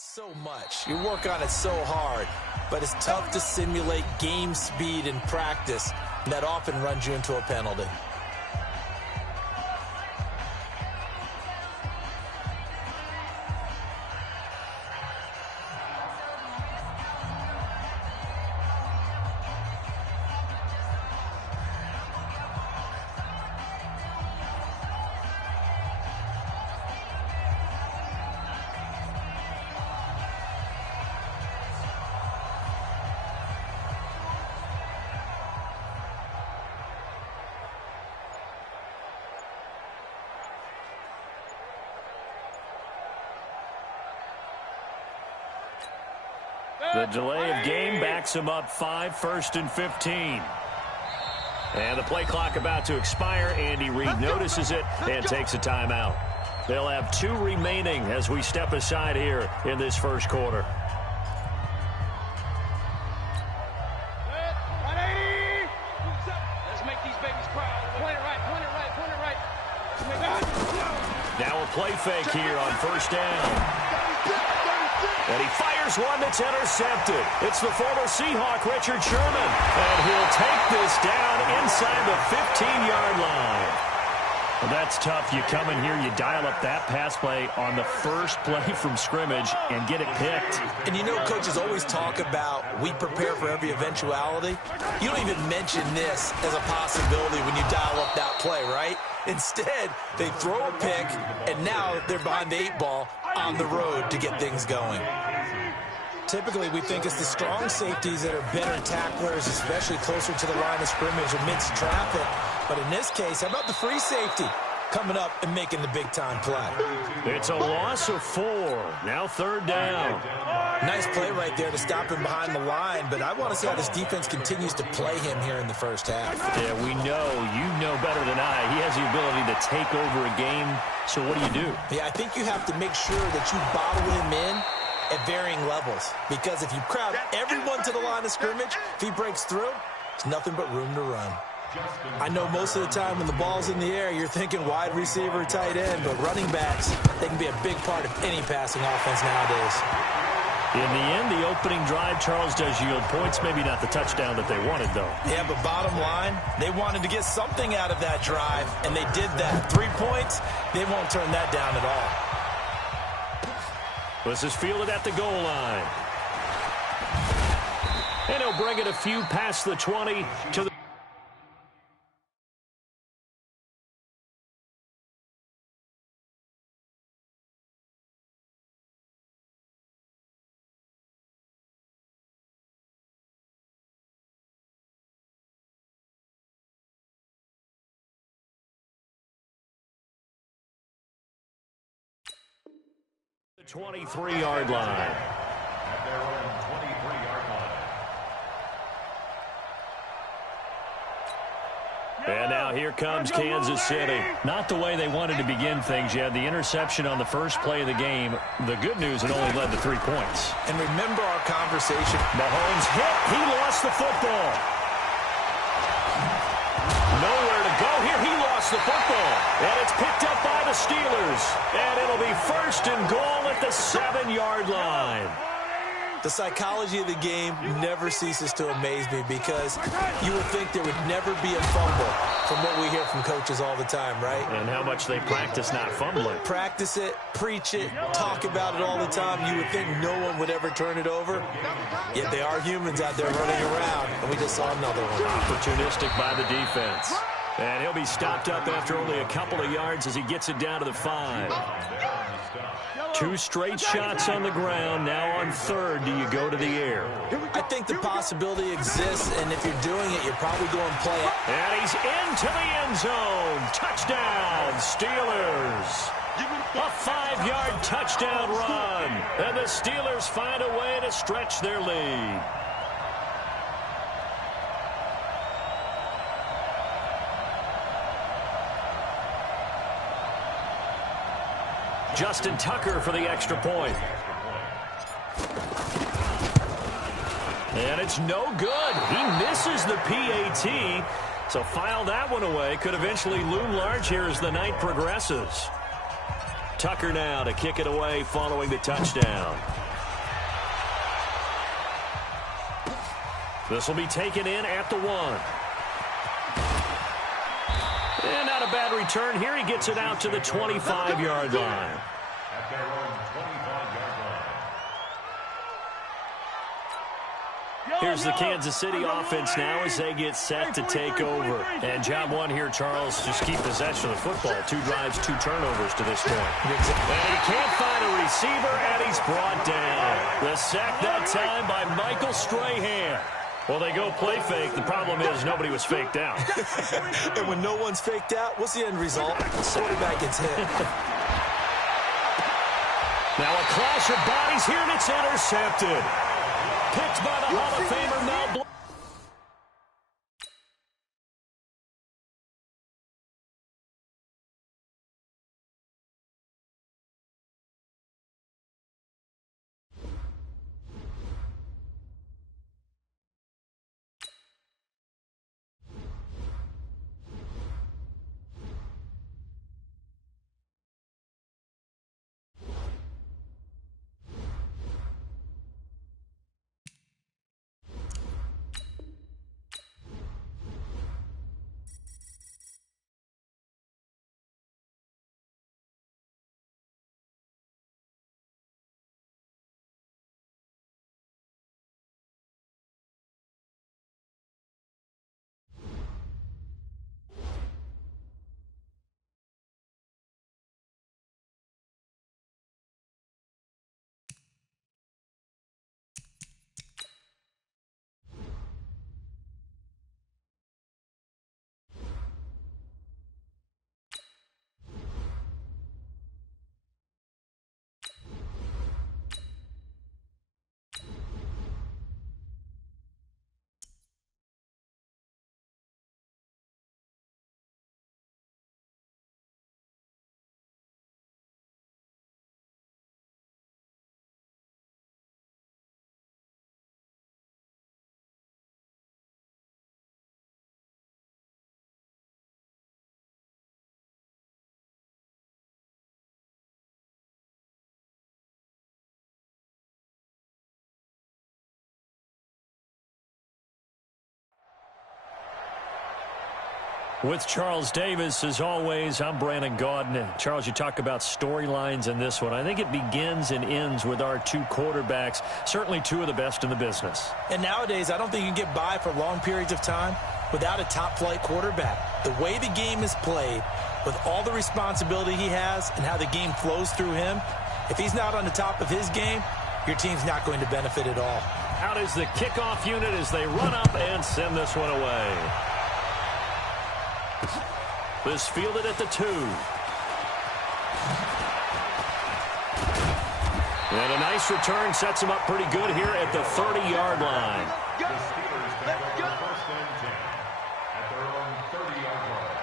so much. You work on it so hard, but it's tough to simulate game speed in practice, and that often runs you into a penalty. The delay of game backs him up 5, 1st and 15. And the play clock about to expire. Andy Reid notices it and takes a timeout. They'll have 2 remaining as we step aside here in this first quarter. Let's make these babies proud. Point it right, point it right, point it right. Now a play fake here on first down. And he fires one that's intercepted. It's the former Seahawk, Richard Sherman. And he'll take this down inside the 15-yard line. Well, that's tough. You come in here, you dial up that pass play on the first play from scrimmage and get it picked. And you know, coaches always talk about we prepare for every eventuality. You don't even mention this as a possibility when you dial up that play, right? Instead, they throw a pick, and now they're behind the 8 ball on the road to get things going. Typically, we think it's the strong safeties that are better tacklers, especially closer to the line of scrimmage amidst traffic. But in this case, how about the free safety coming up and making the big-time play? It's a loss of 4. Now 3rd down. Nice play right there to stop him behind the line, but I want to see how this defense continues to play him here in the first half. Yeah, we know. You know better than I. He has the ability to take over a game. So what do? Yeah, I think you have to make sure that you bottle him in at varying levels, because if you crowd everyone to the line of scrimmage, if he breaks through, there's nothing but room to run. I know most of the time when the ball's in the air, you're thinking wide receiver, tight end, but running backs, they can be a big part of any passing offense nowadays. In the end, the opening drive, Charles, does yield points. Maybe not the touchdown that they wanted, though. Yeah, but bottom line, they wanted to get something out of that drive, and they did that. 3 points, they won't turn that down at all. This is fielded at the goal line. And he'll bring it a few past the 20 to the... the 23-yard line. At their own 23-yard line. And now here comes Kansas City. Not the way they wanted to begin things. You had the interception on the first play of the game. The good news, it only led to 3 points. And remember our conversation. Mahomes hit. He lost the football. Nowhere to go here. He lost the football. And it's picked up by the Steelers. And it'll be 1st and goal at the 7-yard line. The psychology of the game never ceases to amaze me, because you would think there would never be a fumble from what we hear from coaches all the time, right? And how much they practice not fumbling. Practice it, preach it, talk about it all the time. You would think no one would ever turn it over. Yet they are humans out there running around, and we just saw another one. Opportunistic by the defense. And he'll be stopped up after only a couple of yards as he gets it down to the 5. 2 straight shots on the ground. Now on 3rd, do you go to the air? I think the possibility exists, and if you're doing it, you're probably going to play it. And he's into the end zone. Touchdown, Steelers. A 5-yard touchdown run. And the Steelers find a way to stretch their lead. Justin Tucker for the extra point. And it's no good. He misses the PAT. So file that one away. Could eventually loom large here as the night progresses. Tucker now to kick it away following the touchdown. This will be taken in at the 1. And not a bad return here. He gets it out to the 25-yard line. At their own 25-yard line. Here's the Kansas City offense now as they get set to take over. And job one here, Charles, just keep possession of the football. 2 drives, 2 turnovers to this point. And he can't find a receiver, and he's brought down. The sack that time by Michael Strahan. Well, they go play fake. The problem is nobody was faked out. And when no one's faked out, what's the end result? The quarterback gets hit. Now a clash of bodies here, and it's intercepted. Picked by the Hall of Famer Mel Blanc. With Charles Davis, as always, I'm Brandon Gaudin. Charles, you talk about storylines in this one. I think it begins and ends with our 2 quarterbacks, certainly 2 of the best in the business. And nowadays, I don't think you can get by for long periods of time without a top-flight quarterback. The way the game is played, with all the responsibility he has and how the game flows through him, if he's not on the top of his game, your team's not going to benefit at all. Out is the kickoff unit as they run up and send this one away. This fielded at the 2. And a nice return sets him up pretty good here at the 30-yard line. The Steelers take over first and 10 at their own 30-yard line.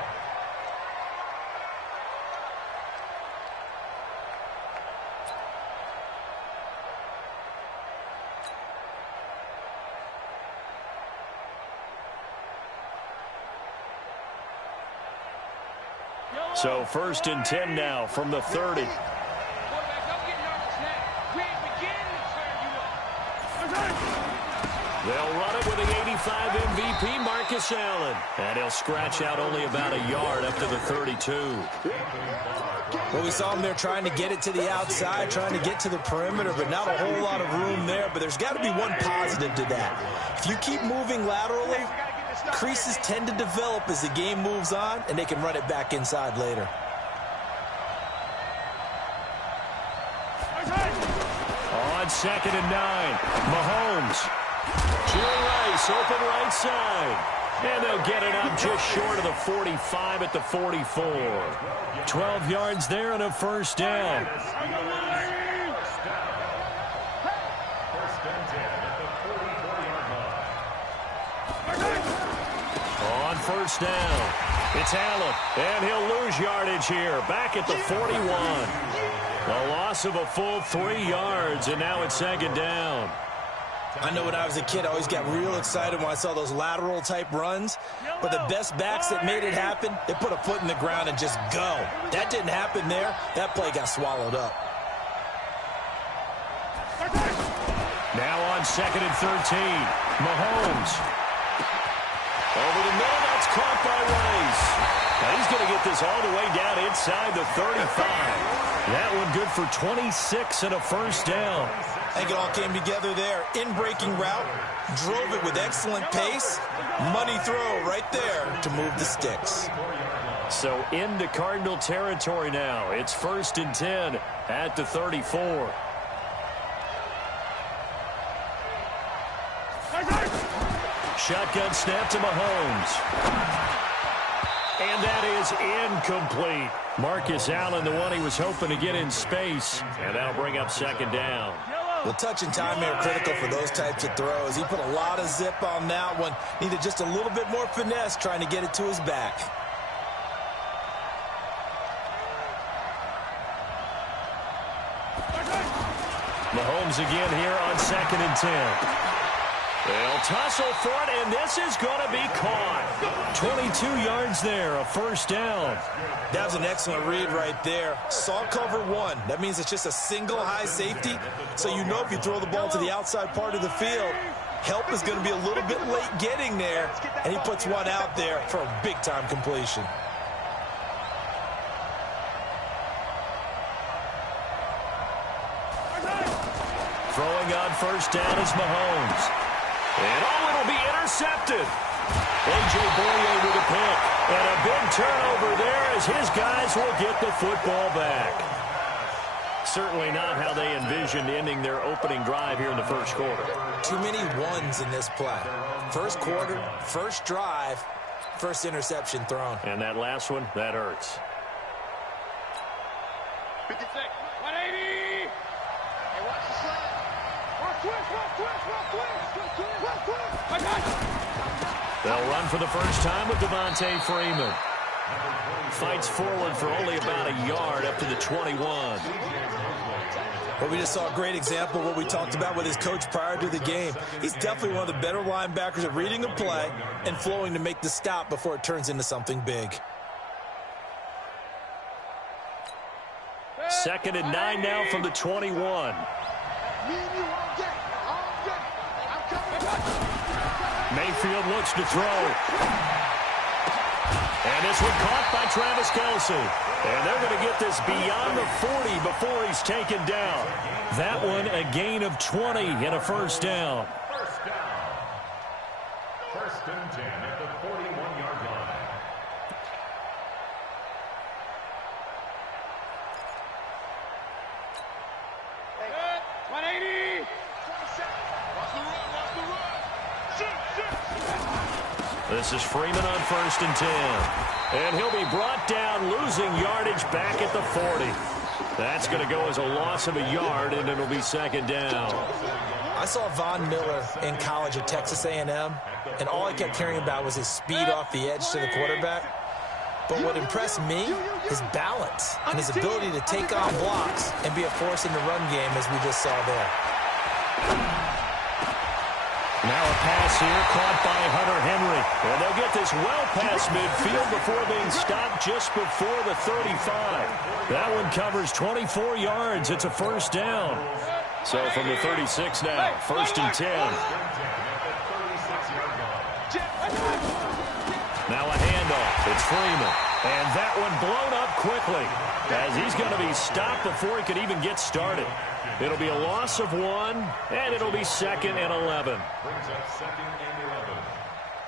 So 1st and 10 now from the 30. Quarterback, don't get nervous now. We ain't beginning to turn you up. They'll run it with the 85 MVP, Marcus Allen. And he'll scratch out only about a yard up to the 32. Well, we saw him there trying to get it to the outside, trying to get to the perimeter, but not a whole lot of room there. But there's got to be one positive to that. If you keep moving laterally, creases tend to develop as the game moves on, and they can run it back inside later. On 2nd and 9, Mahomes. Jerry Rice, open right side. And they'll get it up just short of the 45 at the 44. 12 yards there and a first down. First and 10 at the 44-yard line. On first down, it's Allen, and he'll lose yardage here, back at the 41. A loss of a full 3 yards, and now it's 2nd down. I know when I was a kid, I always got real excited when I saw those lateral-type runs. But the best backs that made it happen, they put a foot in the ground and just go. That didn't happen there. That play got swallowed up. Now on on 2nd and 13. Mahomes. Over the middle, that's caught by Rice. Now he's going to get this all the way down inside the 35. That one good for 26 and a first down. I think it all came together there. In-breaking route, drove it with excellent pace. Money throw right there to move the sticks. So into Cardinal territory now. It's 1st and 10 at the 34. Shotgun snap to Mahomes. And that is incomplete. Marcus Allen, the one he was hoping to get in space. And that'll bring up 2nd down. Well, touch and time are critical for those types of throws. He put a lot of zip on that one. Needed just a little bit more finesse trying to get it to his back. Mahomes again here on 2nd and 10. They'll tussle for it, and this is going to be caught. 22 yards there, a first down. That was an excellent read right there. Saw cover one. That means it's just a single high safety. So you know if you throw the ball to the outside part of the field, help is going to be a little bit late getting there. And he puts one out there for a big-time completion. Throwing on first down is Mahomes. And it'll be intercepted. A.J. Boye with a pick. And a big turnover there as his guys will get the football back. Certainly not how they envisioned ending their opening drive here in the first quarter. Too many ones in this play. First quarter, first drive, first interception thrown. And that last one, that hurts. 50 seconds. 180. Hey, watch the slide. They'll run for the first time with Devontae Freeman. Fights forward for only about a yard up to the 21. Well, we just saw a great example of what we talked about with his coach prior to the game. He's definitely one of the better linebackers at reading a play and flowing to make the stop before it turns into something big. 2nd and 9 now from the 21. Mayfield looks to throw. And this one caught by Travis Kelce. And they're going to get this beyond the 40 before he's taken down. That one a gain of 20 and a first down. First down. 1st and 10 at the 41-yard line. Good. 180. 27. Watch the run. Watch the run. This is Freeman on 1st and 10. And he'll be brought down, losing yardage back at the 40. That's going to go as a loss of a yard, and it'll be 2nd down. I saw Von Miller in college at Texas A&M, and all I kept hearing about was his speed off the edge to the quarterback. But what impressed me, his balance and his ability to take on blocks and be a force in the run game, as we just saw there. Now a pass here caught by Hunter Henry. And they'll get this well past midfield before being stopped just before the 35. That one covers 24 yards. It's a first down. So from the 36 now, 1st and 10. Now a handoff. It's Freeman. And that one blown up quickly as he's going to be stopped before he could even get started. It'll be a loss of 1, and it'll be 2nd and 11. Brings up 2nd and 11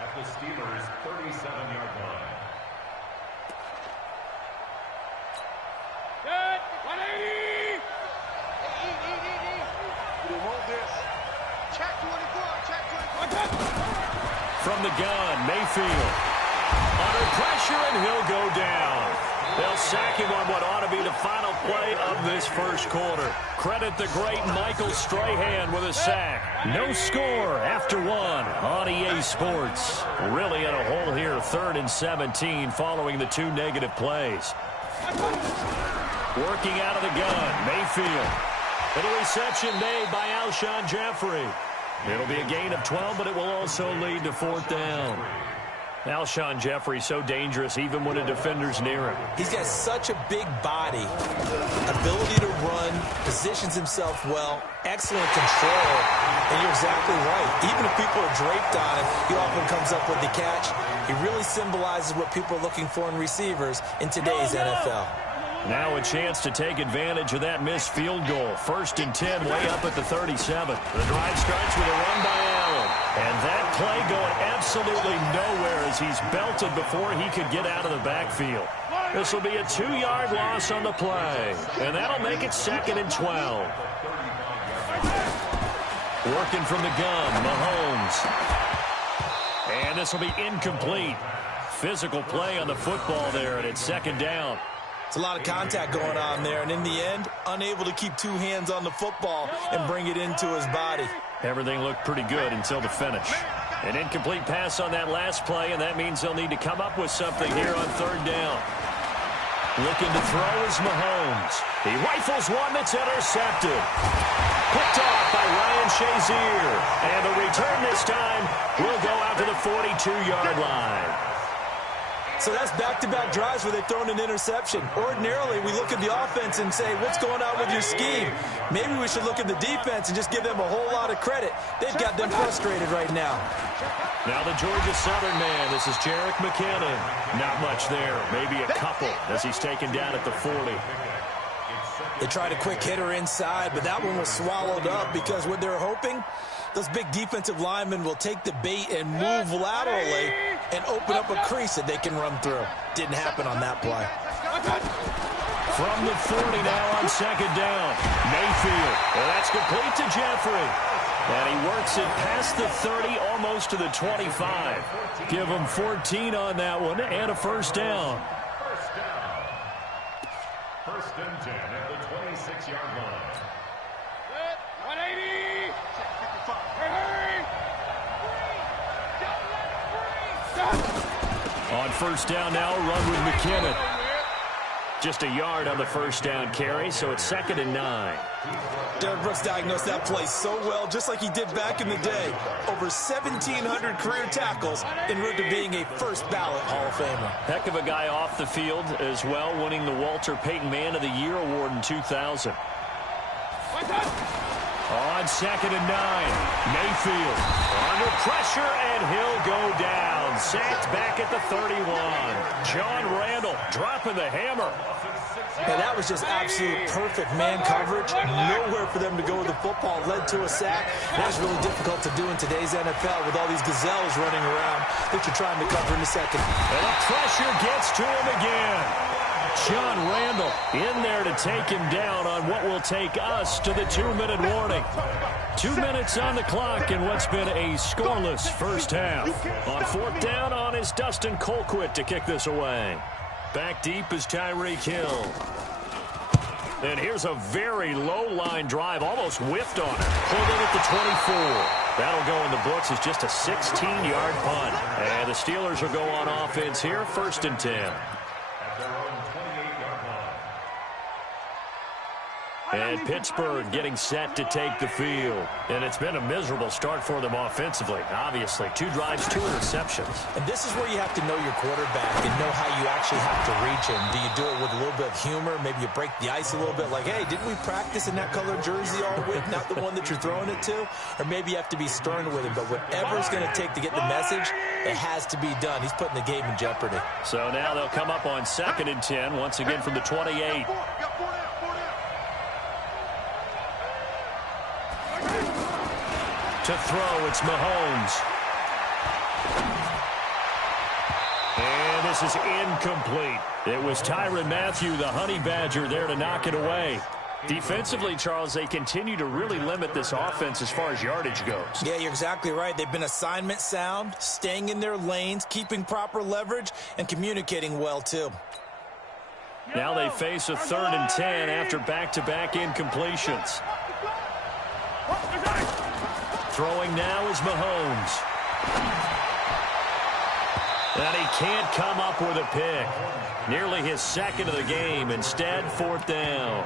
at the Steelers' 37-yard line. Good. 180. You hold this. Check 24. Check 24. From the gun, Mayfield. Under pressure, and he'll go down. They'll sack him on what ought to be the final play of this first quarter. Credit the great Michael Strahan with a sack. No score after 1 on EA Sports. Really in a hole here, 3rd and 17 following the 2 negative plays. Working out of the gun, Mayfield. And a reception made by Alshon Jeffrey. It'll be a gain of 12, but it will also lead to 4th down. Alshon Jeffrey so dangerous even when a defender's near him. He's got such a big body, ability to run, positions himself well, excellent control, and you're exactly right. Even if people are draped on him, he often comes up with the catch. He really symbolizes what people are looking for in receivers in today's NFL. Now a chance to take advantage of that missed field goal. 1st and 10, way up at the 37. The drive starts with a run by Allen. And that play going absolutely nowhere as he's belted before he could get out of the backfield. This will be a 2-yard loss on the play. And that'll make it 2nd and 12. Working from the gun, Mahomes. And this will be incomplete. Physical play on the football there, and it's 2nd down. It's a lot of contact going on there, and in the end, unable to keep 2 hands on the football and bring it into his body. Everything looked pretty good until the finish. An incomplete pass on that last play, and that means they'll need to come up with something here on 3rd down. Looking to throw is Mahomes. He rifles one that's intercepted. Picked off by Ryan Shazier. And the return this time will go out to the 42-yard line. So that's back-to-back drives where they've thrown an interception. Ordinarily, we look at the offense and say, what's going on with your scheme? Maybe we should look at the defense and just give them a whole lot of credit. They've got them frustrated right now. Now the Georgia Southern man. This is Jerick McKinnon. Not much there. Maybe a couple as he's taken down at the 40. They tried a quick hitter inside, but that one was swallowed up because what they're hoping, those big defensive linemen will take the bait and move laterally and open up a crease that they can run through. Didn't happen on that play. From the 40 now on 2nd down. Mayfield. Well, that's complete to Jeffrey. And he works it past the 30, almost to the 25. Give him 14 on that one and a 1st down. 1st and 10 at the 26-yard line. 180. On 1st down now, run with McKinnon. Just a yard on the 1st down carry, so it's 2nd and 9. Derek Brooks diagnosed that play so well, just like he did back in the day. Over 1,700 career tackles en route to being a first-ballot Hall of Famer. Heck of a guy off the field as well, winning the Walter Payton Man of the Year award in 2000. On 2nd and 9, Mayfield under pressure, and he'll go down. Sacked back at the 31. John Randall dropping the hammer. And that was just absolute perfect man coverage. Nowhere for them to go with the football. Led to a sack. That's really difficult to do in today's NFL with all these gazelles running around that you're trying to cover in the second. And the pressure gets to him again. John Randall in there to take him down on what will take us to the 2-minute warning. 2 minutes on the clock in what's been a scoreless first half. On 4th down on is Dustin Colquitt to kick this away. Back deep is Tyreek Hill. And here's a very low-line drive, almost whiffed on it. Pulled in at the 24. That'll go in the books as just a 16-yard punt. And the Steelers will go on offense here, 1st and 10. And Pittsburgh getting set to take the field. And it's been a miserable start for them offensively, obviously. 2 drives, 2 interceptions. And this is where you have to know your quarterback and know how you actually have to reach him. Do you do it with a little bit of humor? Maybe you break the ice a little bit like, hey, didn't we practice in that colored jersey all week? Not the one that you're throwing it to? Or maybe you have to be stern with him. But whatever it's going to take to get the message, it has to be done. He's putting the game in jeopardy. So now they'll come up on 2nd and 10, once again from the 28. To throw, it's Mahomes. And this is incomplete. It was Tyrann Mathieu, the Honey Badger, there to knock it away. Defensively, Charles, they continue to really limit this offense as far as yardage goes. Yeah, you're exactly right. They've been assignment sound, staying in their lanes, keeping proper leverage, and communicating well, too. Now they face a 3rd and 10 after back-to-back incompletions. Throwing now is Mahomes. And he can't come up with a pick. Nearly his 2nd of the game. Instead, 4th down.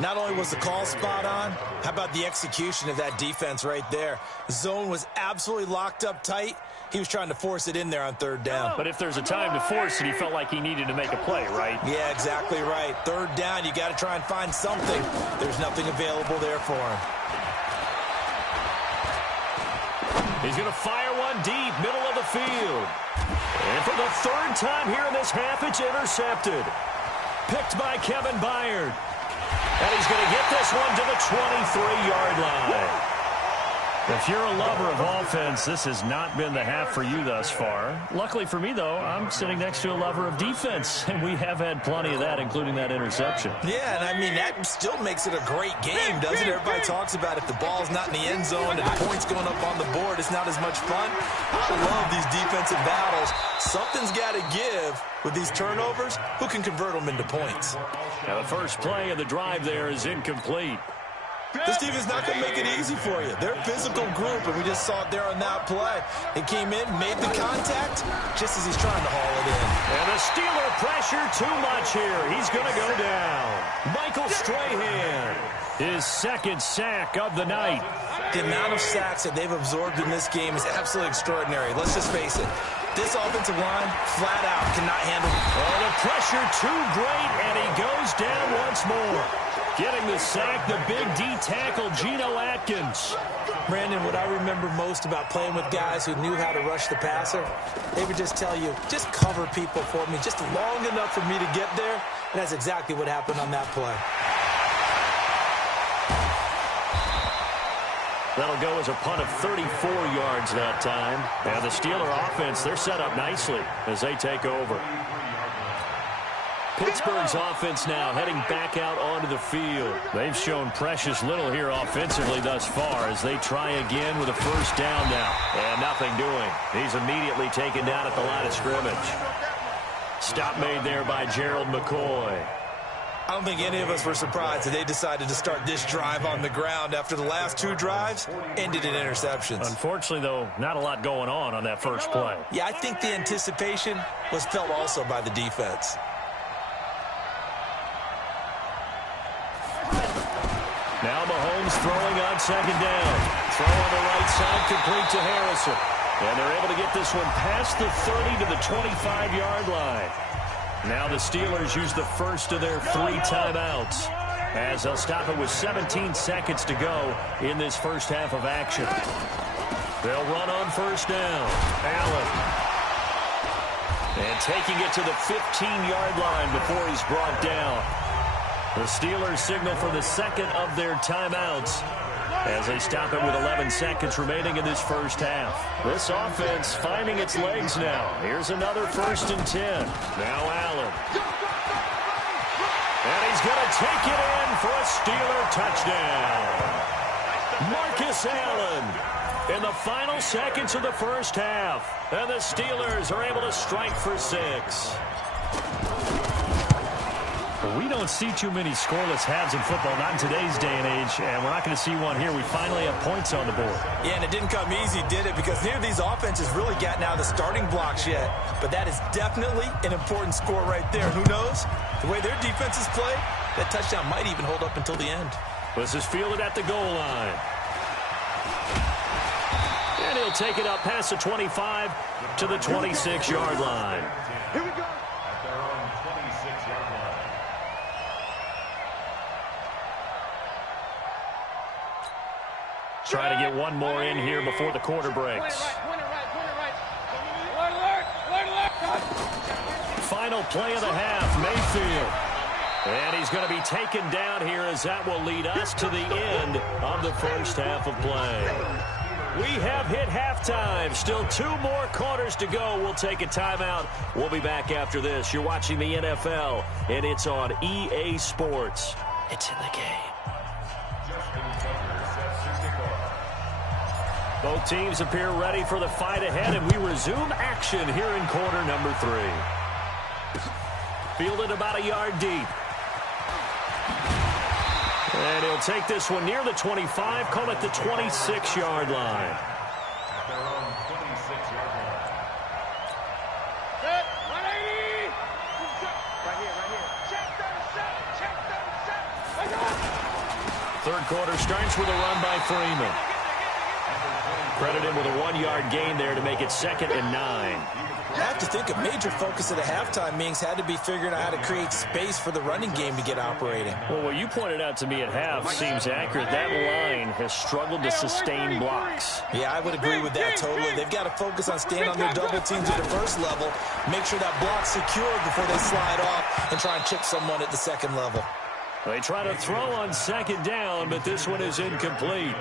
Not only was the call spot on, how about the execution of that defense right there? The zone was absolutely locked up tight. He was trying to force it in there on third down. But if there's a time to force it, he felt like he needed to make a play, right? Yeah, exactly right. Third down, you got to try and find something. There's nothing available there for him. He's going to fire one deep, middle of the field. And for the third time here in this half, it's intercepted. Picked by Kevin Byard. And he's going to get this one to the 23-yard line. If you're a lover of offense, this has not been the half for you thus far. Luckily for me, though, I'm sitting next to a lover of defense, and we have had plenty of that, including that interception. Yeah, and I mean, that still makes it a great game, doesn't it? Everybody talks about if the ball's not in the end zone and the points going up on the board, it's not as much fun. I love these defensive battles. Something's got to give with these turnovers. Who can convert them into points? Now, the first play of the drive there is incomplete. This team is not going to make it easy for you. They're a physical group, and we just saw it there on that play. He came in, made the contact, just as he's trying to haul it in. And the Steeler pressure too much here. He's going to go down. Michael Strahan, his second sack of the night. The amount of sacks that they've absorbed in this game is absolutely extraordinary. Let's just face it. This offensive line, flat out, cannot handle it. Oh, the pressure too great, and he goes down once more. Getting the sack, the big D tackle, Geno Atkins. Brandon, what I remember most about playing with guys who knew how to rush the passer, they would just tell you, just cover people for me, just long enough for me to get there. And that's exactly what happened on that play. That'll go as a punt of 34 yards that time. And the Steeler offense, they're set up nicely as they take over. Pittsburgh's offense now heading back out onto the field. They've shown precious little here offensively thus far as they try again with a first down now. And nothing doing. He's immediately taken down at the line of scrimmage. Stop made there by Gerald McCoy. I don't think any of us were surprised that they decided to start this drive on the ground after the last two drives ended in interceptions. Unfortunately, though, not a lot going on that first play. Yeah, I think the anticipation was felt also by the defense. Now Mahomes throwing on second down. Throw on the right side, complete to Harrison. And they're able to get this one past the 30 to the 25-yard line. Now the Steelers use the first of their 3 timeouts as they'll stop it with 17 seconds to go in this first half of action. They'll run on first down. Allen. And taking it to the 15-yard line before he's brought down. The Steelers signal for the second of their timeouts as they stop it with 11 seconds remaining in this first half. This offense finding its legs now. Here's another 1st and 10. Now Allen. And he's going to take it in for a Steeler touchdown. Marcus Allen in the final seconds of the first half. And the Steelers are able to strike for 6. We don't see too many scoreless halves in football, not in today's day and age, and we're not going to see one here. We finally have points on the board. Yeah, and it didn't come easy, did it? Because neither of these offenses really gotten out of the starting blocks yet. But that is definitely an important score right there. Who knows? The way their defenses play, that touchdown might even hold up until the end. This is fielded at the goal line. And he'll take it up past the 25 to the 26-yard line. Here we go. At their own 26-yard line. Try to get one more in here before the quarter breaks. Final play of the half, Mayfield. And he's going to be taken down here as that will lead us to the end of the first half of play. We have hit halftime. Still 2 more quarters to go. We'll take a timeout. We'll be back after this. You're watching the NFL, and it's on EA Sports. It's in the game. Both teams appear ready for the fight ahead, and we resume action here in quarter number 3. Fielded about a yard deep. And he'll take this one near the 25, call it the 26-yard line. At their own 26-yard line. Set, 180. Right here. Check 37. Right here. quarter starts with a run by Freeman. Credited with a 1-yard gain there to make it 2nd and 9. I have to think a major focus of the halftime meetings had to be figuring out how to create space for the running game to get operating. Well, what you pointed out to me at half seems accurate. That line has struggled to sustain blocks. Yeah, I would agree with that totally. They've got to focus on staying on their double teams at the first level, make sure that block's secured before they slide off and try and chip someone at the second level. They try to throw on 2nd down, but this one is incomplete.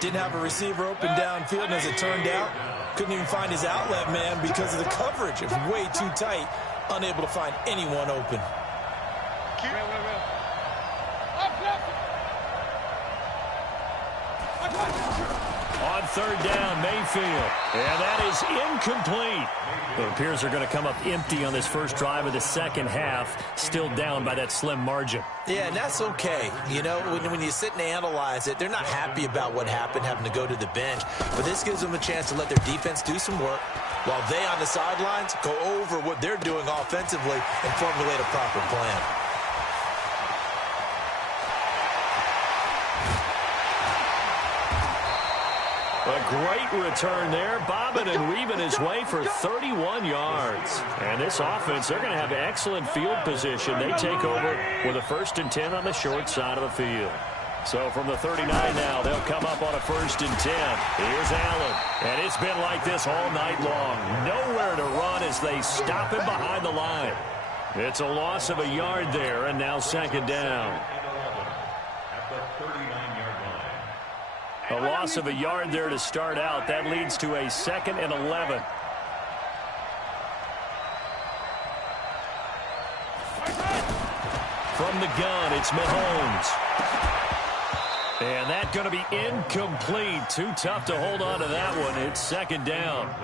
Didn't have a receiver open downfield, and as it turned out, couldn't even find his outlet man because of the coverage. It was way too tight, unable to find anyone open. On 3rd down, Mayfield. And that is incomplete. It appears they're going to come up empty on this first drive of the second half, still down by that slim margin. Yeah, and that's okay. You know, when you sit and analyze it, they're not happy about what happened, having to go to the bench. But this gives them a chance to let their defense do some work while they on the sidelines go over what they're doing offensively and formulate a proper plan. A great return there, bobbing and weaving his way for 31 yards. And this offense, they're going to have excellent field position. They take over with a 1st and 10 on the short side of the field. So from the 39 now, they'll come up on a 1st and 10. Here's Allen. And it's been like this all night long. Nowhere to run as they stop him behind the line. It's a loss of a yard there, and now 2nd down. A loss of a yard there to start out. That leads to a 2nd and 11. From the gun, it's Mahomes. And that's going to be incomplete. Too tough to hold on to that one. It's 2nd down.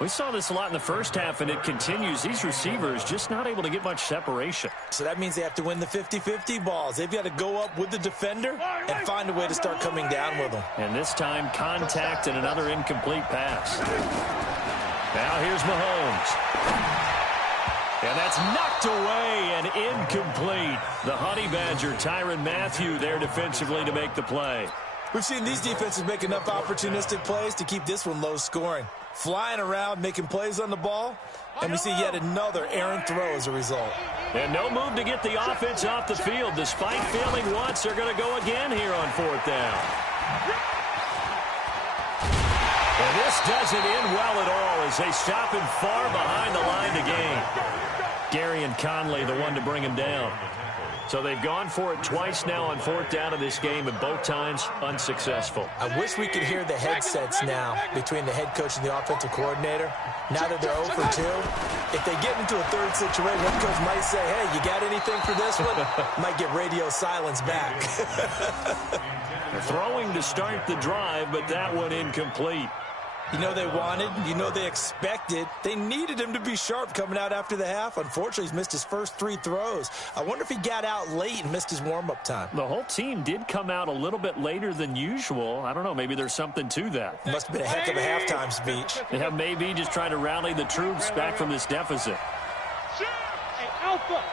We saw this a lot in the first half, and it continues. These receivers just not able to get much separation. So that means they have to win the 50-50 balls. They've got to go up with the defender and find a way to start coming down with them. And this time, contact and another incomplete pass. Now here's Mahomes. And that's knocked away and incomplete. The Honey Badger, Tyrann Mathieu, there defensively to make the play. We've seen these defenses make enough opportunistic plays to keep this one low scoring. Flying around, making plays on the ball, and we see yet another errant throw as a result. And no move to get the offense off the field. Despite failing once, they're going to go again here on 4th down. And this doesn't end well at all as they stop him far behind the line to gain. Gary and Conley, the one to bring him down. So they've gone for it twice now on 4th down in this game, and both times unsuccessful. I wish we could hear the headsets now between the head coach and the offensive coordinator. Now that they're 0 for 2, if they get into a third situation, head coach might say, hey, you got anything for this one? Might get radio silence back. They're throwing to start the drive, but that one incomplete. You know they wanted, you know they expected. They needed him to be sharp coming out after the half. Unfortunately, he's missed his first 3 throws. I wonder if he got out late and missed his warm-up time. The whole team did come out a little bit later than usual. I don't know, maybe there's something to that. Must have been a heck of a halftime speech. Yeah, maybe just trying to rally the troops back from this deficit. Hey, Alpha.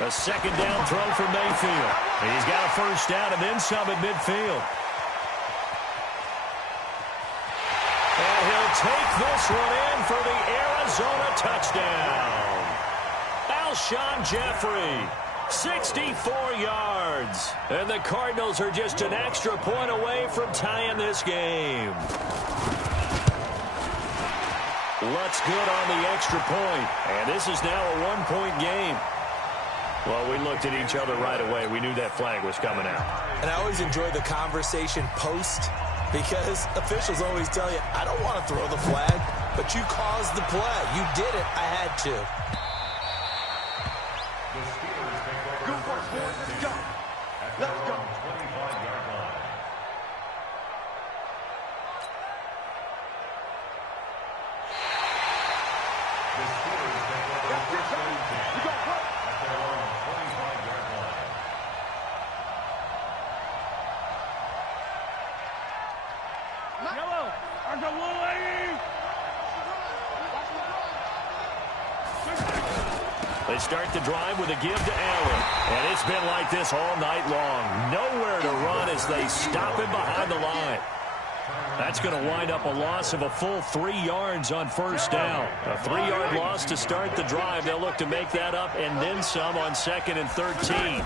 A 2nd down throw for Mayfield. He's got a 1st down and then some at midfield. And he'll take this one in for the Arizona touchdown. Alshon Jeffrey, 64 yards. And the Cardinals are just an extra point away from tying this game. Looks good on the extra point. And this is now a 1-point game. Well, we looked at each other right away. We knew that flag was coming out. And I always enjoy the conversation post because officials always tell you, I don't want to throw the flag, but you caused the play. You did it. I had to. The Steelers take over the first down at their own 25-yard line. The Steelers take over the first down at their own 25-yard line. Yellow. There's a little lady. They start the drive with a give to Allen. And it's been like this all night long. Nowhere to run as they stop him behind the line. That's going to wind up a loss of a full 3 yards on first down. A 3-yard loss to start the drive. They'll look to make that up and then some on 2nd and 13.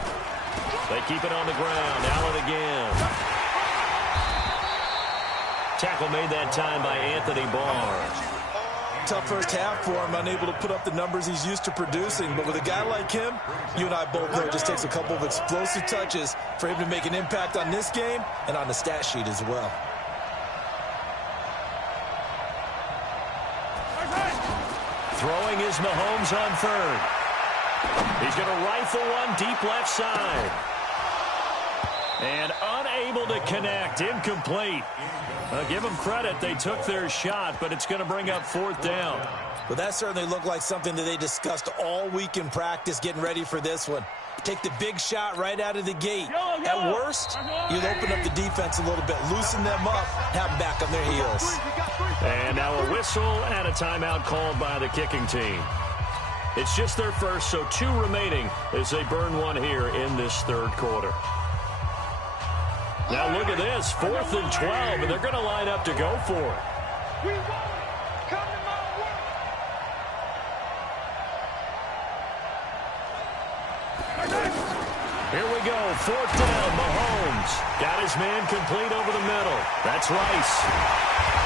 They keep it on the ground. Allen again. Tackle made that time by Anthony Barr. Tough first half for him, unable to put up the numbers he's used to producing. But with a guy like him, you and I both know it just takes a couple of explosive touches for him to make an impact on this game and on the stat sheet as well. Throwing is Mahomes on 3rd. He's going to rifle one deep left side. And unable to connect. Incomplete. Give them credit. They took their shot, but it's going to bring up 4th down. Well, that certainly looked like something that they discussed all week in practice getting ready for this one. Take the big shot right out of the gate. At worst, you'll open up the defense a little bit, loosen them up, have them back on their heels. And now a whistle and a timeout called by the kicking team. It's just their first, so 2 remaining as they burn one here in this 3rd quarter. Now look at this, 4th and 12, and they're going to line up to go for it. We want it. Come to my work. Here we go, 4th down, Mahomes. Got his man complete over the middle. That's Rice.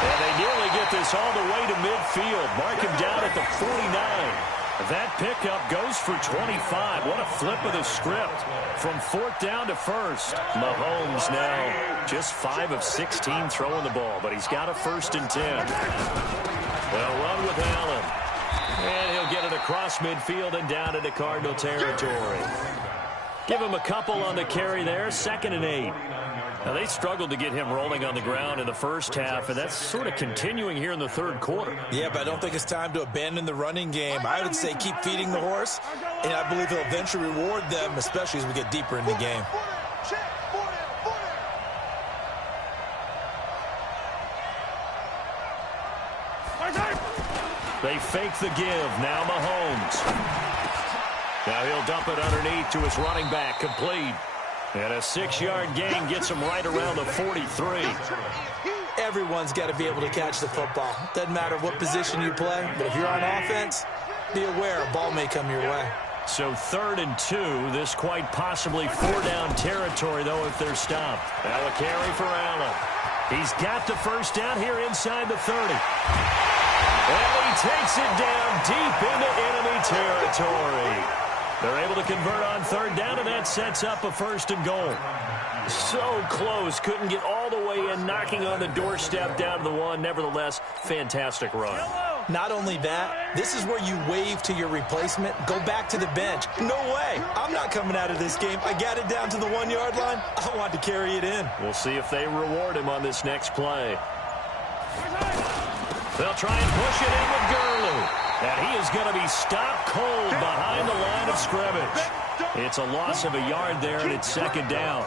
And they nearly get this all the way to midfield. Mark him down at the 49. That pickup goes for 25. What a flip of the script. From 4th down to 1st. Mahomes now just 5 of 16 throwing the ball, but he's got a 1st and 10. They'll run with Allen. And he'll get it across midfield and down into Cardinal territory. Give him a couple on the carry there. 2nd and 8. Now, they struggled to get him rolling on the ground in the first half, and that's sort of continuing here in the 3rd quarter. Yeah, but I don't think it's time to abandon the running game. I would say keep feeding the horse, and I believe he'll eventually reward them, especially as we get deeper in the game. They fake the give. Now Mahomes. Now he'll dump it underneath to his running back. Complete. And a 6-yard gain gets him right around the 43. Everyone's got to be able to catch the football. Doesn't matter what position you play, but if you're on offense, be aware a ball may come your way. So 3rd and 2. This quite possibly 4-down territory, though, if they're stopped. Now a carry for Allen. He's got the 1st down here inside the 30. And he takes it down deep into enemy territory. They're able to convert on 3rd down, and that sets up a 1st and goal. So close. Couldn't get all the way in, knocking on the doorstep down to the 1. Nevertheless, fantastic run. Not only that, this is where you wave to your replacement, go back to the bench. No way. I'm not coming out of this game. I got it down to the 1-yard line. I want to carry it in. We'll see if they reward him on this next play. They'll try and push it in with Gurley. And he is going to be stopped cold behind the line of scrimmage. It's a loss of a yard there, and it's 2nd down.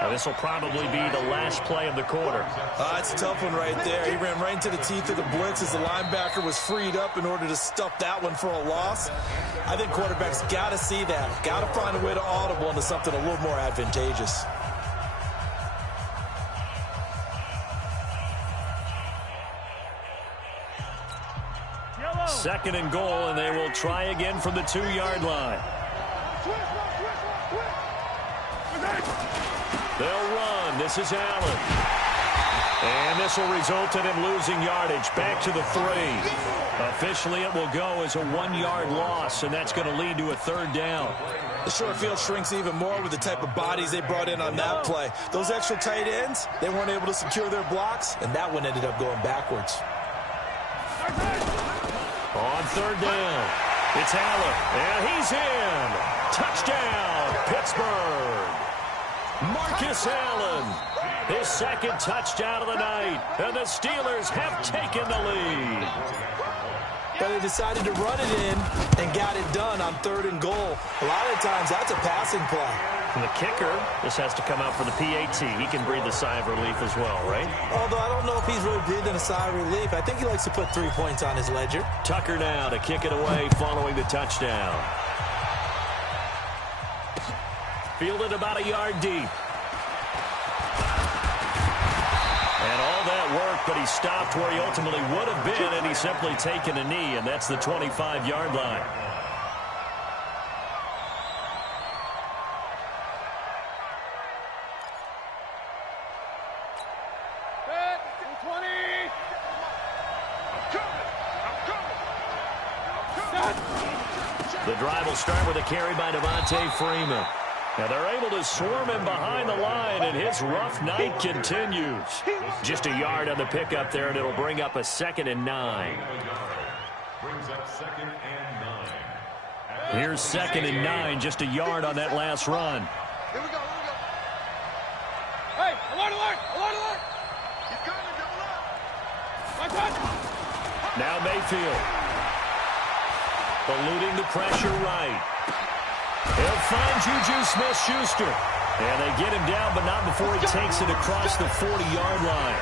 Now, this will probably be the last play of the quarter. It's a tough one right there. He ran right into the teeth of the blitz as the linebacker was freed up in order to stuff that one for a loss. I think quarterbacks got to see that. Got to find a way to audible into something a little more advantageous. Second and goal, and they will try again from the 2-yard line. They'll run. This is Allen. And this will result in him losing yardage. Back to the 3. Officially, it will go as a 1-yard loss, and that's going to lead to a 3rd down. The short field shrinks even more with the type of bodies they brought in on that play. Those extra tight ends, they weren't able to secure their blocks, and that one ended up going backwards. On 3rd down, it's Allen, and he's in. Touchdown, Pittsburgh. Marcus Allen, his 2nd touchdown of the night, and the Steelers have taken the lead. But they decided to run it in and got it done on 3rd and goal. A lot of times, that's a passing play. And the kicker, this has to come out for the PAT. He can breathe a sigh of relief as well, right? Although I don't know if he's really breathing a sigh of relief. I think he likes to put 3 points on his ledger. Tucker now to kick it away following the touchdown. Fielded about a yard deep. And all that work, but he stopped where he ultimately would have been, and he's simply taken a knee, and that's the 25-yard line. The drive will start with a carry by Devontae Freeman. Now they're able to swarm him behind the line, and his rough night continues. Just a yard on the pickup there, and it'll bring up a 2nd and 9. Brings up 2nd and 9. Here's 2nd and 9, just a yard on that last run. Here we go, here we go. Hey, alert, alert, alert, alert. He's coming, double up. My touch. Now Mayfield. Eluding the pressure right. He'll find Juju Smith-Schuster. And they get him down, but not before he takes it across the 40-yard line.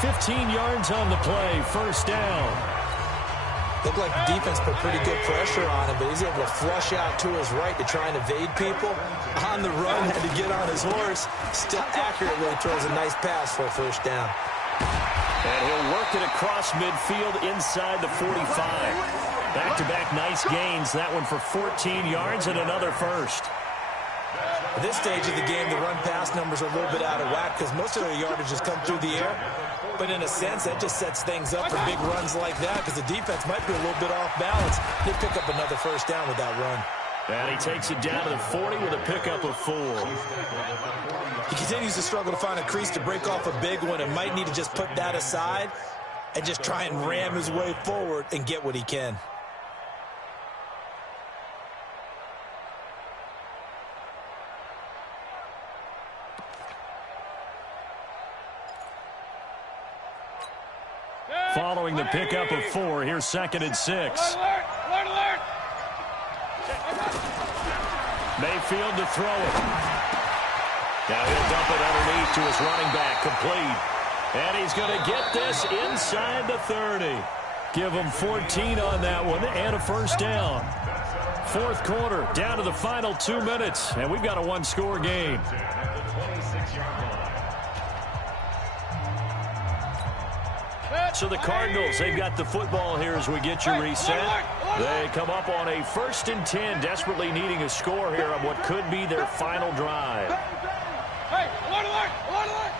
15 yards on the play, 1st down. Looked like the defense put pretty good pressure on him, but he's able to flush out to his right to try and evade people. On the run, had to get on his horse. Still accurately throws a nice pass for a 1st down. And he'll work it across midfield inside the 45. Back-to-back nice gains. That one for 14 yards and another 1st. At this stage of the game, the run-pass numbers are a little bit out of whack because most of their yardage has come through the air. But in a sense, that just sets things up for big runs like that because the defense might be a little bit off balance. They pick up another 1st down with that run. And he takes it down to the 40 with a pickup of 4. He continues to struggle to find a crease to break off a big one and might need to just put that aside and just try and ram his way forward and get what he can. Following the pickup of 4, here's 2nd and 6. Alert, alert, alert. Mayfield to throw it. Now he'll dump it underneath to his running back, complete. And he's going to get this inside the 30. Give him 14 on that one and a 1st down. 4th quarter, down to the final 2 minutes, and we've got a 1-score game. So the Cardinals, they've got the football here as we get you reset. They come up on a 1st and 10, desperately needing a score here on what could be their final drive. Hey, alert, alert, alert, alert.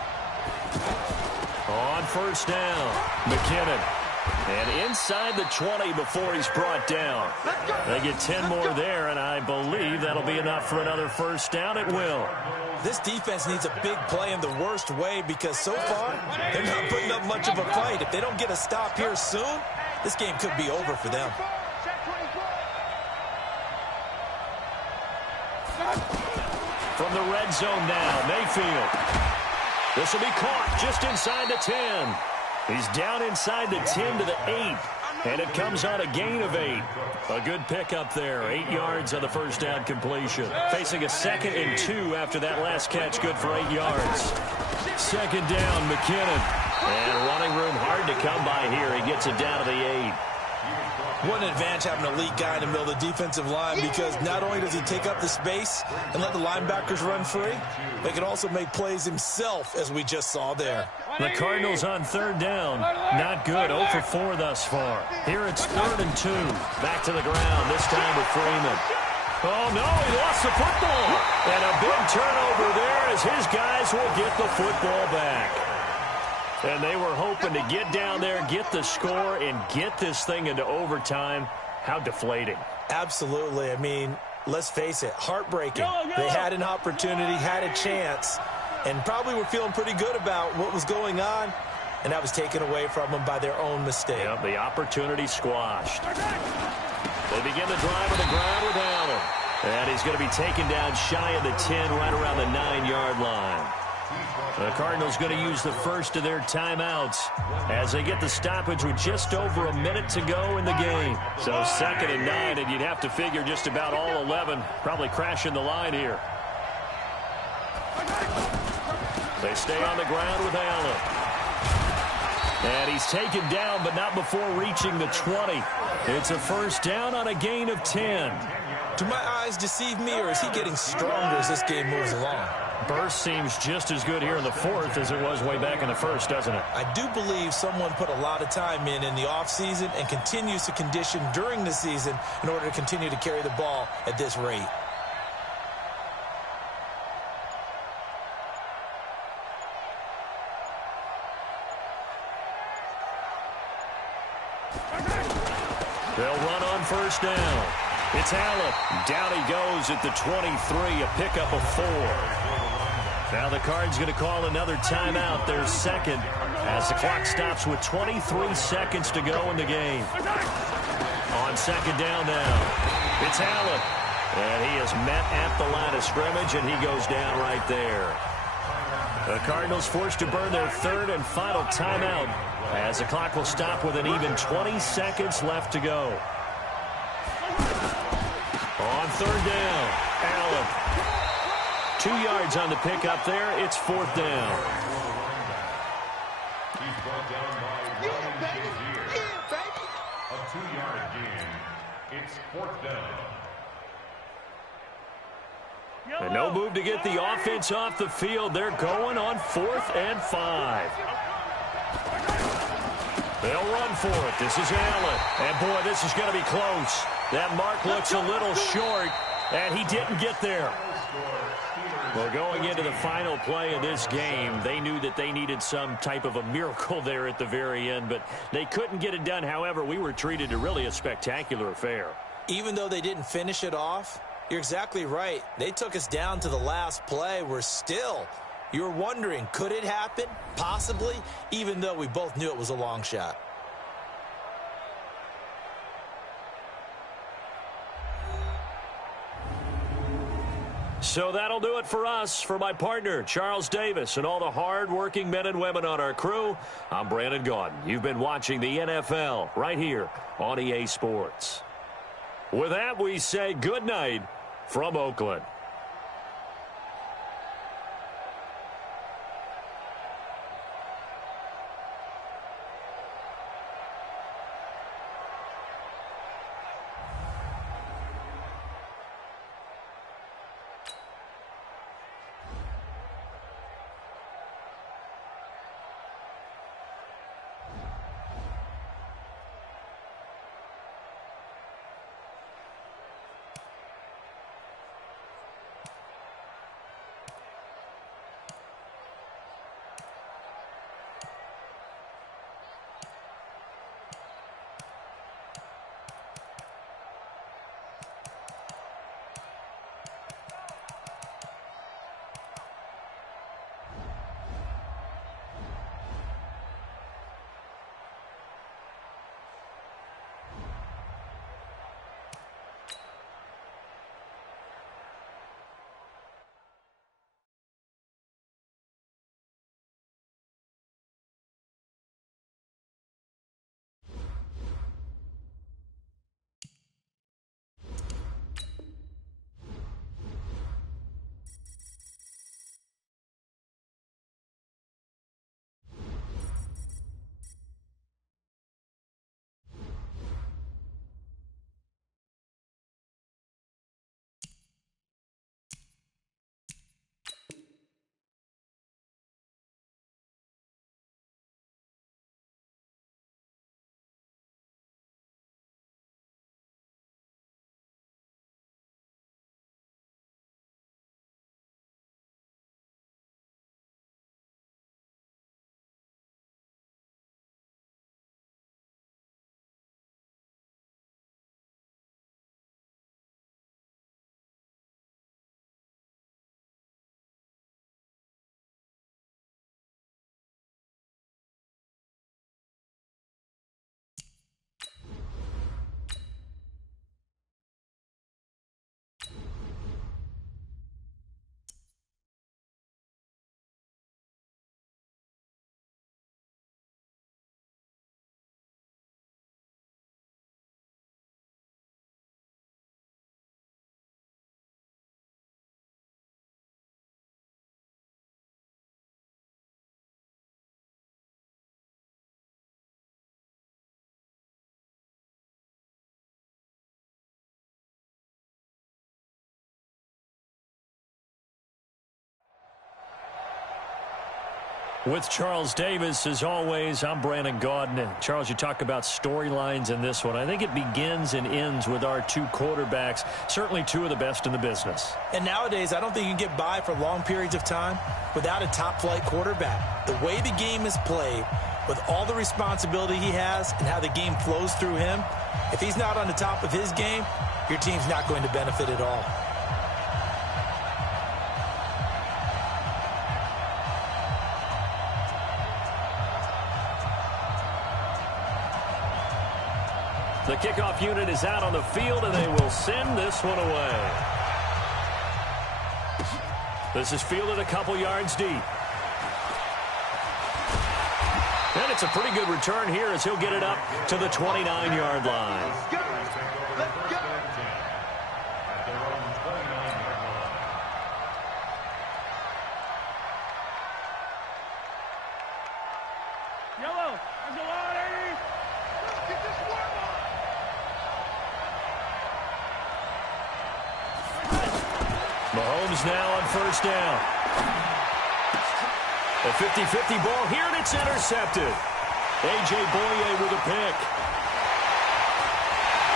On 1st down, McKinnon. And inside the 20 before he's brought down. They get 10 more there, and I believe that'll be enough for another 1st down. It will. This defense needs a big play in the worst way because so far they're not putting up much of a fight. If they don't get a stop here soon, this game could be over for them. From the red zone now, Mayfield. This will be caught just inside the 10. He's down inside the 10 to the 8. And it comes on a gain of 8. A good pickup there. 8 yards on the 1st down completion. Facing a 2nd and 2 after that last catch. Good for 8 yards. 2nd down, McKinnon. And running room hard to come by here. He gets it down to the 8. What an advantage having an elite guy in the middle of the defensive line because not only does he take up the space and let the linebackers run free, but he can also make plays himself, as we just saw there. The Cardinals on 3rd down. Not good. 0 for 4 thus far. Here it's 3rd and 2. Back to the ground, this time with Freeman. Oh, no, he lost the football. And a big turnover there as his guys will get the football back. And they were hoping to get down there, get the score, and get this thing into overtime. How deflating. Absolutely. I mean, let's face it, heartbreaking. They had an opportunity, had a chance, and probably were feeling pretty good about what was going on, and that was taken away from them by their own mistake. Yep, the opportunity squashed. They begin the drive on the ground with Allen. And he's going to be taken down shy of the 10, right around the 9-yard line. The Cardinals going to use the first of their timeouts as they get the stoppage with just over a minute to go in the game. So 2nd and 9, and you'd have to figure just about all 11 probably crashing the line here. They stay on the ground with Allen. And he's taken down, but not before reaching the 20. It's a 1st down on a gain of 10. Do my eyes deceive me, or is he getting stronger as this game moves along? Burst seems just as good here in the fourth as it was way back in the first, doesn't it? I do believe someone put a lot of time in the offseason and continues to condition during the season in order to continue to carry the ball at this rate. They'll run on first down. It's Allen. Down he goes at the 23, a pickup of 4. Now the Card's going to call another timeout, their second, as the clock stops with 23 seconds to go in the game. On second down now, it's Allen. And he is met at the line of scrimmage, and he goes down right there. The Cardinals forced to burn their third and final timeout, as the clock will stop with an even 20 seconds left to go. On third down, Allen. 2 yards on the pickup there. It's fourth down. He's brought down by Ryan Shazier. A 2-yard gain. It's fourth down. And no move to get the offense off the field. They're going on 4th and 5. They'll run for it. This is Allen. And, boy, this is going to be close. That mark looks a little short, and he didn't get there. Well, going into the final play of this game, they knew that they needed some type of a miracle there at the very end, but they couldn't get it done. However, we were treated to really a spectacular affair. Even though they didn't finish it off, you're exactly right. They took us down to the last play. You're wondering, could it happen? Possibly, even though we both knew it was a long shot. So that'll do it for us. For my partner, Charles Davis, and all the hard-working men and women on our crew, I'm Brandon Gaudin. You've been watching the NFL right here on EA Sports. With that, we say good night from Oakland. With Charles Davis, as always, I'm Brandon Gaudin. And Charles, you talk about storylines in this one. I think it begins and ends with our two quarterbacks, certainly two of the best in the business. And nowadays, I don't think you can get by for long periods of time without a top-flight quarterback. The way the game is played, with all the responsibility he has and how the game flows through him, if he's not on the top of his game, your team's not going to benefit at all. The kickoff unit is out on the field, and they will send this one away. This is fielded a couple yards deep. And it's a pretty good return here as he'll get it up to the 29-yard line. Yellow, there's a lot, Eddie. Get this one on. Mahomes now on first down. A 50-50 ball here, and it's intercepted. A.J. Boye with a pick.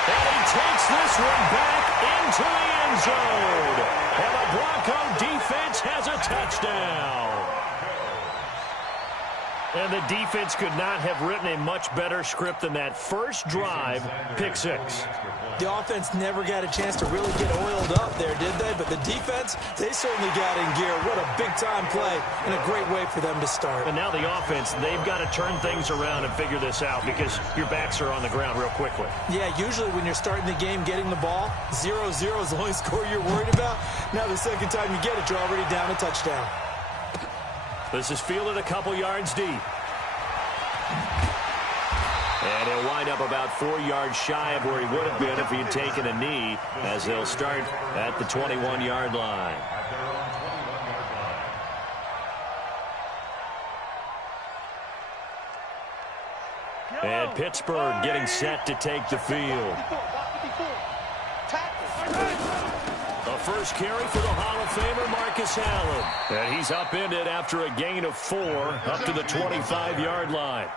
And he takes this one back into the end zone. And the Bronco defense has a touchdown. And the defense could not have written a much better script than that first drive, pick six. The offense never got a chance to really get oiled up there, did they? But the defense, they certainly got in gear. What a big-time play and a great way for them to start. And now the offense, they've got to turn things around and figure this out because your backs are on the ground real quickly. Yeah, usually when you're starting the game getting the ball, 0-0 is the only score you're worried about. Now the second time you get it, you're already down a touchdown. This is fielded a couple yards deep. And he'll wind up about 4 yards shy of where he would have been if he had taken a knee, as they'll start at the 21-yard line. And Pittsburgh getting set to take the field. A first carry for the Hall of Famer, Marcus Allen. And he's upended after a gain of 4 up to the 25-yard line.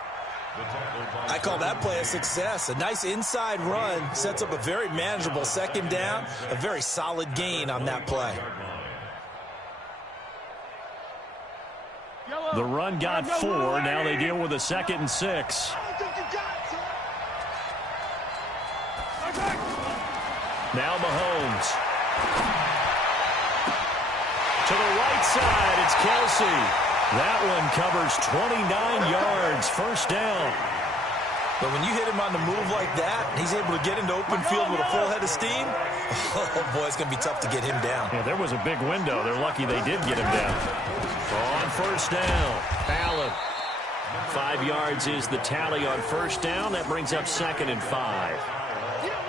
I call that play a success. A nice inside run sets up a very manageable second down, a very solid gain on that play. The run got 4. Now they deal with a 2nd and 6. Now Mahomes. To the right side, it's Kelsey. That one covers 29 yards, first down. But when you hit him on the move like that, he's able to get into open field with a full head of steam. Oh, boy, it's going to be tough to get him down. Yeah, there was a big window. They're lucky they did get him down. On first down, Allen. 5 yards is the tally on first down. That brings up 2nd and 5.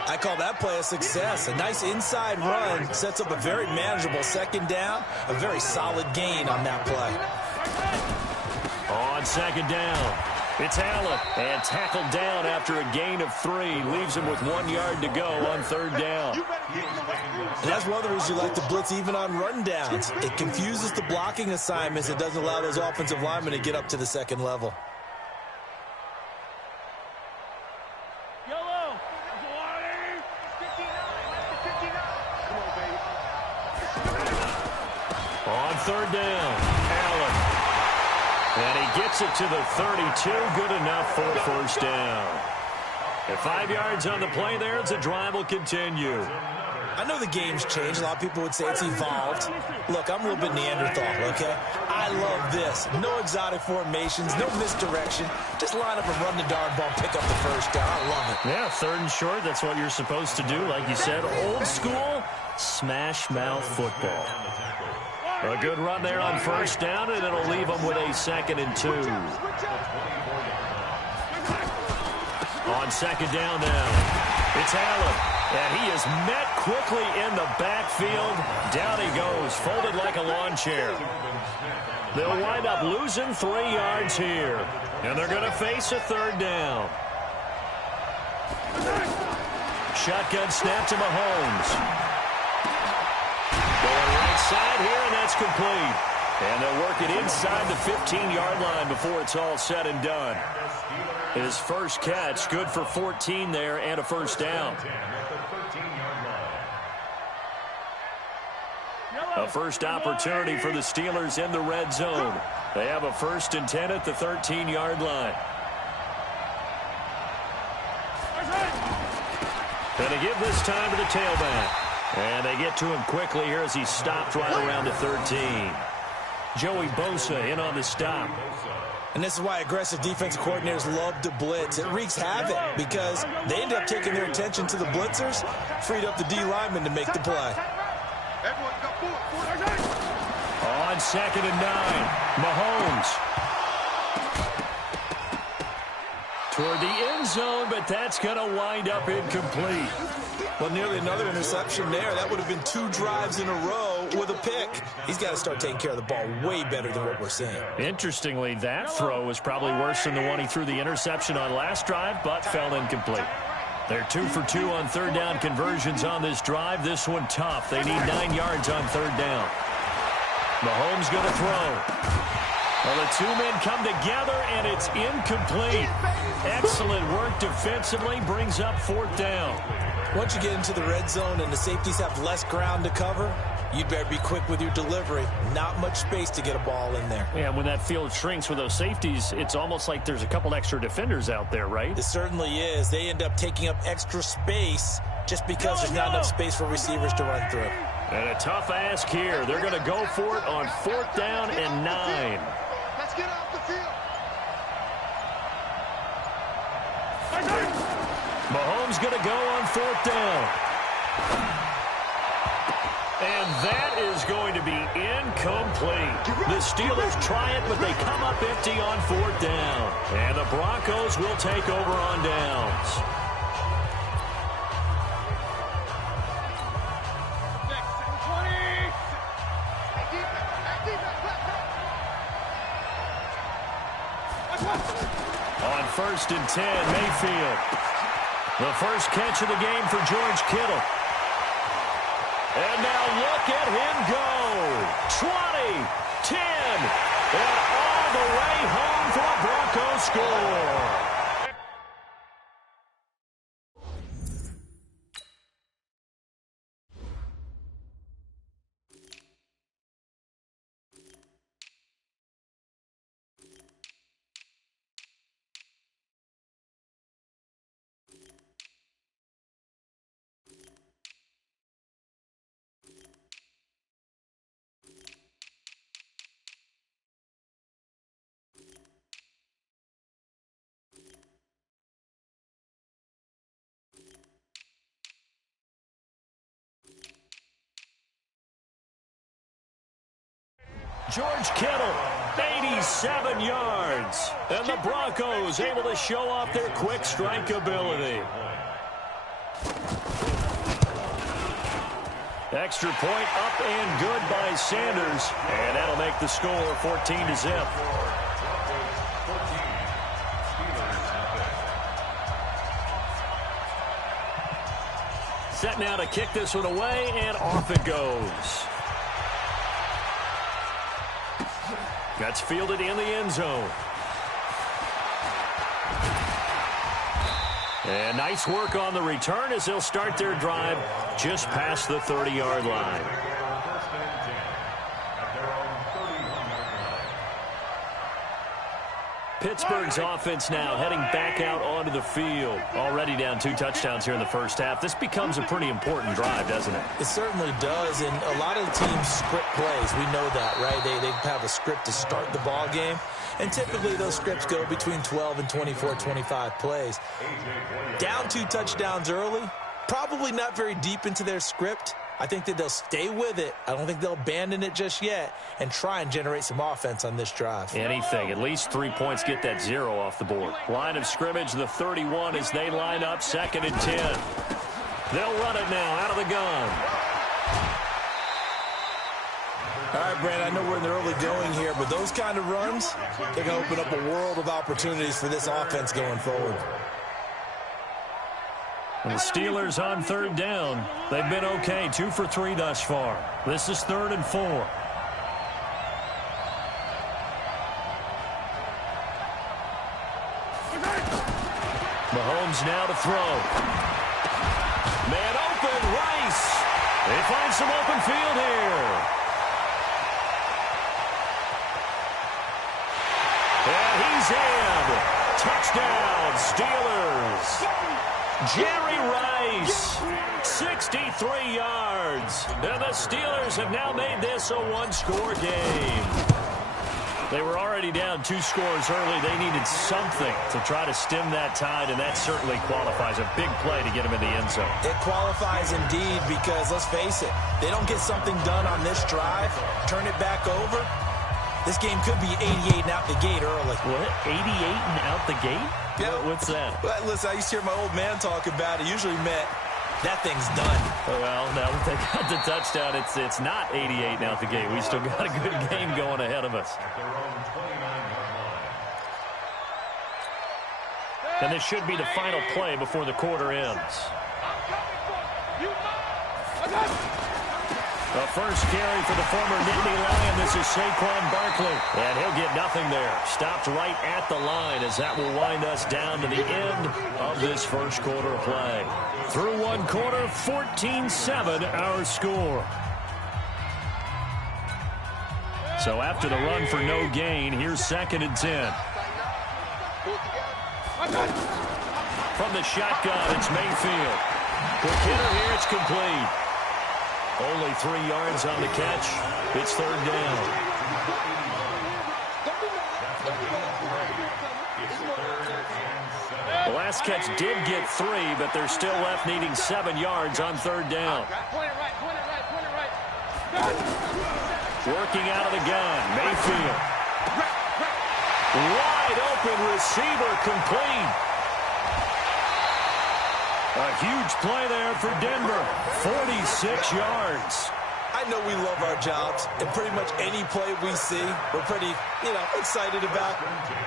I call that play a success. A nice inside run sets up a very manageable second down, a very solid gain on that play. On second down, it's Allen, and tackled down after a gain of 3. Leaves him with 1 yard to go on third down. And that's one of the reasons you like to blitz even on run downs. It confuses the blocking assignments. It doesn't allow those offensive linemen to get up to the second level. On third down, Allen. And he gets it to the 32. Good enough for a first down. At 5 yards on the play there, the drive will continue. I know the game's changed. A lot of people would say it's evolved. Look, I'm a little bit Neanderthal, okay? I love this. No exotic formations, no misdirection. Just line up and run the darn ball, pick up the first down. I love it. Yeah, third and short, that's what you're supposed to do. Like you said, old school, smash mouth football. A good run there on first down, and it'll leave them with a 2nd and 2. On second down now, it's Allen. And he is met quickly in the backfield. Down he goes, folded like a lawn chair. They'll wind up losing 3 yards here. And they're going to face a third down. Shotgun snap to Mahomes. Going right side here, and that's complete. And they'll work it inside the 15-yard line before it's all said and done. His first catch, good for 14 there and a first down. A first opportunity for the Steelers in the red zone. They have a 1st and 10 at the 13-yard line. Going to give this time to the tailback. And they get to him quickly here as he's stopped right around the 13. Joey Bosa in on the stop. And this is why aggressive defensive coordinators love to blitz. It wreaks havoc because they end up taking their attention to the blitzers, freed up the D lineman to make the play. On 2nd and 9, Mahomes. Toward the end zone, but that's going to wind up incomplete. Well, nearly another interception there. That would have been 2 drives in a row with a pick. He's got to start taking care of the ball way better than what we're seeing. Interestingly, that throw was probably worse than the one he threw the interception on last drive, but fell incomplete. They're 2 for 2 on third down conversions on this drive. This one tough. They need 9 yards on third down. Mahomes going to throw. Well, the 2 men come together, and it's incomplete. Excellent work defensively, brings up 4th down. Once you get into the red zone and the safeties have less ground to cover, you'd better be quick with your delivery. Not much space to get a ball in there. Yeah, when that field shrinks with those safeties, it's almost like there's a couple extra defenders out there, right? It certainly is. They end up taking up extra space just because there's not enough space for receivers to run through. And a tough ask here. They're going to go for it on 4th down and 9. Let's get off the field. Mahomes going to go on 4th down. And that is going to be incomplete. The Steelers try it, but they come up empty on 4th down. And the Broncos will take over on downs. On 1st and 10, Mayfield. The first catch of the game for George Kittle. And now look at him go. 20, 10, and all the way home for a Broncos score. George Kittle, 87 yards. And the Broncos able to show off their quick strike ability. Extra point up and good by Sanders. And that'll make the score 14-0. Set now to kick this one away, and off it goes. That's fielded in the end zone. And nice work on the return as they'll start their drive just past the 30-yard line. Pittsburgh's offense now heading back out onto the field. Already down 2 touchdowns here in the first half. This becomes a pretty important drive, doesn't it? It certainly does, and a lot of the teams script plays. We know that, right? They have a script to start the ball game, and typically those scripts go between 12 and 24, 25 plays. Down 2 touchdowns early, probably not very deep into their script. I think that they'll stay with it. I don't think they'll abandon it just yet and try and generate some offense on this drive. Anything. At least 3 points, get that 0 off the board. Line of scrimmage, the 31 as they line up 2nd and 10. They'll run it now out of the gun. All right, Brandon, I know we're in the early going here, but those kind of runs, they're going to open up a world of opportunities for this offense going forward. And the Steelers on 3rd down. They've been okay, 2 for 3 thus far. This is 3rd and 4. Mahomes now to throw. Man open, Rice. They find some open field here. And he's in. Touchdown, Steelers. Jerry Rice, 63 yards. And the Steelers have now made this a one-score game. They were already down 2 scores early. They needed something to try to stem that tide, and that certainly qualifies. A big play to get them in the end zone. It qualifies indeed because, let's face it, they don't get something done on this drive, turn it back over, this game could be 88 and out the gate early. What? 88 and out the gate? Yeah. What's that? Well, listen, I used to hear my old man talk about it. Usually meant that thing's done. Well, now that they got the touchdown, it's not 88 and out the gate. We still got a good game going ahead of us. And this should be the final play before the quarter ends. The first carry for the former Nittany Lion. This is Saquon Barkley. And he'll get nothing there. Stopped right at the line as that will wind us down to the end of this first quarter of play. Through one quarter, 14-7 our score. So after the run for no gain, here's 2nd and 10. From the shotgun, it's Mayfield. Quick hitter here, it's complete. Only 3 yards on the catch. It's 3rd down. The last catch did get 3, but they're still left needing 7 yards on 3rd down. Working out of the gun, Mayfield. Wide open receiver, complete. A huge play there for Denver. 46 yards. I know we love our jobs, and pretty much any play we see, we're pretty, excited about.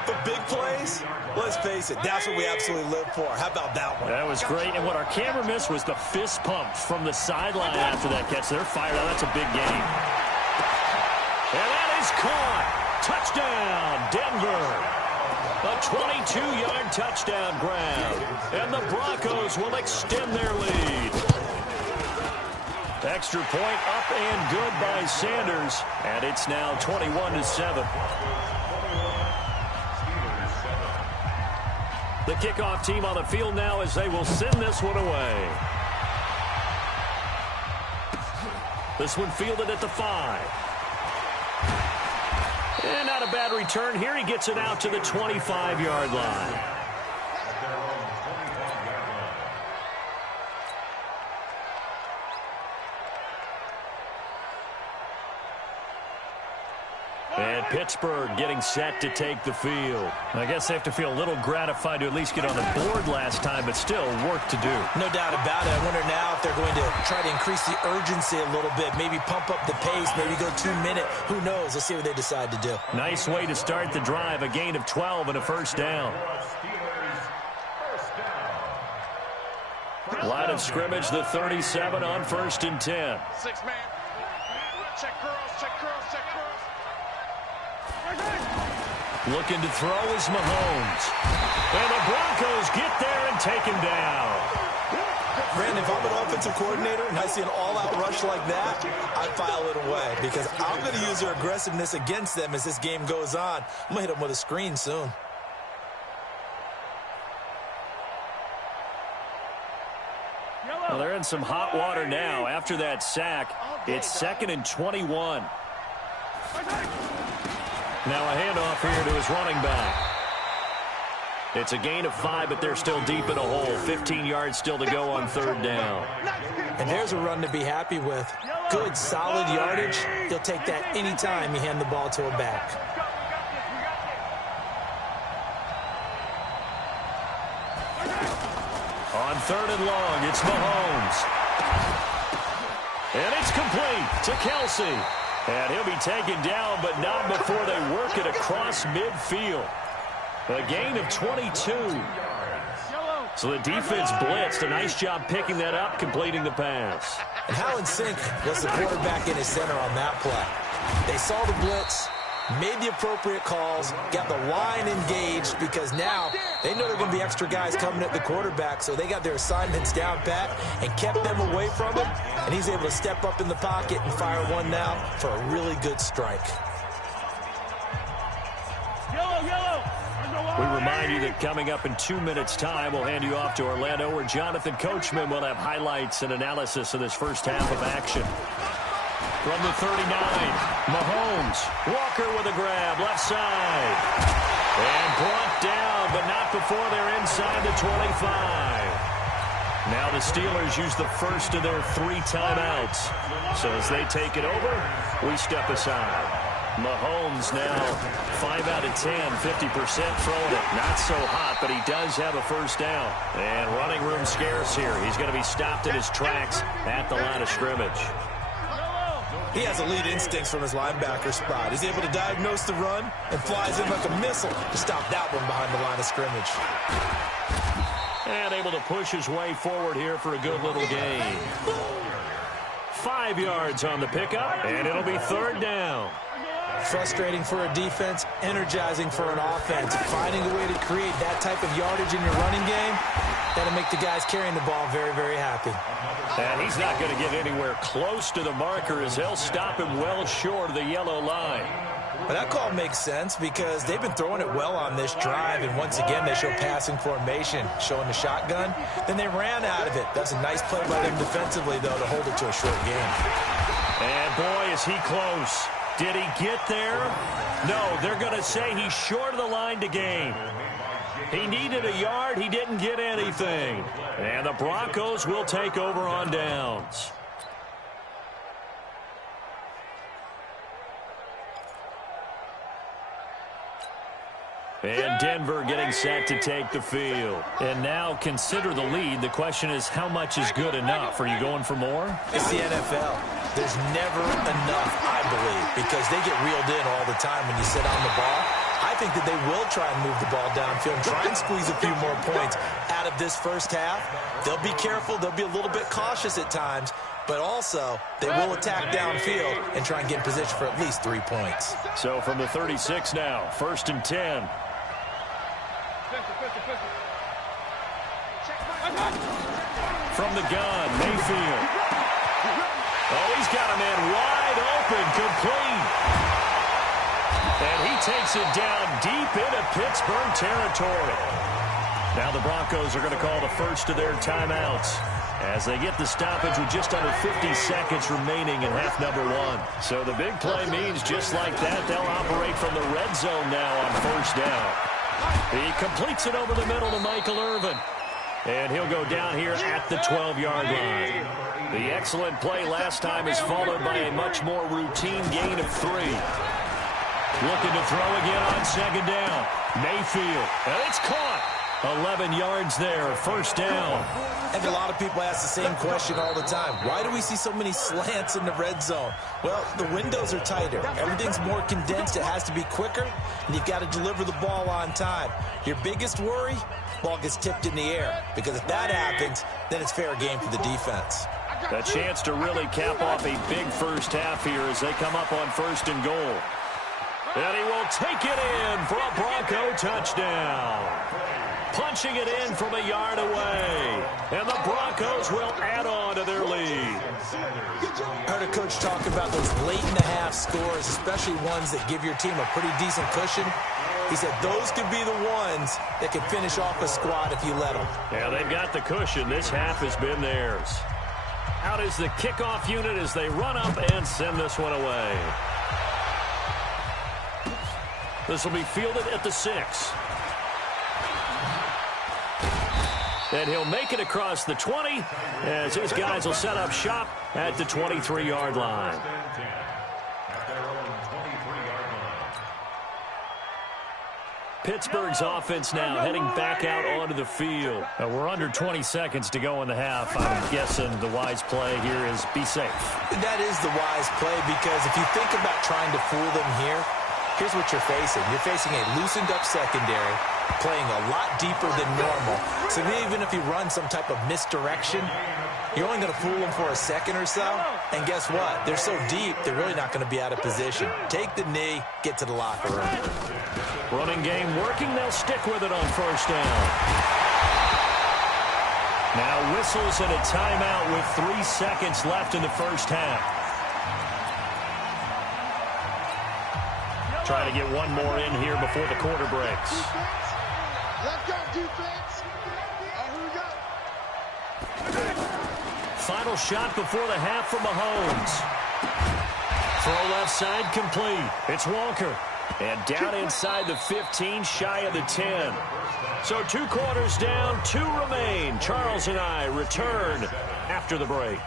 But big plays, let's face it, that's what we absolutely live for. How about that one? That was great, and what our camera missed was the fist pumps from the sideline after that catch. They're fired out. That's a big game. And that is caught. Touchdown, Denver. A 22-yard touchdown grab. And the Broncos will extend their lead. Extra point up and good by Sanders. And it's now 21-7. The kickoff team on the field now as they will send this one away. This one fielded at the 5. And not a bad return here. He gets it out to the 25-yard line. And Pittsburgh getting set to take the field. I guess they have to feel a little gratified to at least get on the board last time, but still work to do. No doubt about it. I wonder now if they're going to try to increase the urgency a little bit, maybe pump up the pace, maybe go 2-minute. Who knows? Let's see what they decide to do. Nice way to start the drive, a gain of 12 and a 1st down. Line of scrimmage, the 37 on 1st and 10. 6-man. Check girls, check girls, check girls. Looking to throw is Mahomes. And the Broncos get there and take him down. Brandon, if I'm an offensive coordinator and I see an all-out rush like that, I file it away because I'm going to use their aggressiveness against them as this game goes on. I'm going to hit them with a screen soon. Well, they're in some hot water now. After that sack, it's 2nd and 21. Now a handoff here to his running back. It's a gain of 5, but they're still deep in a hole. 15 yards still to go on 3rd down. And there's a run to be happy with. Good, solid yardage. You'll take that anytime you hand the ball to a back. On 3rd and long, it's Mahomes. And it's complete to Kelsey. And he'll be taken down, but not before they work it across midfield. A gain of 22. So the defense blitzed. A nice job picking that up, completing the pass. And how in sync was the quarterback in his center on that play? They saw the blitz, made the appropriate calls, got the line engaged, because now they know there are going to be extra guys coming at the quarterback, so they got their assignments down pat and kept them away from him, and he's able to step up in the pocket and fire one now for a really good strike. We remind you that coming up in 2 minutes' time, we'll hand you off to Orlando, where Jonathan Coachman will have highlights and analysis of this first half of action. From the 39, Mahomes. Walker with a grab, left side. And brought down, but not before they're inside the 25. Now the Steelers use the first of their 3 timeouts. So as they take it over, we step aside. Mahomes now 5 out of 10, 50% throwing it. Not so hot, but he does have a first down. And running room scarce here. He's going to be stopped in his tracks at the line of scrimmage. He has elite instincts from his linebacker spot. He's able to diagnose the run and flies in like a missile to stop that one behind the line of scrimmage. And able to push his way forward here for a good little gain. 5 yards on the pickup, and it'll be 3rd down. Frustrating for a defense, energizing for an offense. Finding a way to create that type of yardage in your running game, that'll make the guys carrying the ball very, very happy. And he's not going to get anywhere close to the marker, as they'll stop him well short of the yellow line. But that call makes sense because they've been throwing it well on this drive, and once again they show passing formation, showing the shotgun. Then they ran out of it. That's a nice play by them defensively, though, to hold it to a short game. And boy, is he close. Did he get there? No, they're going to say he's short of the line to gain. He needed a yard. He didn't get anything. And the Broncos will take over on downs. And Denver getting set to take the field. And now consider the lead. The question is, how much is good enough? Are you going for more? It's the NFL. There's never enough, I believe, because they get reeled in all the time when you sit on the ball. I think that they will try and move the ball downfield and try and squeeze a few more points out of this first half. They'll be careful. They'll be a little bit cautious at times, but also they will attack downfield and try and get in position for at least 3 points. So from the 36 now, 1st and 10. From the gun, Mayfield. Oh, he's got a man wide open, complete. And he takes it down deep into Pittsburgh territory. Now the Broncos are going to call the first of their timeouts as they get the stoppage with just under 50 seconds remaining in half number 1. So the big play means just like that, they'll operate from the red zone now on 1st down. He completes it over the middle to Michael Irvin. And he'll go down here at the 12-yard line. The excellent play last time is followed by a much more routine gain of 3. Looking to throw again on 2nd down. Mayfield. And it's caught. 11 yards there, 1st down. And a lot of people ask the same question all the time. Why do we see so many slants in the red zone? Well, the windows are tighter. Everything's more condensed. It has to be quicker, and you've got to deliver the ball on time. Your biggest worry, ball gets tipped in the air, because if that happens, then it's fair game for the defense. A chance to really cap off a big first half here as they come up on 1st and goal. And he will take it in for a Bronco touchdown. Punching it in from a yard away. And the Broncos will add on to their lead. I heard a coach talk about those late-in-the-half scores, especially ones that give your team a pretty decent cushion. He said those could be the ones that can finish off a squad if you let them. Yeah, they've got the cushion. This half has been theirs. Out is the kickoff unit as they run up and send this one away. This will be fielded at the 6. And he'll make it across the 20 as his guys will set up shop at the 23-yard line. Pittsburgh's offense now heading back out onto the field. We're under 20 seconds to go in the half. I'm guessing the wise play here is be safe. That is the wise play, because if you think about trying to fool them here, here's what you're facing. You're facing a loosened up secondary. playing a lot deeper than normal. So even if you run some type of misdirection, you're only going to fool them for a second or so. And guess what? They're so deep, they're really not going to be out of position. Take the knee, get to the locker room. Running game working. They'll stick with it on first down. Now whistles and a timeout with 3 seconds left in the first half. Trying to get one more in here before the quarter breaks. Let's go, defense. Here we go. Final shot before the half from Mahomes. Throw left side complete. It's Walker. And down inside the 15, shy of the 10. So 2 quarters down, 2 remain. Charles and I return after the break.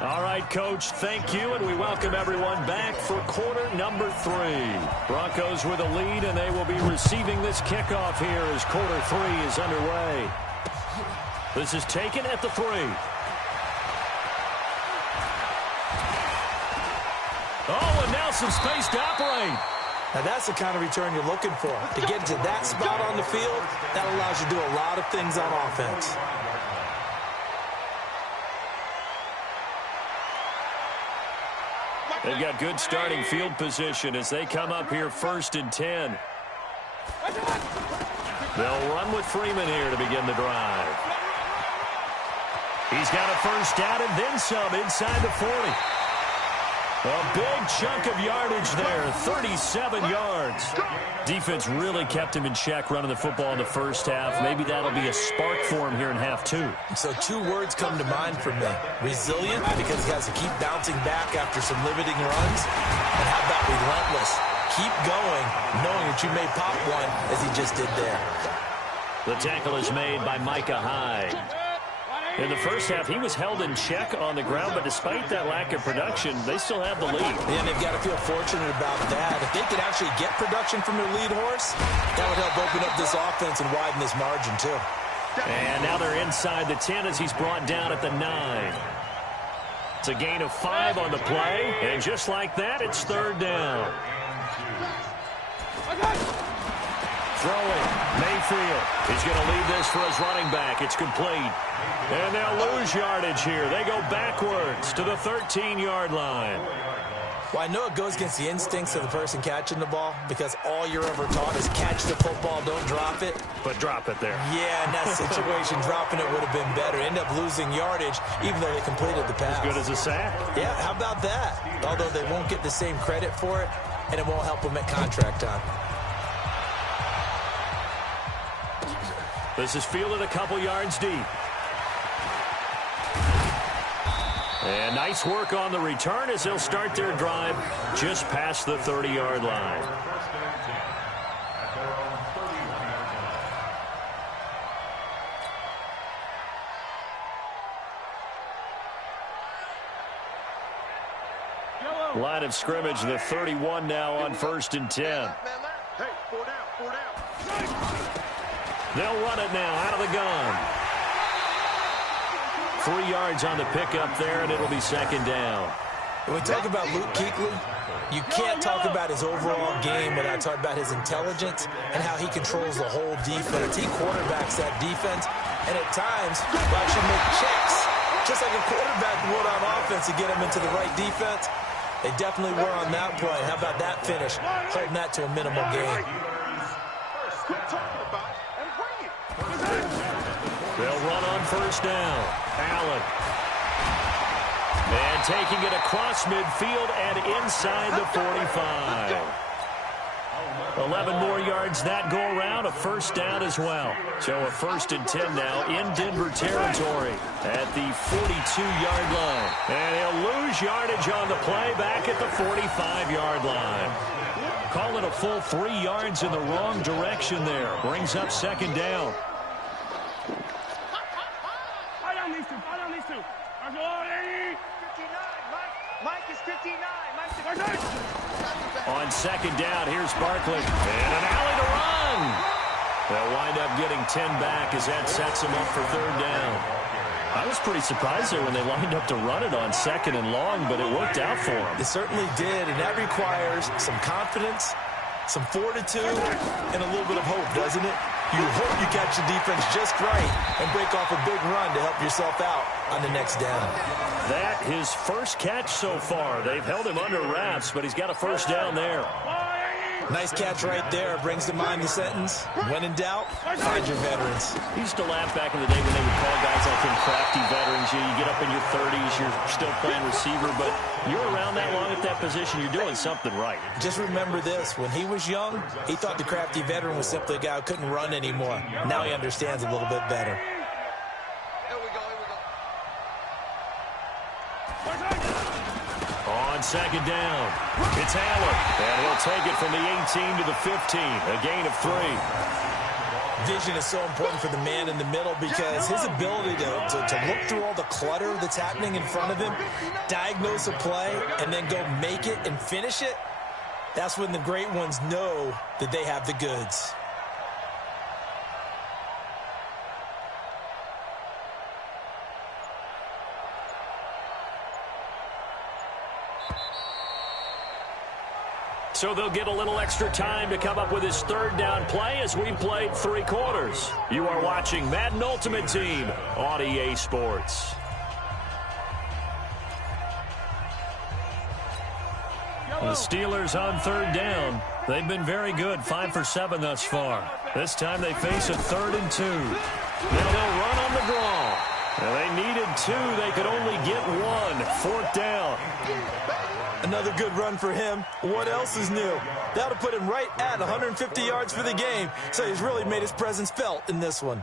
All right, Coach, thank you, and we welcome everyone back for quarter number 3. Broncos with a lead, and they will be receiving this kickoff here as quarter 3 is underway. This is taken at the 3. Oh, and now some space to operate. Now, that's the kind of return you're looking for. To get into that spot on the field, that allows you to do a lot of things on offense. They've got good starting field position as they come up here 1st and 10. They'll run with Freeman here to begin the drive. He's got a first down and then some inside the 40. A big chunk of yardage there, 37 yards. Defense really kept him in check running the football in the first half. Maybe that'll be a spark for him here in half 2. So 2 words come to mind for me. Resilient, because he has to keep bouncing back after some limiting runs. And how about relentless? Keep going, knowing that you may pop one, as he just did there. The tackle is made by Micah Hyde. In the first half, he was held in check on the ground, but despite that lack of production, they still have the lead. And they've got to feel fortunate about that. If they could actually get production from their lead horse, that would help open up this offense and widen this margin, too. And now they're inside the 10 as he's brought down at the 9. It's a gain of 5 on the play, and just like that, it's 3rd down. Throwing, Mayfield. He's going to lead this for his running back. It's complete. And they'll lose yardage here. They go backwards to the 13-yard line. Well, I know it goes against the instincts of the person catching the ball because all you're ever taught is catch the football, don't drop it. But drop it there. Yeah, in that situation, dropping it would have been better. End up losing yardage, even though they completed the pass. As good as a sack. Yeah, how about that? Although they won't get the same credit for it, and it won't help them at contract time. This is fielded a couple yards deep. And nice work on the return as they'll start their drive just past the 30-yard line. Line of scrimmage, the 31 now on 1st and 10. Hey, 4 down, 4 down. They'll run it now out of the gun. 3 yards on the pickup there, and it'll be 2nd down. When we talk about Luke Kuechly, you can't talk about his overall game without talking about his intelligence and how he controls the whole defense. He quarterbacks that defense, and at times will actually make checks, just like a quarterback would on offense to get him into the right defense. They definitely were on that play. How about that finish? Holding that to a minimal gain. They'll run on 1st down. Allen. And taking it across midfield and inside the 45. 11 more yards that go around, a 1st down as well. So a 1st and 10 now in Denver territory at the 42-yard line. And he'll lose yardage on the play back at the 45-yard line. Call it a full 3 yards in the wrong direction there. Brings up 2nd down. Mike is 59. On 2nd down, here's Barkley. And an alley to run. They'll wind up getting 10 back as that sets them up for 3rd down. I was pretty surprised there when they lined up to run it on 2nd and long, but it worked out for them. It certainly did, and that requires some confidence Some fortitude and a little bit of hope, doesn't it? You hope you catch the defense just right and break off a big run to help yourself out on the next down. That his first catch so far. They've held him under wraps, but he's got a first down there. Nice catch right there. Brings to mind the sentence, when in doubt, find your veterans. He used to laugh back in the day when they would call guys like him crafty veterans. You get up in your 30s, you're still playing receiver, but you're around that long at that position, you're doing something right. Just remember this. When he was young, he thought the crafty veteran was simply a guy who couldn't run anymore. Now he understands a little bit better. On second down, it's Allen, and he'll take it from the 18 to the 15, a gain of 3. Vision is so important for the man in the middle because his ability to look through all the clutter that's happening in front of him, diagnose a play, and then go make it and finish it, that's when the great ones know that they have the goods. So they'll get a little extra time to come up with his third down play as we've played 3 quarters. You are watching Madden Ultimate Team on EA Sports. The Steelers on third down. They've been very good, 5 for 7 thus far. This time they face a 3rd and 2. Now they'll run on the draw. Now they needed 2. They could only get 1. 4th down. Another good run for him. What else is new? That'll put him right at 150 yards for the game, so he's really made his presence felt in this one.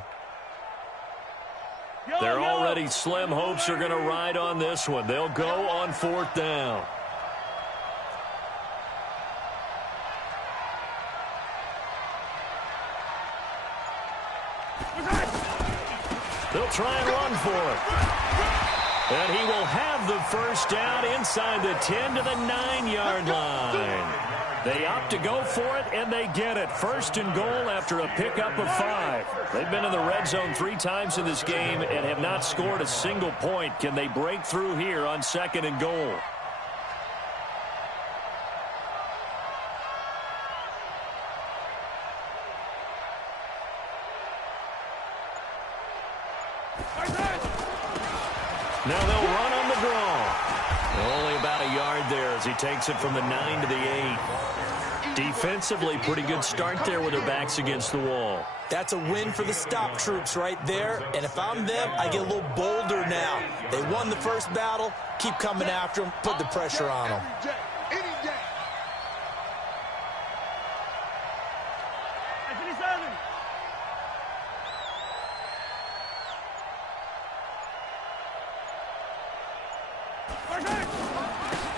Their already slim hopes are going to ride on this one. They'll go on 4th down. They'll try and run for it. And he will have the first down inside the 10 to the 9-yard line. They opt to go for it, and they get it. 1st and goal after a pickup of 5. They've been in the red zone 3 times in this game and have not scored a single point. Can they break through here on 2nd and goal? Now they'll run on the draw. Only about a yard there as he takes it from the 9 to the 8. Defensively, pretty good start there with their backs against the wall. That's a win for the stop troops right there. And if I'm them, I get a little bolder now. They won the first battle. Keep coming after them. Put the pressure on them.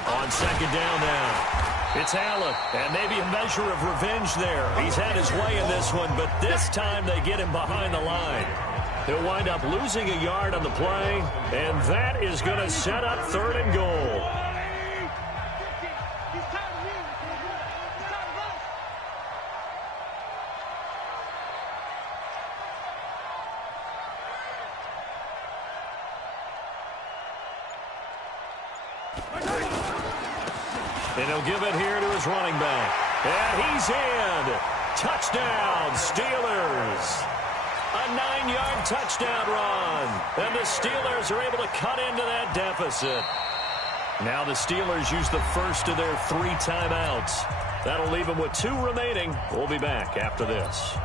On 2nd down now, it's Allen, and maybe a measure of revenge there. He's had his way in this one, but this time they get him behind the line. He'll wind up losing a yard on the play, and that is going to set up 3rd and goal. And he'll give it here to his running back. And he's in. Touchdown, Steelers. A 9-yard touchdown run. And the Steelers are able to cut into that deficit. Now the Steelers use the first of their 3 timeouts. That'll leave them with 2 remaining. We'll be back after this.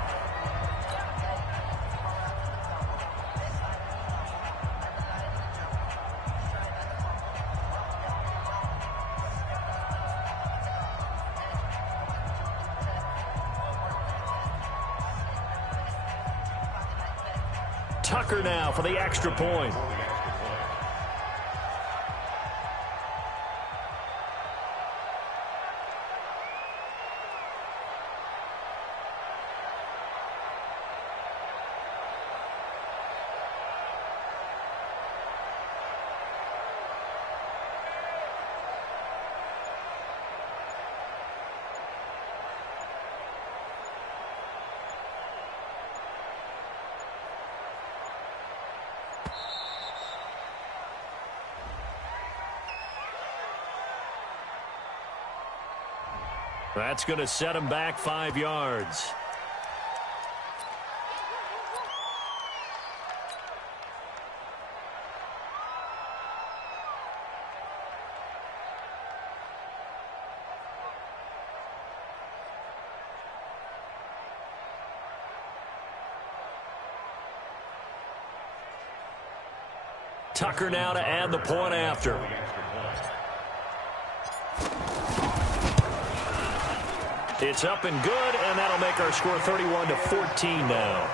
Tucker now for the extra point. That's going to set him back 5 yards. Tucker now to add the point after. It's up and good, and that'll make our score 31-14 now.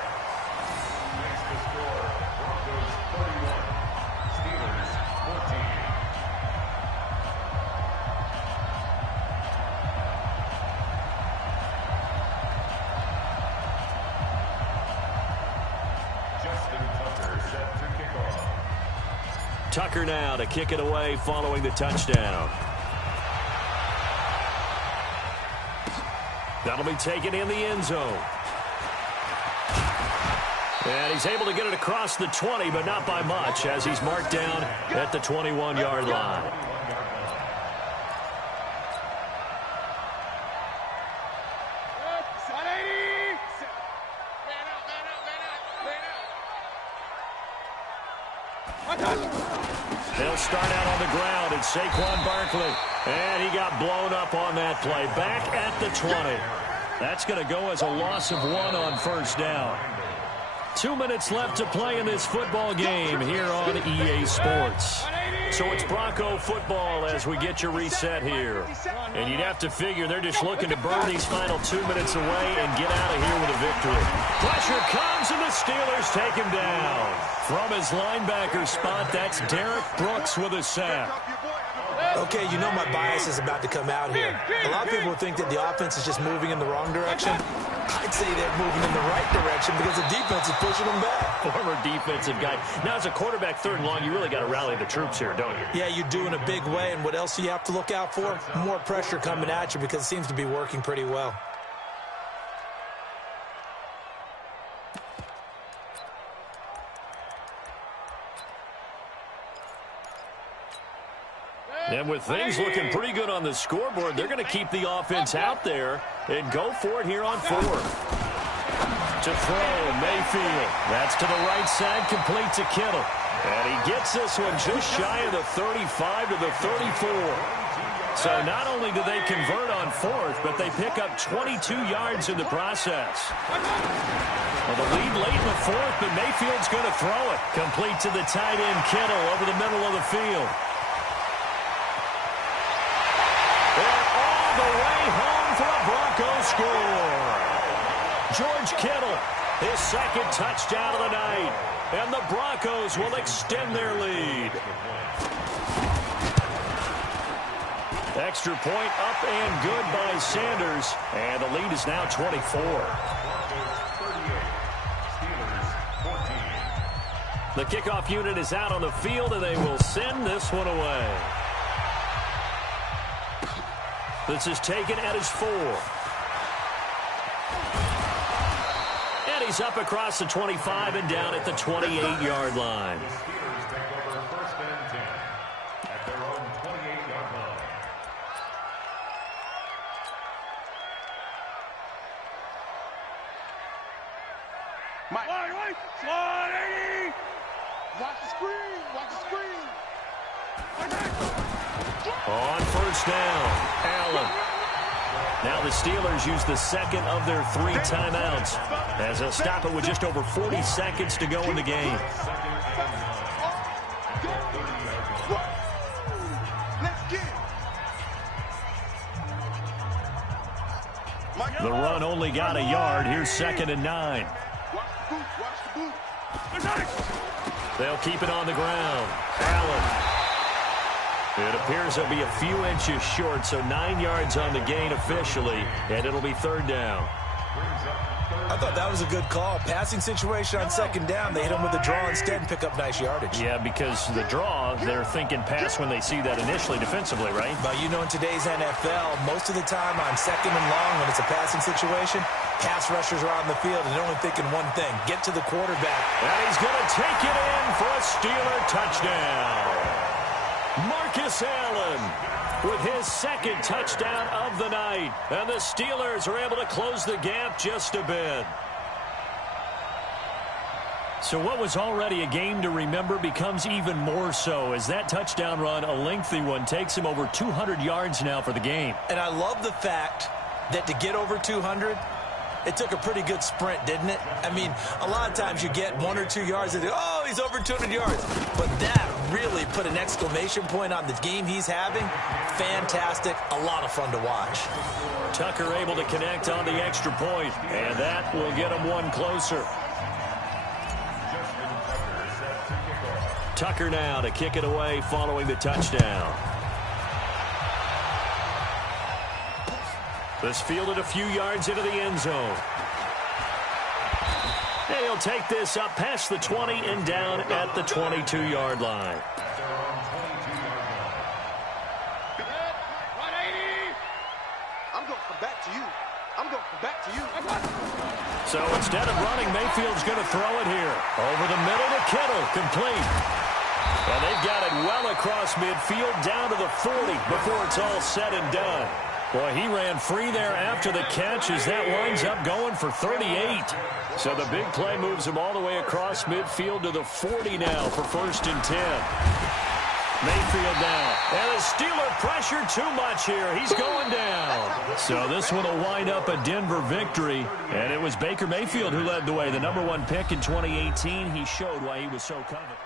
Tucker now to kick it away following the touchdown. That'll be taken in the end zone. And he's able to get it across the 20, but not by much, as he's marked down at the 21-yard line. They'll start out on the ground. It's Saquon Barkley. And he got blown up on that play. Back at the 20. That's going to go as a loss of 1 on first down. 2 minutes left to play in this football game here on EA Sports. So it's Bronco football as we get your reset here. And you'd have to figure they're just looking to burn these final 2 minutes away and get out of here with a victory. Pressure comes, and the Steelers take him down. From his linebacker spot, that's Derek Brooks with a sack. Okay, you know my bias is about to come out here. A lot of people think that the offense is just moving in the wrong direction. I'd say they're moving in the right direction because the defense is pushing them back. Former defensive guy. Now, as a quarterback, 3rd and long, you really got to rally the troops here, don't you? Yeah, you do in a big way. And what else do you have to look out for? More pressure coming at you because it seems to be working pretty well. And with things looking pretty good on the scoreboard, they're going to keep the offense out there and go for it here on 4th. To throw, Mayfield. That's to the right side, complete to Kittle. And he gets this one just shy of the 35 to the 34. So not only do they convert on 4th, but they pick up 22 yards in the process. Well, the lead late in the 4th, but Mayfield's going to throw it. Complete to the tight end, Kittle, over the middle of the field. The way home for a Broncos score. George Kittle, his 2nd touchdown of the night. And the Broncos will extend their lead. Extra point up and good by Sanders. And the lead is now 24. The kickoff unit is out on the field, and they will send this one away. This is taken at his 4. And he's up across the 25 and down at the 28-yard line. The Steelers take over 1st and 10 at their own 28-yard line. Mike. Slide 80. Watch the screen. Watch the screen. On first down, Allen. Now the Steelers use the 2nd of their 3 timeouts as they'll stop it with just over 40 seconds to go in the game. The run only got a yard. Here's 2nd and 9. They'll keep it on the ground. Allen. It appears they'll be a few inches short, so 9 yards on the gain officially, and it'll be 3rd down. I thought that was a good call. Passing situation on 2nd down. They hit him with a draw instead and pick up nice yardage. Yeah, because the draw, they're thinking pass when they see that initially defensively, right? But you know, in today's NFL, most of the time on 2nd and long, when it's a passing situation, pass rushers are on the field and they're only thinking one thing: get to the quarterback. And he's going to take it in for a Steeler touchdown. Marcus Allen. with his second touchdown of the night. And the Steelers are able to close the gap just a bit. So what was already a game to remember becomes even more so as that touchdown run, a lengthy one, takes him over 200 yards now for the game. And I love the fact that to get over 200, it took a pretty good sprint, didn't it? I mean, a lot of times you get 1 or 2 yards and oh, he's over 200 yards. But that really put an exclamation point on the game he's having. Fantastic. A lot of fun to watch. Tucker able to connect on the extra point, and that will get him one closer. Tucker now to kick it away following the touchdown. This fielded a few yards into the end zone. And he'll take this up past the 20 and down at the 22-yard line. I'm going to come back to you. I'm going to come back to you. So instead of running, Mayfield's going to throw it here. Over the middle to Kittle, complete. And they've got it well across midfield down to the 40 before it's all said and done. Boy, he ran free there after the catch as that winds up going for 38. So the big play moves him all the way across midfield to the 40 now for 1st and 10. Mayfield now. And the Steeler pressure too much here. He's going down. So this one will wind up a Denver victory. And it was Baker Mayfield who led the way. The #1 pick in 2018. He showed why he was so coveted.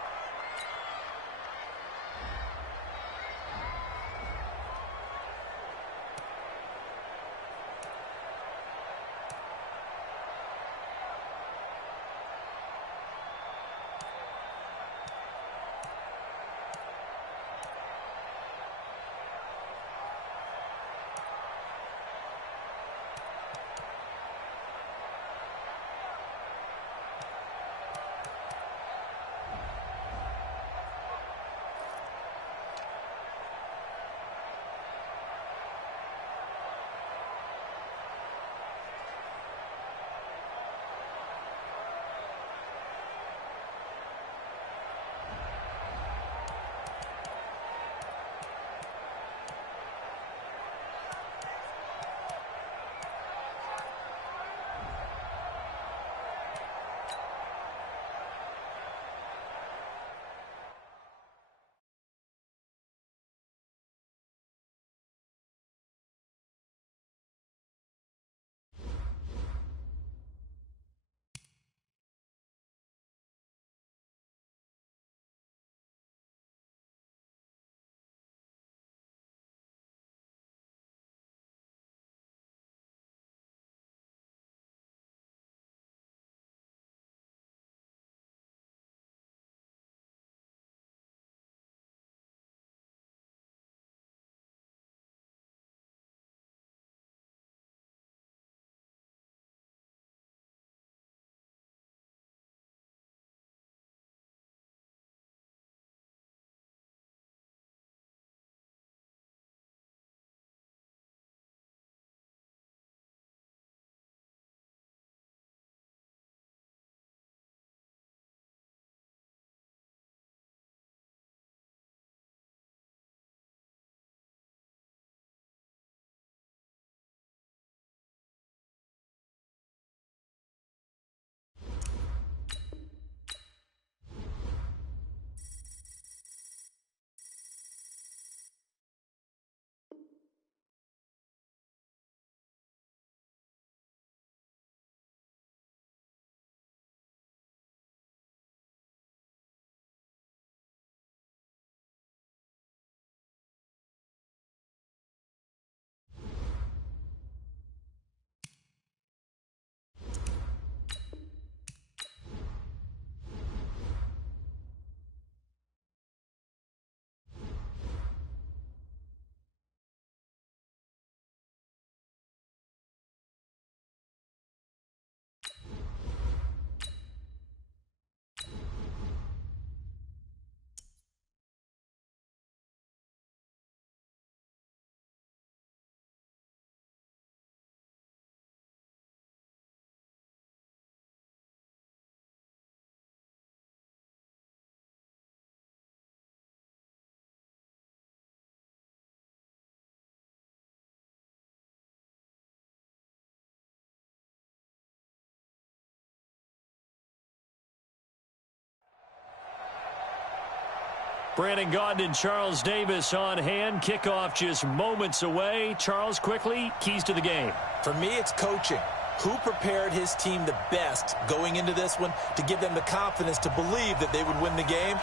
Brandon Gaudin and Charles Davis on hand. Kickoff just moments away. Charles, quickly, keys to the game. For me, it's coaching. Who prepared his team the best going into this one to give them the confidence to believe that they would win the game?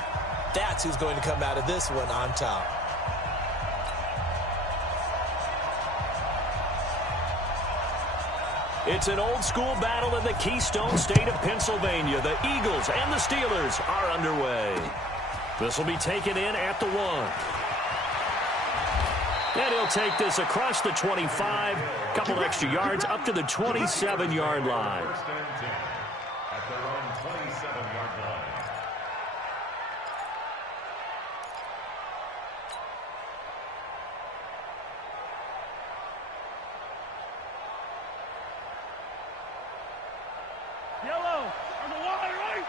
That's who's going to come out of this one on top. It's an old-school battle in the Keystone State of Pennsylvania. The Eagles and the Steelers are underway. This will be taken in at the 1. And he'll take this across the 25. Couple extra yards up to the 27-yard line. At their own 27-yard line. Yellow, on the line, right?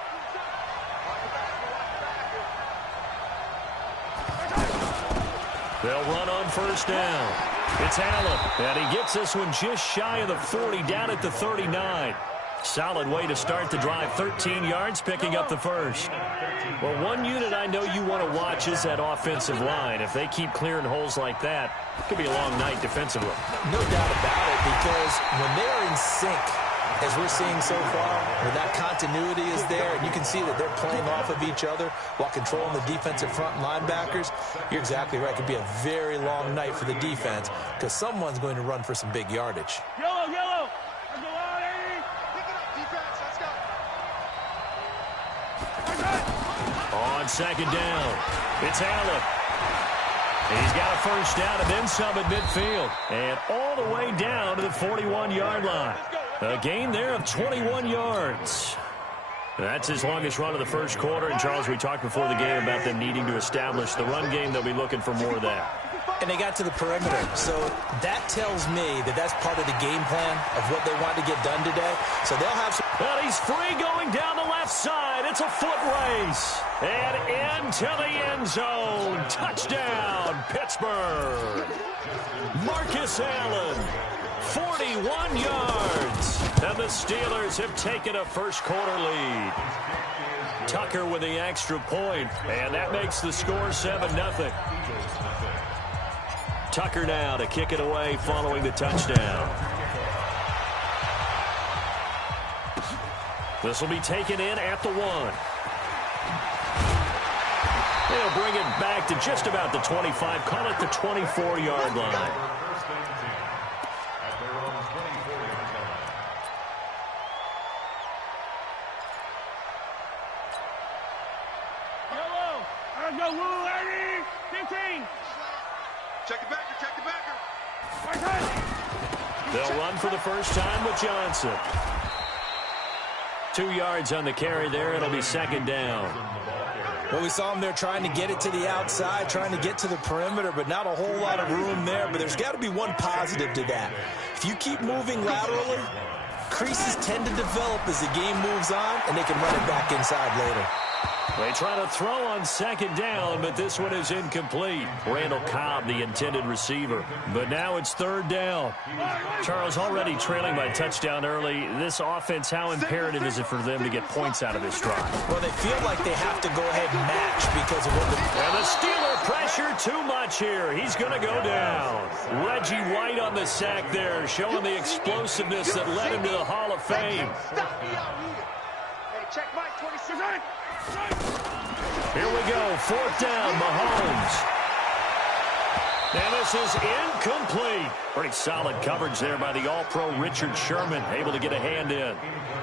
They'll run on first down. It's Allen, and he gets this one just shy of the 40, down at the 39. Solid way to start the drive, 13 yards, picking up the first. Well, one unit I know you want to watch is that offensive line. If they keep clearing holes like that, it could be a long night defensively. No doubt about it, because when they're in sync, as we're seeing so far, when that continuity is there, and you can see that they're playing off of each other while controlling the defensive front linebackers, you're exactly right. It could be a very long night for the defense because someone's going to run for some big yardage. Yellow, yellow. On the line, Eddie. Pick it up, defense. Let's go. On second down, it's Allen. He's got a first down and then some at midfield. And all the way down to the 41-yard line. A gain there of 21 yards. That's his longest run of the first quarter. And, Charles, we talked before the game about them needing to establish the run game. They'll be looking for more of that. And they got to the perimeter. So that tells me that that's part of the game plan of what they want to get done today. So they'll have some... Well, he's free going down the left side. It's a foot race. And into the end zone. Touchdown, Pittsburgh. Marcus Allen, 41 yards. And the Steelers have taken a first-quarter lead. Tucker with the extra point, and that makes the score 7-0. Tucker now to kick it away following the touchdown. This will be taken in at the 1. They'll bring it back to just about the 25, call it the 24-yard line. Yellow. On the woo, Eddie. 15. Check the backer, check the backer. They'll run for the first time with Johnson. 2 yards on the carry there. It'll be second down. Well, we saw them there trying to get it to the outside, trying to get to the perimeter, but not a whole lot of room there. But there's got to be one positive to that. If you keep moving laterally, creases tend to develop as the game moves on, and they can run it back inside later. They try to throw on second down, but this one is incomplete. Randall Cobb, the intended receiver. But now it's third down. Charles, already trailing by touchdown early. This offense, how imperative is it for them to get points out of this drive? Well, they feel like they have to go ahead and match because of what the... And the Steeler pressure too much here. He's going to go down. Reggie White on the sack there, showing the explosiveness that led him to the Hall of Fame. Hey, check Mike, 26. Here we go, fourth down, Mahomes. And this is incomplete. Pretty solid coverage there by the All-Pro Richard Sherman, able to get a hand in.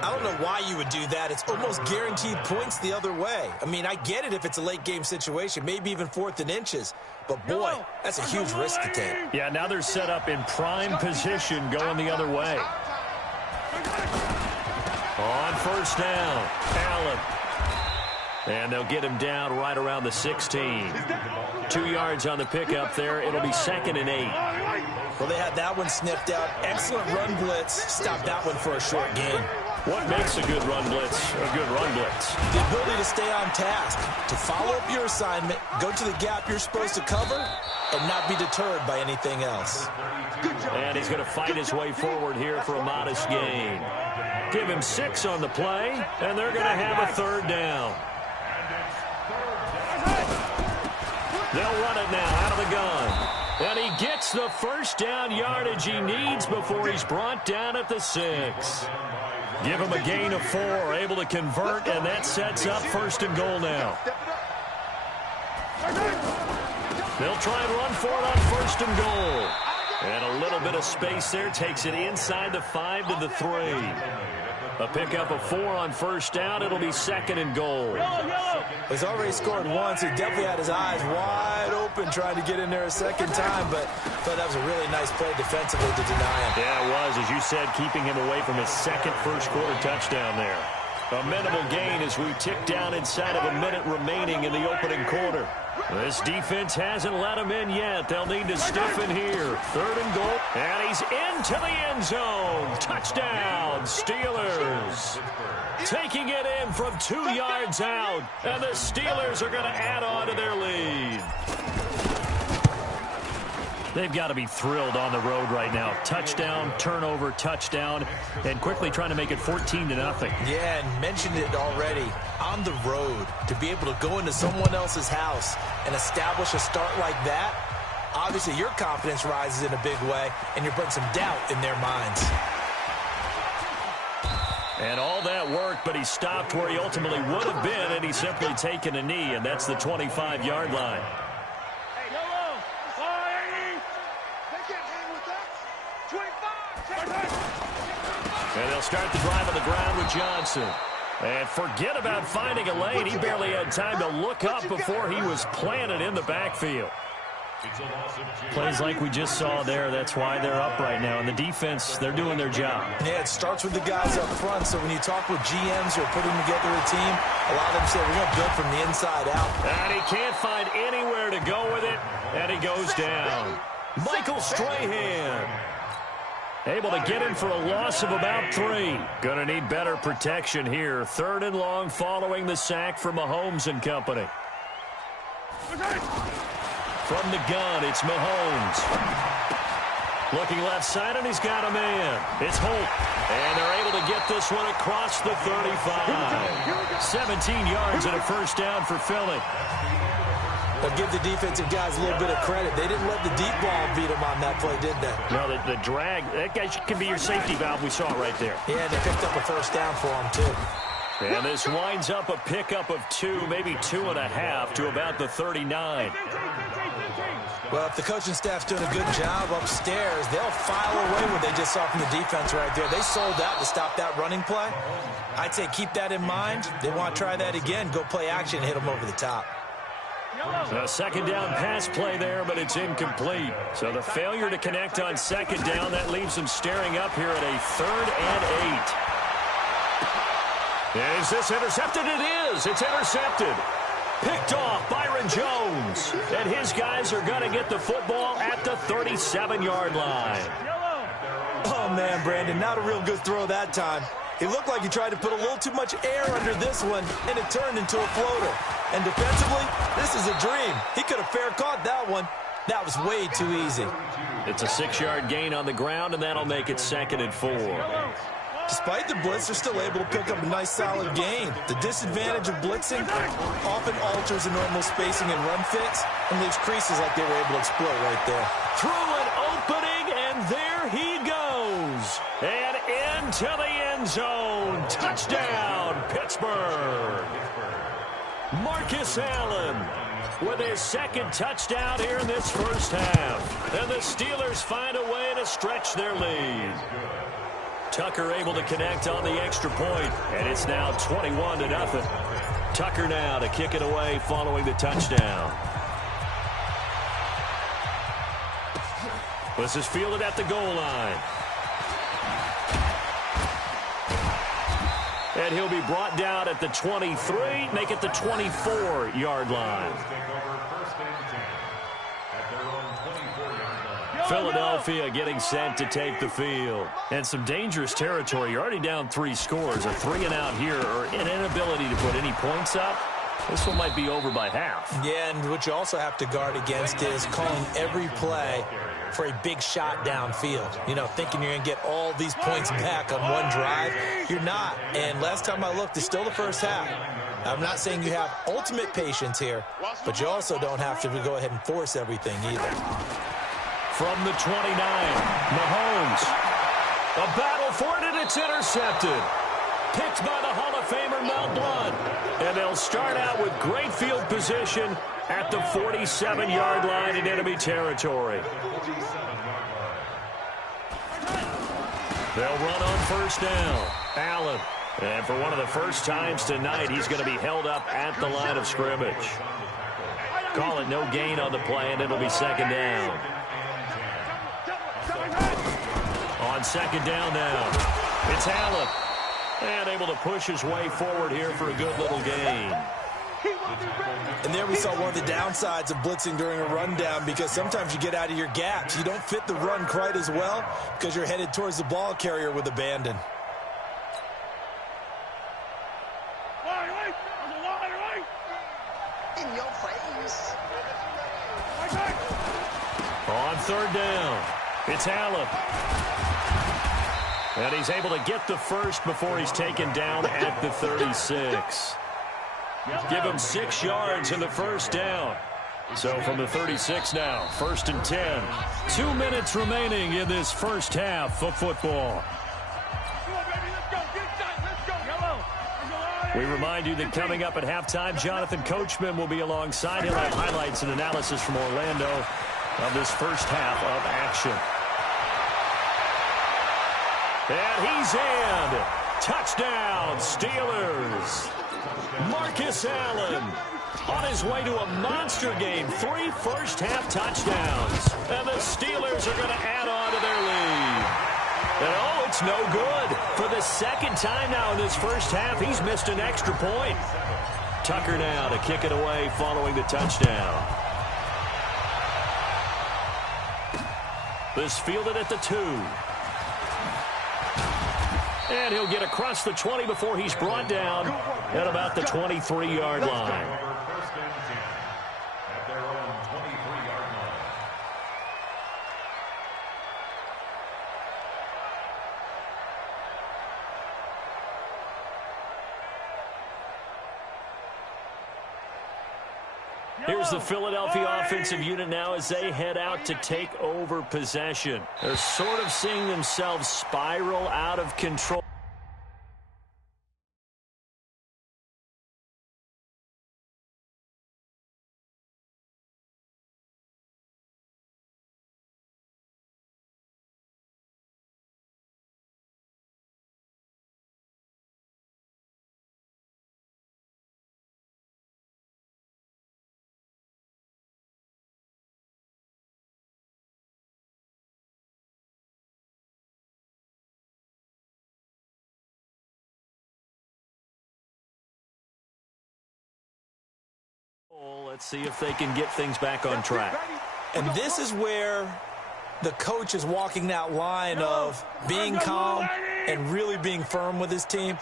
I don't know why you would do that. It's almost guaranteed points the other way. I mean, I get it if it's a late-game situation, maybe even 4th and inches. But, boy, that's a huge risk to take. Yeah, now they're set up in prime position going the other way. On first down, Allen. And they'll get him down right around the 16. 2 yards on the pickup there. It'll be second and 8. Well, they had that one sniffed out. Excellent run blitz. Stopped that one for a short gain. What makes a good run blitz a good run blitz? The ability to stay on task, to follow up your assignment, go to the gap you're supposed to cover, and not be deterred by anything else. And he's going to fight his way forward here for a modest gain. Give him 6 on the play, and they're going to have a third down. They'll run it now out of the gun. And he gets the first down yardage he needs before he's brought down at the 6. Give him a gain of 4, able to convert, and that sets up 1st and goal now. They'll try and run for it on 1st and goal. And a little bit of space there takes it inside the 5 to the 3. A pickup of 4 on 1st down. It'll be 2nd and goal. He's already scored once. He definitely had his eyes wide open trying to get in there a 2nd time, but that was a really nice play defensively to deny him. Yeah, it was, as you said, keeping him away from his 2nd first-quarter touchdown there. A minimal gain as we tick down inside of a minute remaining in the opening quarter. This defense hasn't let him in yet. They'll need to stiffen here. 3rd and goal. And he's into the end zone. Touchdown, Steelers. Taking it in from 2 yards out. And the Steelers are going to add on to their lead. They've got to be thrilled on the road right now. Touchdown, turnover, touchdown, and quickly trying to make it 14-0. Yeah, and mentioned it already. On the road, to be able to go into someone else's house and establish a start like that, obviously your confidence rises in a big way, and you bring some doubt in their minds. And all that worked, but he stopped where he ultimately would have been, and he's simply taken a knee, and that's the 25-yard line. And they'll start the drive on the ground with Johnson. And forget about finding a lane. He barely had time to look up before he was planted in the backfield. Plays like we just saw there. That's why they're up right now. And the defense, they're doing their job. Yeah, it starts with the guys up front. So when you talk with GMs who are putting together a team, a lot of them say we're going to build from the inside out. And he can't find anywhere to go with it. And he goes down. Michael Strahan. Able to get in for a loss of about 3. Going to need better protection here. 3rd and long following the sack from Mahomes and company. From the gun, it's Mahomes. Looking left side, and he's got a man. It's Holt. And they're able to get this one across the 35. 17 yards and a first down for Philly. But give the defensive guys a little bit of credit. They didn't let the deep ball beat them on that play, did they? No, the drag, that guy can be your safety valve. We saw it right there. Yeah, they picked up a first down for him, too. And this winds up a pickup of 2, maybe 2.5 to about the 39. Well, if the coaching staff's doing a good job upstairs, they'll file away what they just saw from the defense right there. They sold out to stop that running play. I'd say keep that in mind. They want to try that again. Go play action and hit them over the top. A 2nd down pass play there, but it's incomplete. So the failure to connect on 2nd down, that leaves them staring up here at a 3rd and 8. Is this intercepted? It is. It's intercepted. Picked off Byron Jones. And his guys are going to get the football at the 37-yard line. Oh, man, Brandon, not a real good throw that time. It looked like he tried to put a little too much air under this one, and it turned into a floater. And defensively, this is a dream. He could have fair caught that one. That was way too easy. It's a 6-yard gain on the ground, and that'll make it 2nd and 4. Despite the blitz, they're still able to pick up a nice, solid gain. The disadvantage of blitzing often alters the normal spacing and run fits and leaves creases like they were able to exploit right there. Through an opening, and there he goes. And into the end zone. Touchdown, Pittsburgh. Marcus Allen with his 2nd touchdown here in this first half. And the Steelers find a way to stretch their lead. Tucker able to connect on the extra point, and it's now 21-0. Tucker now to kick it away following the touchdown. This is fielded at the goal line. And he'll be brought down at the 23, make it the 24-yard line. Philadelphia getting set to take the field. And some dangerous territory. You're already down 3 scores. A 3 and out here, or an inability to put any points up. This one might be over by half. Yeah, and what you also have to guard against is calling every play for a big shot downfield. You know, thinking you're going to get all these points back on one drive. You're not. And last time I looked, it's still the first half. I'm not saying you have ultimate patience here, but you also don't have to go ahead and force everything either. From the 29, Mahomes. A battle for it, and it's intercepted. Picked by the Hall of Famer Mel Blount. And they'll start out with great field position at the 47-yard line in enemy territory. They'll run on first down. Allen. And for one of the first times tonight, he's going to be held up at the line of scrimmage. Call it no gain on the play, and it'll be second down. On second down now, it's Allen. And able to push his way forward here for a good little gain. And there we saw one of the downsides of blitzing during a rundown, because sometimes you get out of your gaps. You don't fit the run quite as well because you're headed towards the ball carrier with abandon. In your face. On third down, it's Allen. And he's able to get the first before he's taken down at the 36. Give him 6 yards in the first down. So from the 36 now, 1st and 10. 2 minutes remaining in this first half of football. We remind you that coming up at halftime, Jonathan Coachman will be alongside. He'll have highlights and analysis from Orlando of this first half of action. And he's in. Touchdown, Steelers. Marcus Allen on his way to a monster game. 3 first-half touchdowns. And the Steelers are going to add on to their lead. And oh, it's no good. For the second time now in this first half, he's missed an extra point. Tucker now to kick it away following the touchdown. This fielded at the 2. And he'll get across the 20 before he's brought down at about the 23-yard line. First and 10 at their own 23-yard line. Here's the Philadelphia offensive unit now as they head out to take over possession. They're sort of seeing themselves spiral out of control. Let's see if they can get things back on track. And this is where the coach is walking that line of being calm and really being firm with his team.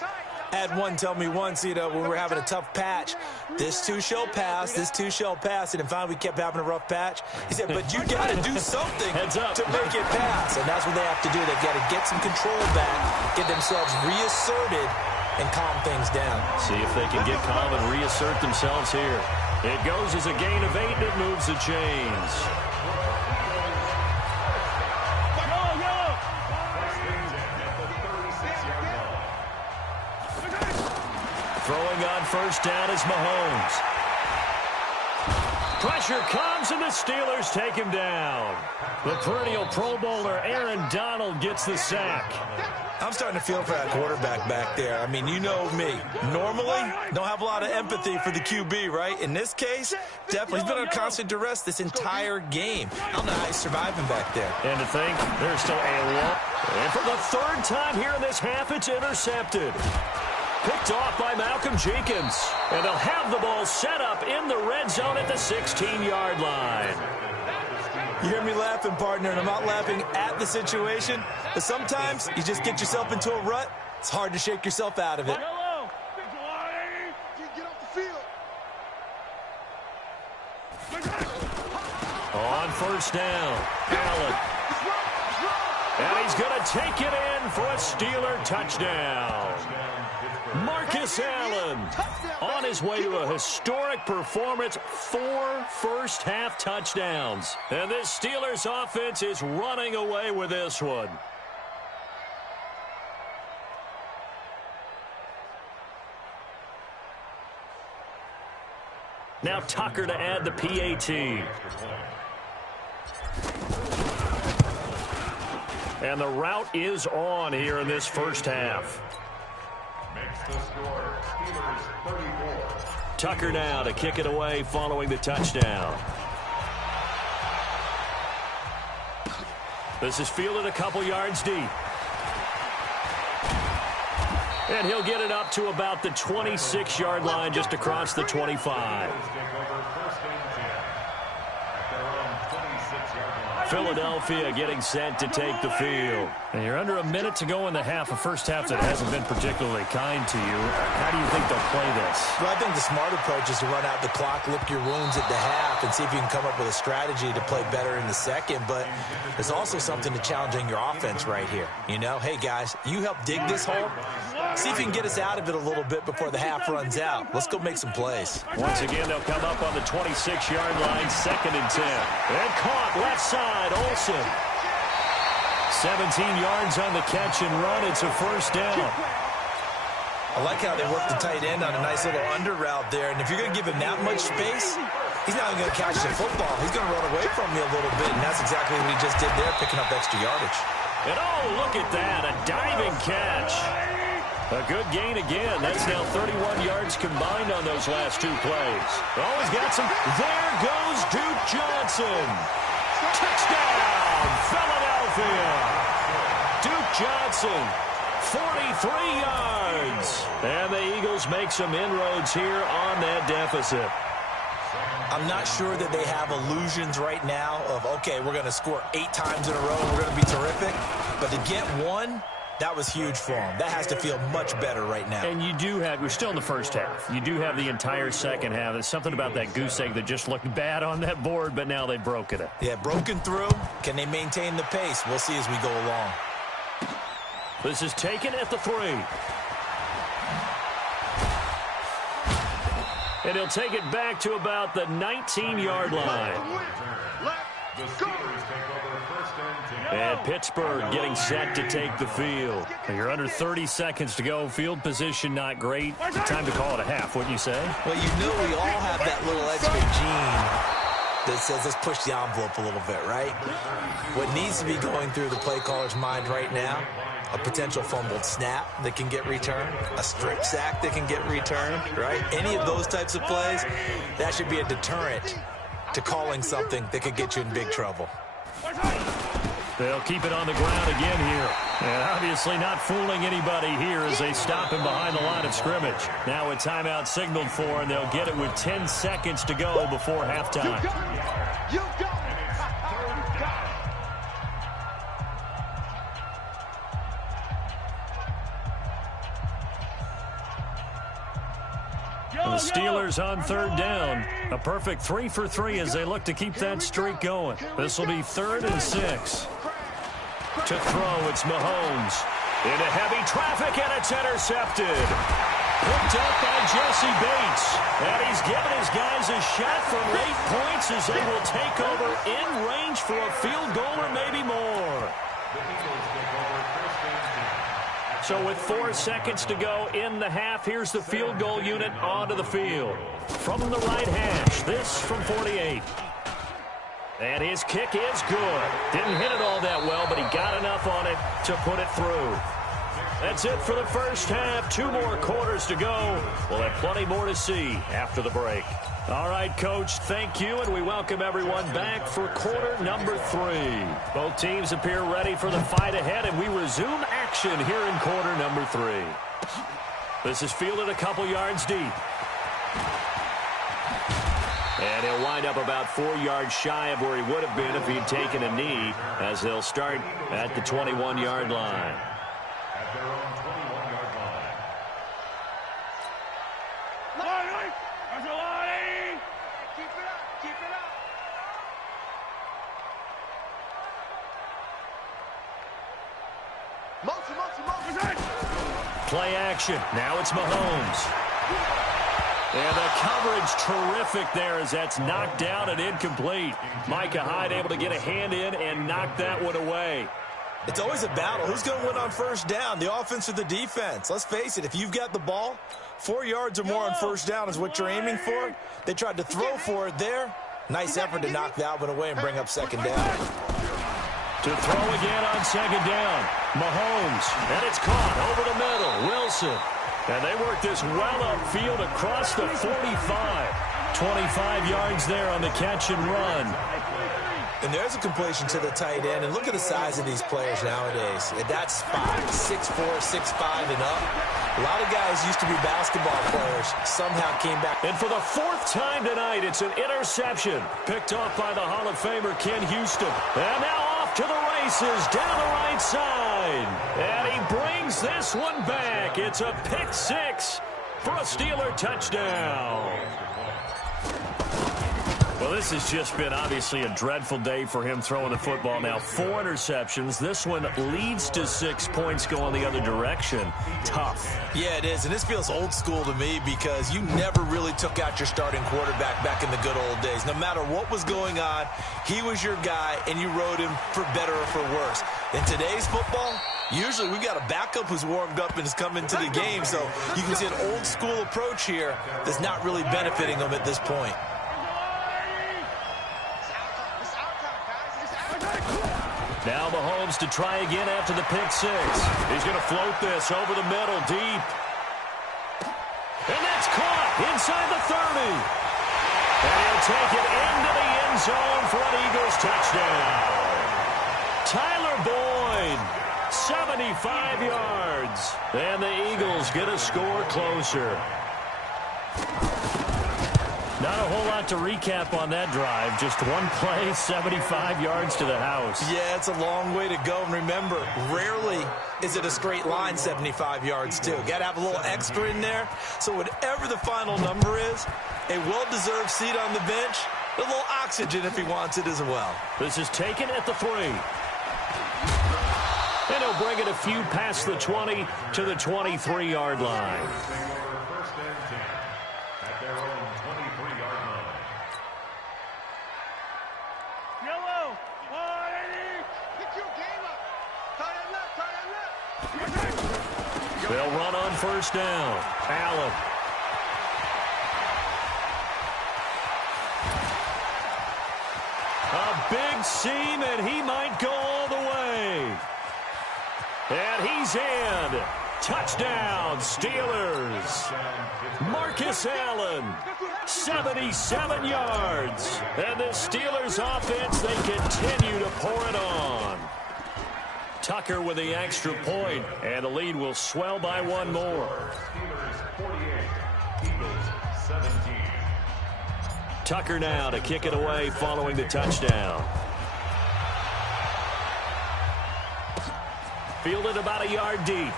I had one tell me once, when we were having a tough patch, this too shall pass, this too shall pass. And finally we kept having a rough patch. He said, but you got to do something to make it pass. And that's what they have to do. They've got to get some control back, get themselves reasserted, and calm things down. See if they can get calm and reassert themselves here. It goes as a gain of 8, and it moves the chains. Throwing on first down is Mahomes. Pressure comes, and the Steelers take him down. The perennial Pro Bowler Aaron Donald gets the sack. I'm starting to feel for that quarterback back there. I mean, you know me. Normally, don't have a lot of empathy for the QB, right? In this case, definitely, he's been under constant duress this entire game. I don't know how he's surviving back there. And to think, there's still a lot. And for the 3rd time here in this half, it's intercepted. Picked off by Malcolm Jenkins. And they'll have the ball set up in the red zone at the 16-yard line. You hear me laughing, partner, and I'm not laughing at the situation. But sometimes you just get yourself into a rut. It's hard to shake yourself out of it. On first down, Allen. And he's going to take it in for a Steeler touchdown. Marcus Josh Allen on his way to a historic performance, 4 first-half touchdowns. And this Steelers offense is running away with this one. Now Tucker to add the PAT. And the route is on here in this first half. Makes the score Steelers 34. Tucker now to kick it away following the touchdown. This is fielded a couple yards deep. And he'll get it up to about the 26-yard line, just across the 25. Philadelphia getting set to take the field. And you're under a minute to go in the half, a first half that hasn't been particularly kind to you. How do you think they'll play this? Well, I think the smart approach is to run out the clock, lick your wounds at the half, and see if you can come up with a strategy to play better in the second. But there's also something to challenging your offense right here. You know, hey, guys, you help dig this hole. See if you can get us out of it a little bit before the half runs out. Let's go make some plays. Once again, they'll come up on the 26-yard line, 2nd and 10. And caught left side, Olsen. 17 yards on the catch and run. It's a first down. I like how they work the tight end on a nice little under route there. And if you're going to give him that much space, he's not even going to catch the football. He's going to run away from me a little bit, and that's exactly what he just did there, picking up extra yardage. And oh, look at that, a diving catch. A good gain again. That's now 31 yards combined on those last 2 plays. Oh, he's got some. There goes Duke Johnson. Touchdown, Philadelphia. Duke Johnson, 43 yards. And the Eagles make some inroads here on that deficit. I'm not sure that they have illusions right now of, okay, we're going to score 8 times in a row and we're going to be terrific. But to get one, that was huge for them. That has to feel much better right now. And you do have, we're still in the first half. You do have the entire second half. There's something about that goose egg that just looked bad on that board, but now they've broken it. Yeah, broken through. Can they maintain the pace? We'll see as we go along. This is taken at the 3. And he'll take it back to about the 19-yard line. And Pittsburgh getting set to take the field. You're under 30 seconds to go. Field position not great. Time to call it a half, wouldn't you say? Well, you know we all have that little extra gene that says let's push the envelope a little bit, right? What needs to be going through the play caller's mind right now, a potential fumbled snap that can get returned, a strip sack that can get returned, right? Any of those types of plays, that should be a deterrent to calling something that could get you in big trouble. They'll keep it on the ground again here. And obviously not fooling anybody here as they stop him behind the line of scrimmage. Now a timeout signaled for, and they'll get it with 10 seconds to go before halftime. You got it. The Steelers on 3rd down. A perfect 3 for 3 as they look to keep that streak going. This will be 3rd and 6. To throw, it's Mahomes. Into heavy traffic, and it's intercepted. Picked up by Jesse Bates. And he's given his guys a shot for late points as they will take over in range for a field goal or maybe more. So with 4 seconds to go in the half, here's the field goal unit onto the field. From the right hash, this from 48. And his kick is good. Didn't hit it all that well, but he got enough on it to put it through. That's it for the first half. 2 more quarters to go. We'll have plenty more to see after the break. All right, Coach, thank you, and we welcome everyone back for quarter number 3. Both teams appear ready for the fight ahead, and we resume action here in quarter number 3. This is fielded a couple yards deep. And he'll wind up about 4 yards shy of where he would have been if he'd taken a knee, as they'll start at the 21-yard line. At their own 21-yard line. Keep it up. Keep it up. Motion. play action. Now it's Mahomes. And the coverage terrific there as that's knocked down and incomplete. Micah Hyde able to get a hand in and knock that one away. It's always a battle. Who's going to win on first down, the offense or the defense? Let's face it, if you've got the ball, 4 yards or more on first down is what you're aiming for. They tried to throw for it there. Nice effort to knock that one away and bring up second down. To throw again on second down. Mahomes, and it's caught over the middle. Wilson. And they work this well upfield across the 45. 25 yards there on the catch and run. And there's a completion to the tight end. And look at the size of these players nowadays. At that spot, 6'4", 6'5", and up. A lot of guys used to be basketball players. Somehow came back. And for the fourth time tonight, it's an interception. Picked off by the Hall of Famer, Ken Houston. And now off to the races down the right side. And he brings this one back. It's a pick six for a Steeler touchdown. Well, this has just been obviously a dreadful day for him throwing the football. Now 4 interceptions. This one leads to 6 points going the other direction. Tough. Yeah, it is. And this feels old school to me because you never really took out your starting quarterback back in the good old days. No matter what was going on, he was your guy, and you rode him for better or for worse. In today's football, usually we've got a backup who's warmed up and is coming to the game. So you can see an old school approach here that's not really benefiting them at this point. Now Mahomes to try again after the pick six. He's going to float this over the middle, deep. And that's caught inside the 30. And he'll take it into the end zone for an Eagles touchdown. Tyler Boyd, 75 yards. And the Eagles get a score closer. Not a whole lot to recap on that drive. Just one play, 75 yards to the house. Yeah, it's a long way to go. And remember, rarely is it a straight line 75 yards, too. Got to have a little extra in there. So whatever the final number is, a well-deserved seat on the bench, a little oxygen if he wants it as well. This is taken at the 3. And he'll bring it a few past the 20 to the 23-yard line. They'll run on first down. Allen. A big seam, and he might go all the way. And he's in. Touchdown, Steelers. Marcus Allen, 77 yards. And the Steelers offense, they continue to pour it on. Tucker with the extra point, and the lead will swell by one more. Steelers 48, Eagles 17. Tucker now to kick it away following the touchdown. Fielded about a yard deep.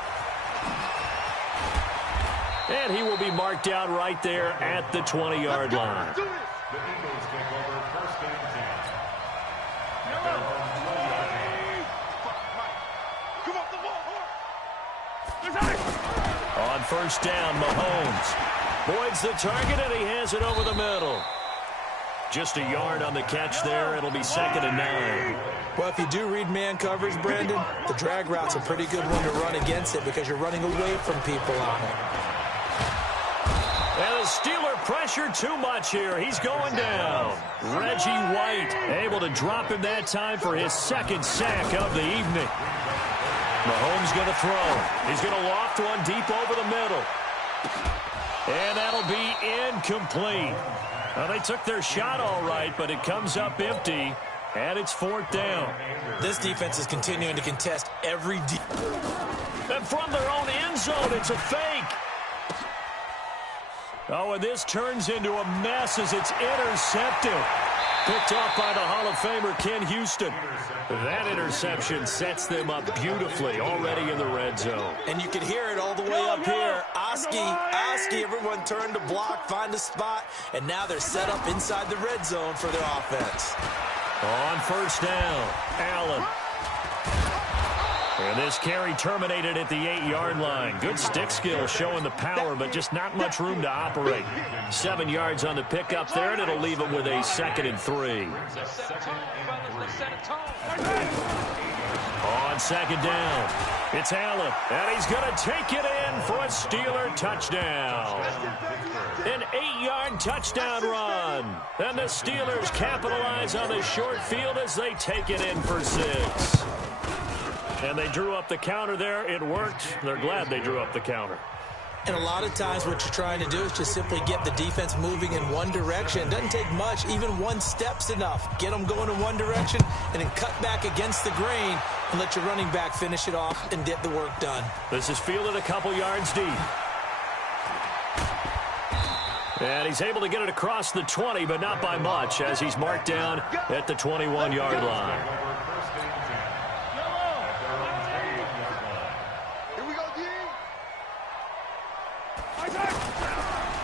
And he will be marked out right there at the 20-yard line. The Eagles take over first and 10. On first down, Mahomes. Boyd's the target, and he has it over the middle. Just a yard on the catch there. It'll be 2nd and 9. Well, if you do read man coverage, Brandon, the drag route's a pretty good one to run against it because you're running away from people on it. And the Steeler pressure too much here. He's going down. Reggie White able to drop him that time for his 2nd sack of the evening. Mahomes going to throw. He's going to loft one deep over the middle. And that'll be incomplete. Well, they took their shot all right, but it comes up empty, and it's 4th down. This defense is continuing to contest every And from their own end zone, it's a fake. Oh, and this turns into a mess as it's intercepted. Picked off by the Hall of Famer, Ken Houston. That interception sets them up beautifully already in the red zone. And you can hear it all the way up here. Oski, everyone turned to block, find a spot, and now they're set up inside the red zone for their offense. On first down, Allen. And this carry terminated at the 8-yard line. Good stick skill showing the power, but just not much room to operate. 7 yards on the pickup there, and it'll leave him with a 2nd and 3. On 2nd down, it's Allen, and he's going to take it in for a Steeler touchdown. An 8-yard touchdown run. And the Steelers capitalize on the short field as they take it in for 6. And they drew up the counter there. It worked. They're glad they drew up the counter. And a lot of times what you're trying to do is just simply get the defense moving in one direction. It doesn't take much. Even one step's enough. Get them going in one direction and then cut back against the grain and let your running back finish it off and get the work done. This is fielded a couple yards deep. And he's able to get it across the 20, but not by much, as he's marked down at the 21-yard line.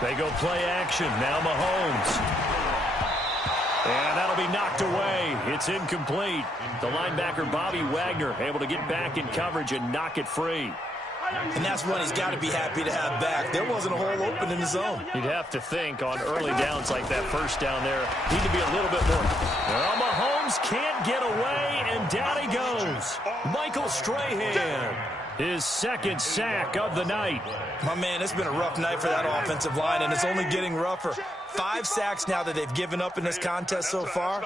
They go play action. Now Mahomes. And that'll be knocked away. It's incomplete. The linebacker, Bobby Wagner, able to get back in coverage and knock it free. And that's one he's got to be happy to have back. There wasn't a hole open in the zone. You'd have to think on early downs like that first down there, need to be a little bit more. Well, Mahomes can't get away, and down he goes. Michael Strahan. His 2nd sack of the night. My man, it's been a rough night for that offensive line, and it's only getting rougher. 5 sacks now that they've given up in this contest so far.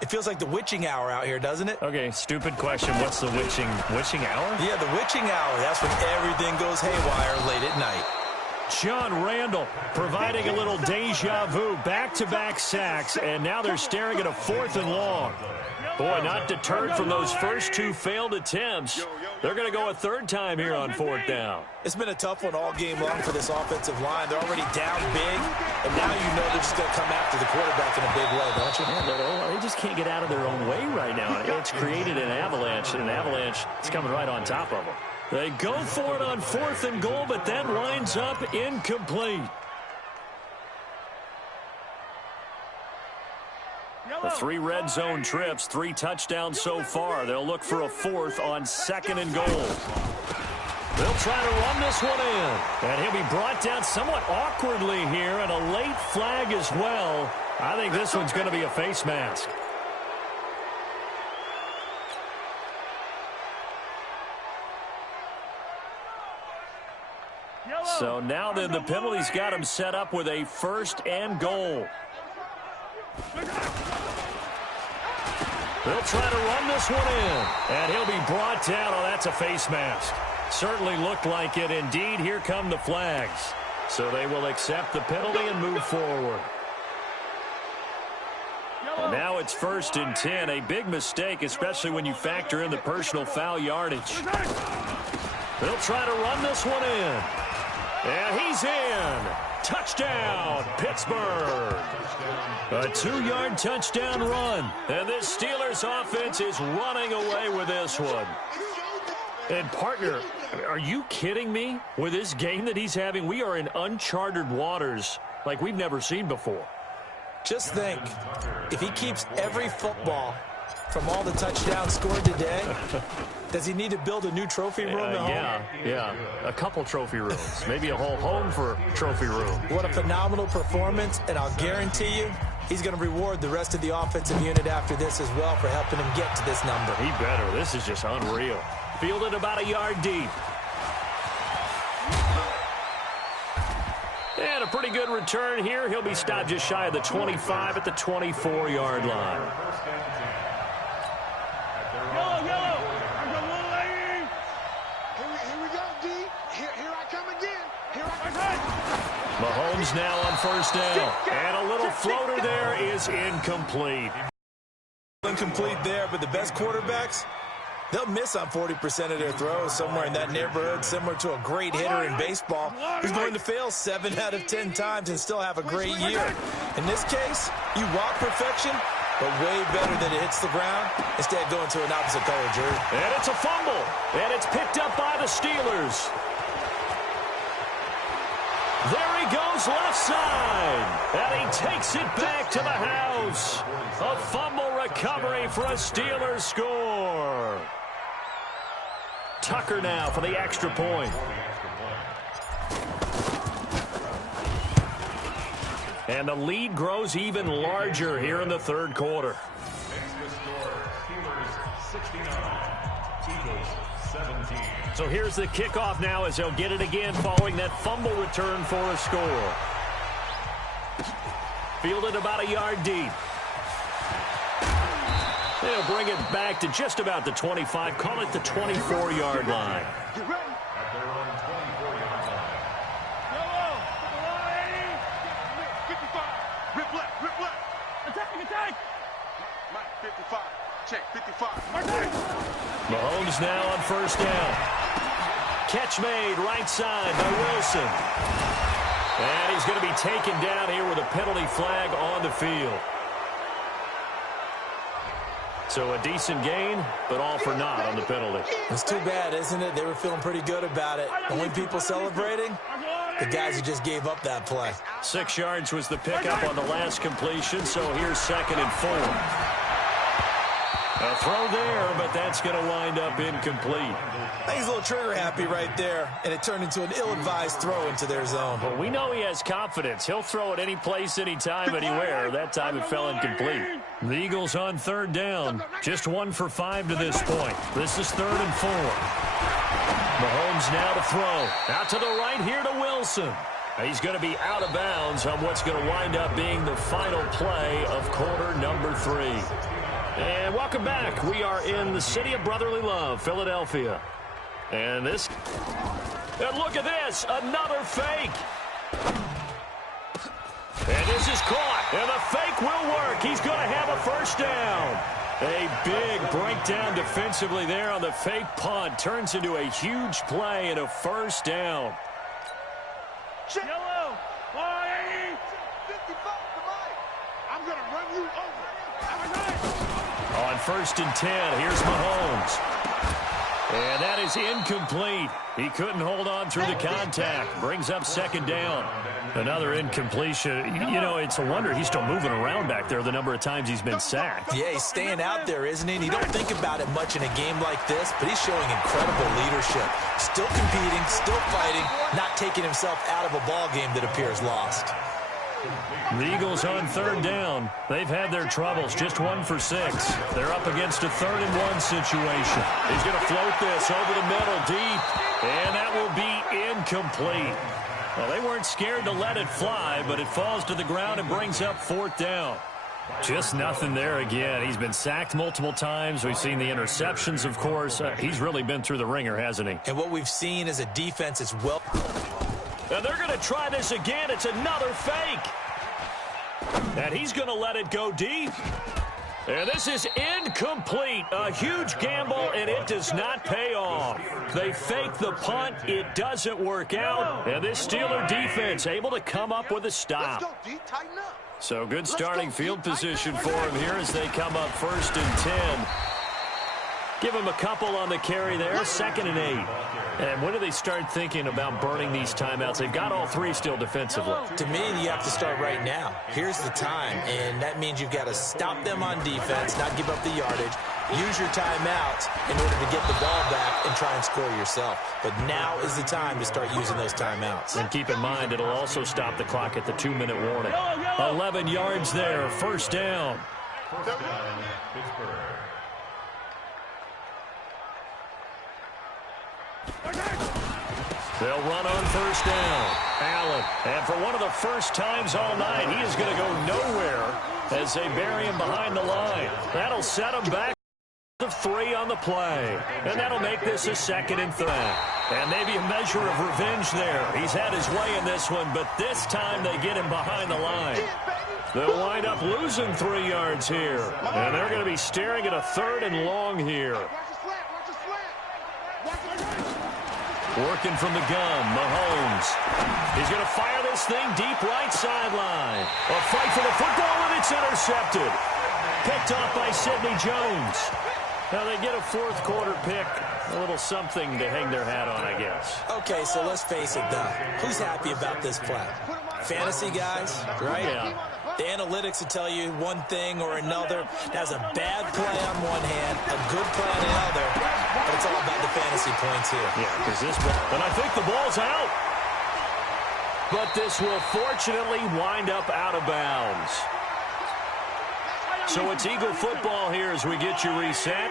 It feels like the witching hour out here, doesn't it? Okay, stupid question. What's the witching hour? Yeah, the witching hour. That's when everything goes haywire late at night. John Randall providing a little deja vu. Back-to-back sacks, and now they're staring at a 4th and long. Boy, not deterred from those first 2 failed attempts. They're going to go a 3rd time here on 4th down. It's been a tough one all game long for this offensive line. They're already down big, and now you know they're just going to come after the quarterback in a big way, don't you? Yeah, they just can't get out of their own way right now. It's created an avalanche, and an avalanche is coming right on top of them. They go for it on 4th and goal, but that winds up incomplete. The 3 red zone trips, 3 touchdowns so far. They'll look for a 4th on 2nd and goal. They'll try to run this one in. And he'll be brought down somewhat awkwardly here, and a late flag as well. I think this one's going to be a face mask. So now then the penalty's got him set up with a 1st and goal. They'll try to run this one in. And he'll be brought down. Oh, that's a face mask. Certainly looked like it. Indeed, here come the flags. So they will accept the penalty and move forward. And now it's 1st and 10. A big mistake, especially when you factor in the personal foul yardage. They'll try to run this one in. And he's in. Touchdown, Pittsburgh. A 2-yard touchdown run. And this Steelers offense is running away with this one. And, partner, are you kidding me? With this game that he's having, we are in uncharted waters like we've never seen before. Just think, if he keeps every football from all the touchdowns scored today, does he need to build a new trophy room at home? Yeah. A couple trophy rooms. Maybe a whole home for trophy room. What a phenomenal performance, and I'll guarantee you he's going to reward the rest of the offensive unit after this as well for helping him get to this number. He better. This is just unreal. Fielded about a yard deep. And a pretty good return here. He'll be stopped just shy of the 25 at the 24-yard line. Yellow. Here we go, D. Here I come again. Here I come. Mahomes now on 1st down. And a little floater there is incomplete. Incomplete there, but the best quarterbacks, they'll miss on 40% of their throws, somewhere in that neighborhood, similar to a great hitter in baseball who's going to fail 7 out of 10 times and still have a great year. In this case, you want perfection, but way better than it hits the ground, instead going to an opposite color jersey. And it's a fumble, and it's picked up by the Steelers. There he goes left side, and he takes it back to the house. A fumble recovery for a Steelers score. Tucker now for the extra point. And the lead grows even larger here in the third quarter. So here's the kickoff now as they'll get it again following that fumble return for a score. Fielded about a yard deep. They'll bring it back to just about the 25. Call it the 24-yard line. Get ready. At their own 24-yard line. Yellow. 55. Rip left. Rip left. Attack. Mike, 55. Check, 55. Mahomes now on first down. Catch made right side by Wilson. And he's going to be taken down here with a penalty flag on the field. So a decent gain, but all for naught on the penalty. It's too bad, isn't it? They were feeling pretty good about it. Only people celebrating, the guys who just gave up that play. 6 yards was the pickup on the last completion, so here's 2nd and 4. A throw there, but that's going to wind up incomplete. I think he's a little trigger happy right there, and it turned into an ill-advised throw into their zone. Well, we know he has confidence. He'll throw it any place, anytime, anywhere. That time it fell incomplete. The Eagles on third down. Just 1 for 5 to this point. This is 3rd and 4. Mahomes now to throw. Out to the right here to Wilson. He's going to be out of bounds on what's going to wind up being the final play of quarter number 3. And welcome back. We are in the city of brotherly love, Philadelphia. And look at this, another fake. And this is caught, and the fake will work. He's going to have a first down. A big breakdown defensively there on the fake punt. Turns into a huge play and a first down. Yellow. 55 to Mike. I'm going to run you over. On 1st and 10, here's Mahomes. And that is incomplete. He couldn't hold on through the contact. Brings up 2nd down. Another incompletion. You know, it's a wonder he's still moving around back there the number of times he's been sacked. Yeah, he's staying out there, isn't he? And you don't think about it much in a game like this, but he's showing incredible leadership. Still competing, still fighting, not taking himself out of a ball game that appears lost. The Eagles on 3rd down. They've had their troubles, just 1 for 6. They're up against a 3rd and 1 situation. He's going to float this over the middle deep, and that will be incomplete. Well, they weren't scared to let it fly, but it falls to the ground and brings up 4th down. Just nothing there again. He's been sacked multiple times. We've seen the interceptions, of course. He's really been through the ringer, hasn't he? And what we've seen is a defense that's well... And they're going to try this again. It's another fake. And he's going to let it go deep. And this is incomplete. A huge gamble, and it does not pay off. They fake the punt. It doesn't work out. And this Steeler defense able to come up with a stop. So good starting field position for him here as they come up 1st and 10. Give him a couple on the carry there. 2nd and 8. And when do they start thinking about burning these timeouts? They've got all 3 still defensively. To me, you have to start right now. Here's the time, and that means you've got to stop them on defense, not give up the yardage, use your timeouts in order to get the ball back and try and score yourself. But now is the time to start using those timeouts. And keep in mind, it'll also stop the clock at the 2-minute warning. 11 yards there, 1st down. Pittsburgh. They'll run on 1st down. Allen. And for one of the first times all night, he is going to go nowhere as they bury him behind the line. That'll set him back to 3 on the play. And that'll make this a 2nd and 3. And maybe a measure of revenge there. He's had his way in this one, but this time they get him behind the line. They'll wind up losing 3 yards here. And they're going to be staring at a 3rd and long here. Working from the gun, Mahomes. He's going to fire this thing deep right sideline. A fight for the football, and it's intercepted. Picked off by Sidney Jones. Now they get a 4th quarter pick. A little something to hang their hat on, I guess. Okay, so let's face it, though. Who's happy about this play? Fantasy guys, right? Yeah. The analytics will tell you one thing or another. That's a bad play on one hand, a good play on the other. But it's all about the fantasy points here. Yeah, because this ball, and I think the ball's out. But this will fortunately wind up out of bounds. So it's Eagle football here as we get you reset.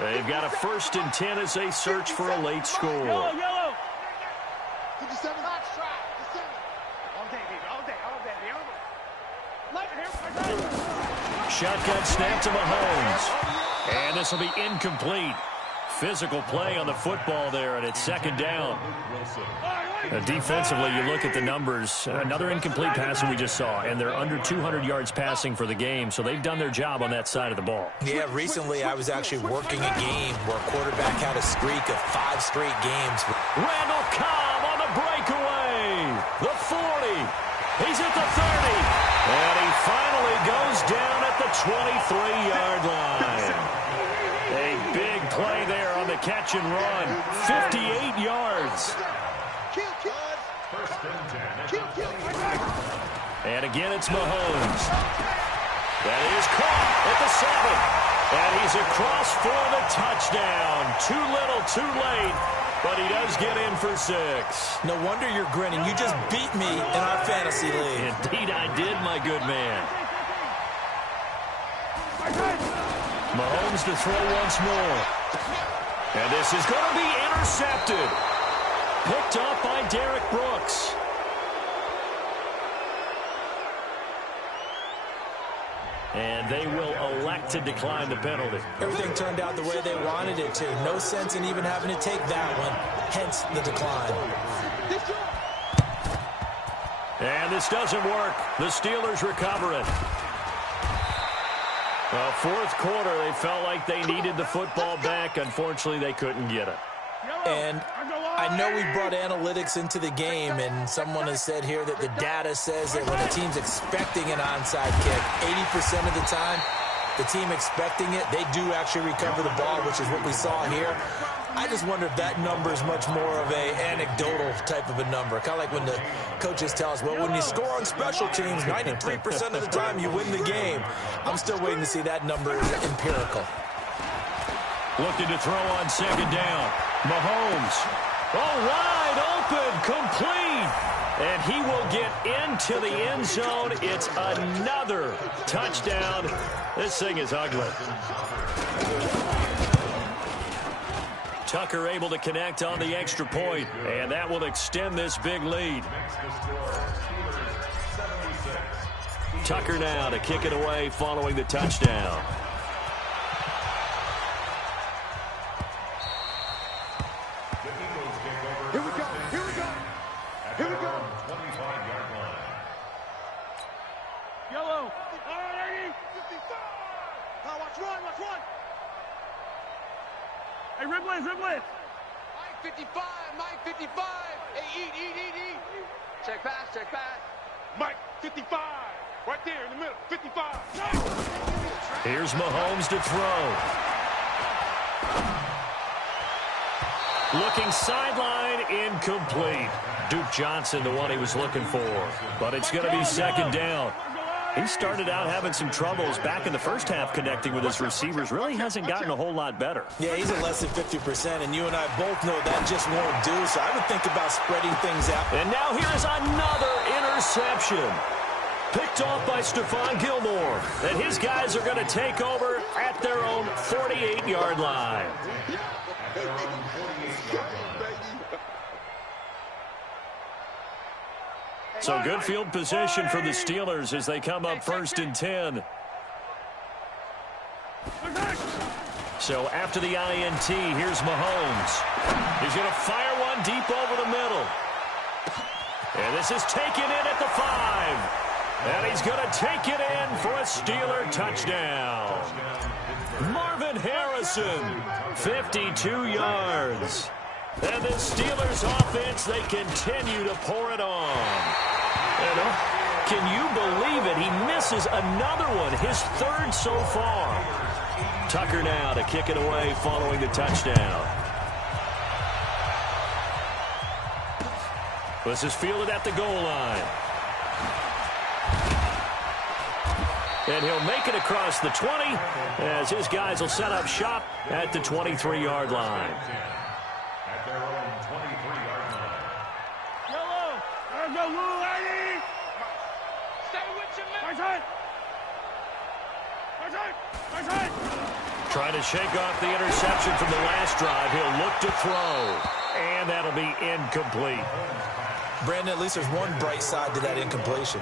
They've got a 1st and 10 as they search for a late score. Yellow, yellow. 57. All day, baby. All day. Shotgun snap to Mahomes. And this will be incomplete. Physical play on the football there, and it's 2nd down. Defensively, you look at the numbers. Another incomplete pass that we just saw, and they're under 200 yards passing for the game, so they've done their job on that side of the ball. Yeah, recently I was actually working a game where a quarterback had a streak of 5 straight games. Randall Cobb on the breakaway. The 40. He's at the 30. And he finally goes down at the 23-yard line. A big play there on the catch and run. 58 yards. And again, it's Mahomes. That is caught at the 7. And he's across for the touchdown. Too little, too late. But he does get in for 6. No wonder you're grinning. You just beat me in our fantasy league. Indeed I did, my good man. Mahomes to throw once more. And this is going to be intercepted. Picked off by Derek Brooks. And they will elect to decline the penalty. Everything turned out the way they wanted it to. No sense in even having to take that one. Hence the decline. And this doesn't work. The Steelers recover it. Well, 4th quarter, they felt like they needed the football back. Unfortunately, they couldn't get it. And I know we brought analytics into the game, and someone has said here that the data says that when a team's expecting an onside kick, 80% of the time, the team expecting it, they do actually recover the ball, which is what we saw here. I just wonder if that number is much more of a anecdotal type of a number. Kind of like when the coaches tell us, well, when you score on special teams, 93% of the time you win the game. I'm still waiting to see that number is empirical. Looking to throw on 2nd down. Mahomes. Oh, wide open, complete. And he will get into the end zone. It's another touchdown. This thing is ugly. Tucker able to connect on the extra point, and that will extend this big lead. Tucker now to kick it away following the touchdown. Here we go. 25-yard line. Yellow. All right, 55. Now watch one. Hey, Riblins. Mike 55. Hey, eat. Check pass. Mike 55. Right there in the middle. 55. Here's Mahomes to throw. Looking sideline, incomplete. Duke Johnson, the one he was looking for. But it's going to be 2nd down. He started out having some troubles back in the first half connecting with his receivers. Really hasn't gotten a whole lot better. Yeah, he's at less than 50%, and you and I both know that just won't do. So I would think about spreading things out. And now here's another interception. Picked off by Stephon Gilmore. And his guys are going to take over at their own 48-yard line. So good field position for the Steelers as they come up 1st and 10. So after the INT, here's Mahomes. He's going to fire one deep over the middle. And this is taken in at the 5. And he's going to take it in for a Steeler touchdown. Marvin Harrison, 52 yards. And the Steelers offense, they continue to pour it on. And, can you believe it? He misses another one, his 3rd so far. Tucker now to kick it away following the touchdown. This is fielded at the goal line. and he'll make it across the 20 as his guys will set up shop at the 23-yard line. At their own 23-yard line. Yellow! There's no blue lady! Stay with your man! My side! My side! My side! Trying to shake off the interception from the last drive. He'll look to throw. And that'll be incomplete. Brandon, at least there's one bright side to that incompletion.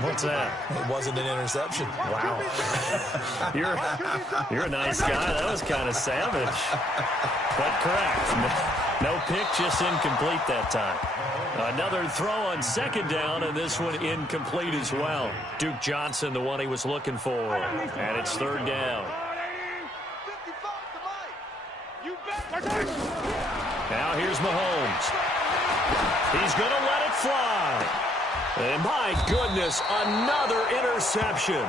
What's that? It wasn't an interception. Wow. You're a nice guy. That was kind of savage. But correct. No pick, just incomplete that time. Another throw on second down, and this one incomplete as well. Duke Johnson, the one he was looking for. And it's third down. Now here's Mahomes. He's going to let it fly. And my goodness, another interception.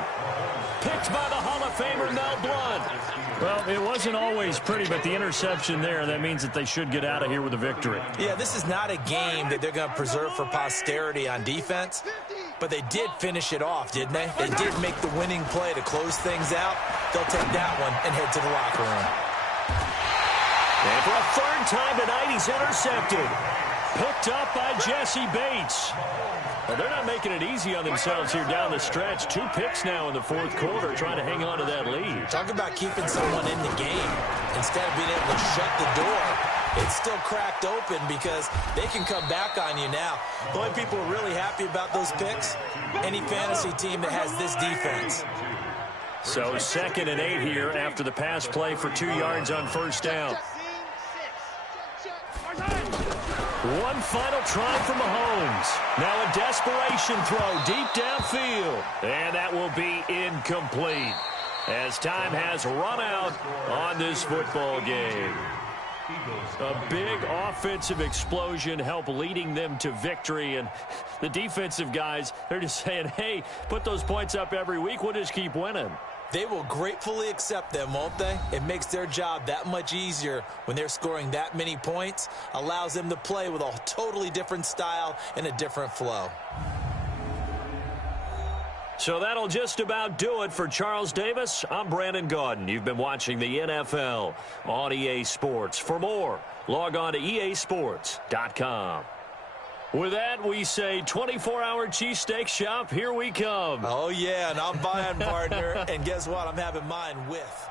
Picked by the Hall of Famer Mel Blount. Well, it wasn't always pretty, but the interception there, that means that they should get out of here with a victory. Yeah, this is not a game that they're going to preserve for posterity on defense, but they did finish it off, didn't they? They did make the winning play to close things out. They'll take that one and head to the locker room. And for a third time tonight, he's intercepted. Picked up by Jesse Bates. Well, they're not making it easy on themselves here down the stretch. 2 picks now in the fourth quarter, trying to hang on to that lead. Talk about keeping someone in the game. Instead of being able to shut the door, it's still cracked open because they can come back on you now. The only people who are really happy about those picks, any fantasy team that has this defense. So 2nd and 8 here after the pass play for 2 yards on first down. One final try for Mahomes. Now a desperation throw deep downfield. And that will be incomplete as time has run out on this football game. A big offensive explosion helped leading them to victory. And the defensive guys, they're just saying, hey, put those points up every week. We'll just keep winning. They will gratefully accept them, won't they? It makes their job that much easier when they're scoring that many points. Allows them to play with a totally different style and a different flow. So that'll just about do it for Charles Davis. I'm Brandon Gaudin. You've been watching the NFL on EA Sports. For more, log on to easports.com. With that, we say 24-hour cheesesteak shop, here we come. Oh, yeah, and I'm buying, partner. And guess what? I'm having mine with.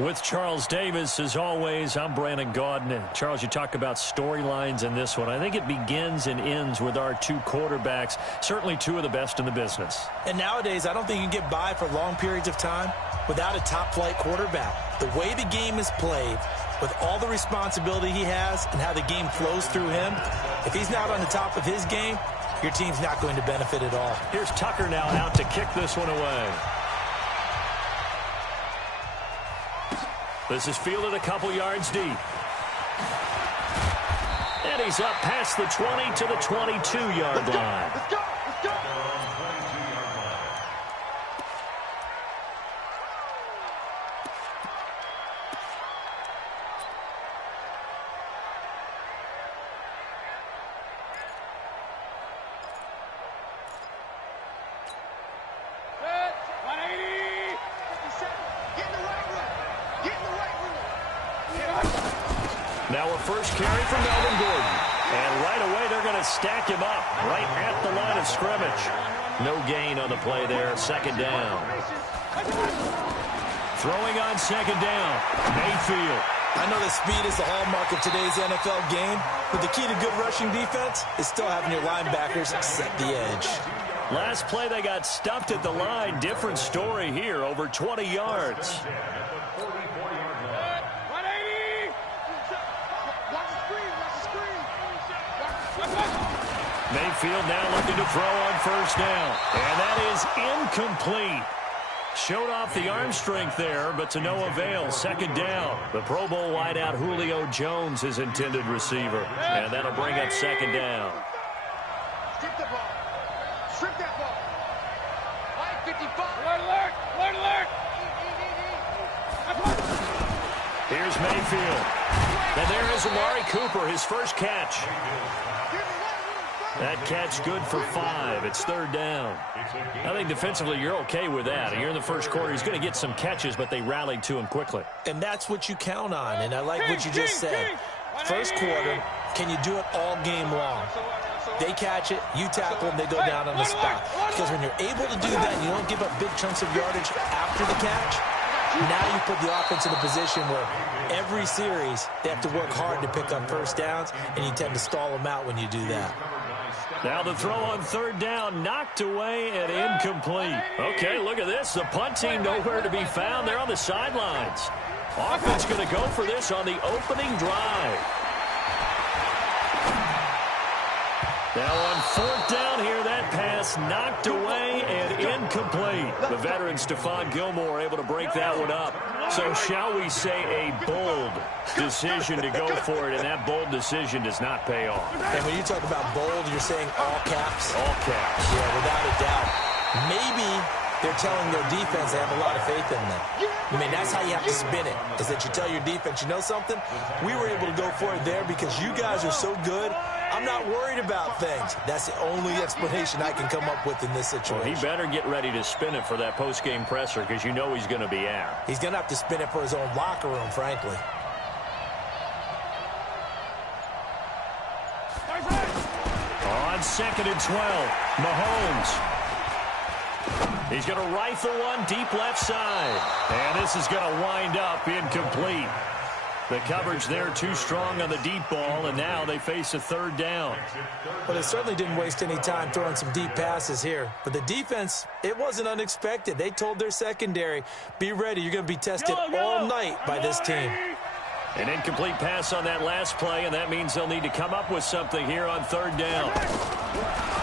With Charles Davis, as always, I'm Brandon Gaudin. Charles, you talk about storylines in this one. I think it begins and ends with our two quarterbacks, certainly two of the best in the business. And nowadays, I don't think you can get by for long periods of time without a top-flight quarterback. The way the game is played, with all the responsibility he has and how the game flows through him, if he's not on the top of his game, your team's not going to benefit at all. Here's Tucker now out to kick this one away. This is fielded a couple yards deep. And he's up past the 20 to the 22-yard line. Let's go! Let's go! Set! 180! 57! Get in the right room! Get in the right room! Now a first carry from Melvin Gordon. And right away they're going to stack him up right at the line of scrimmage. No gain on the play there. Second down. Throwing on second down. Mayfield. I know that speed is the hallmark of today's NFL game, but the key to good rushing defense is still having your linebackers set the edge. Last play they got stuffed at the line. Different story here. Over 20 yards. 180! Watch the screen! Watch the screen! Mayfield now looking to throw on first down. And that is incomplete. Showed off the arm strength there, but to no avail. Second down. The Pro Bowl wideout Julio Jones, his intended receiver. And that'll bring up second down. Strip the ball! Strip that ball! 55! Alert, alert! Alert, alert! Here's Mayfield. And there is Amari Cooper, his first catch. That catch good for 5. It's third down. I think defensively you're okay with that. You're in the first quarter. He's going to get some catches, but they rallied to him quickly. And that's what you count on, and I like what you just said. First quarter, can you do it all game long? They catch it, you tackle them, they go down on the spot. Because when you're able to do that and you don't give up big chunks of yardage after the catch, now you put the offense in a position where every series they have to work hard to pick up first downs, and you tend to stall them out when you do that. Now the throw on third down, knocked away and incomplete. Okay, look at this. The punt team nowhere to be found. They're on the sidelines. Offense going to go for this on the opening drive. Now on fourth down here, that pass knocked away and incomplete. The veteran Stephon Gilmore able to break that one up. So shall we say a bold decision to go for it, and that bold decision does not pay off. And when you talk about bold, you're saying all caps? All caps. Yeah, without a doubt. Maybe they're telling their defense they have a lot of faith in them. I mean, that's how you have to spin it, is that you tell your defense, you know something? We were able to go for it there because you guys are so good. I'm not worried about things. That's the only explanation I can come up with in this situation. Well, he better get ready to spin it for that post-game presser because you know he's going to be out. He's going to have to spin it for his own locker room, frankly. On second and 12, Mahomes. He's going to rifle one deep left side. And this is going to wind up incomplete. The coverage there too strong on the deep ball, and now they face a third down. But it certainly didn't waste any time throwing some deep passes here. But the defense, it wasn't unexpected. They told their secondary, be ready. You're going to be tested all night by this team. An incomplete pass on that last play, and that means they'll need to come up with something here on third down.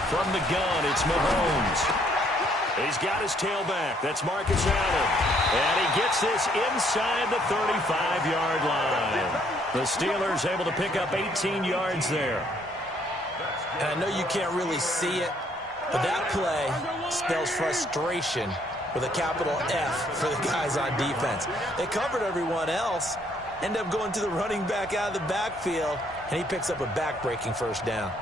From the gun, it's Mahomes. He's got his tailback. That's Marcus Allen. And he gets this inside the 35-yard line. The Steelers able to pick up 18 yards there. And I know you can't really see it, but that play spells frustration with a capital F for the guys on defense. They covered everyone else, end up going to the running back out of the backfield, and he picks up a back-breaking first down.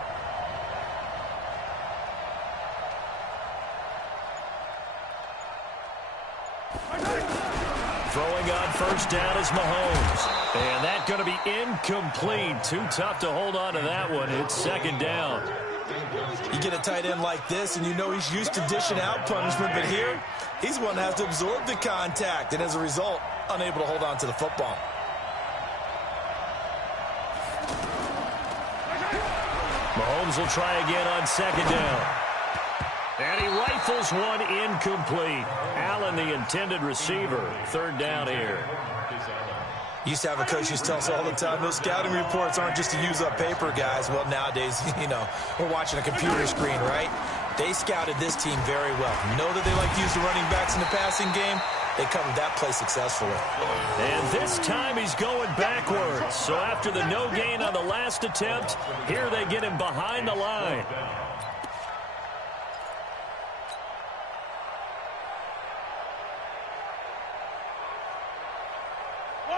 Throwing on first down is Mahomes. And that's going to be incomplete. Too tough to hold on to that one. It's second down. You get a tight end like this, and you know he's used to dishing out punishment, but here, he's one that has to absorb the contact, and as a result, unable to hold on to the football. Mahomes will try again on second down. And he rifles one incomplete. Allen, the intended receiver. Third down here. Used to have a coach used to tell us all the time, those scouting reports aren't just to use up paper, guys. Well, nowadays, we're watching a computer screen, right? They scouted this team very well. Know that they like to use the running backs in the passing game. They covered that play successfully. And this time he's going backwards. So after the no gain on the last attempt, here they get him behind the line.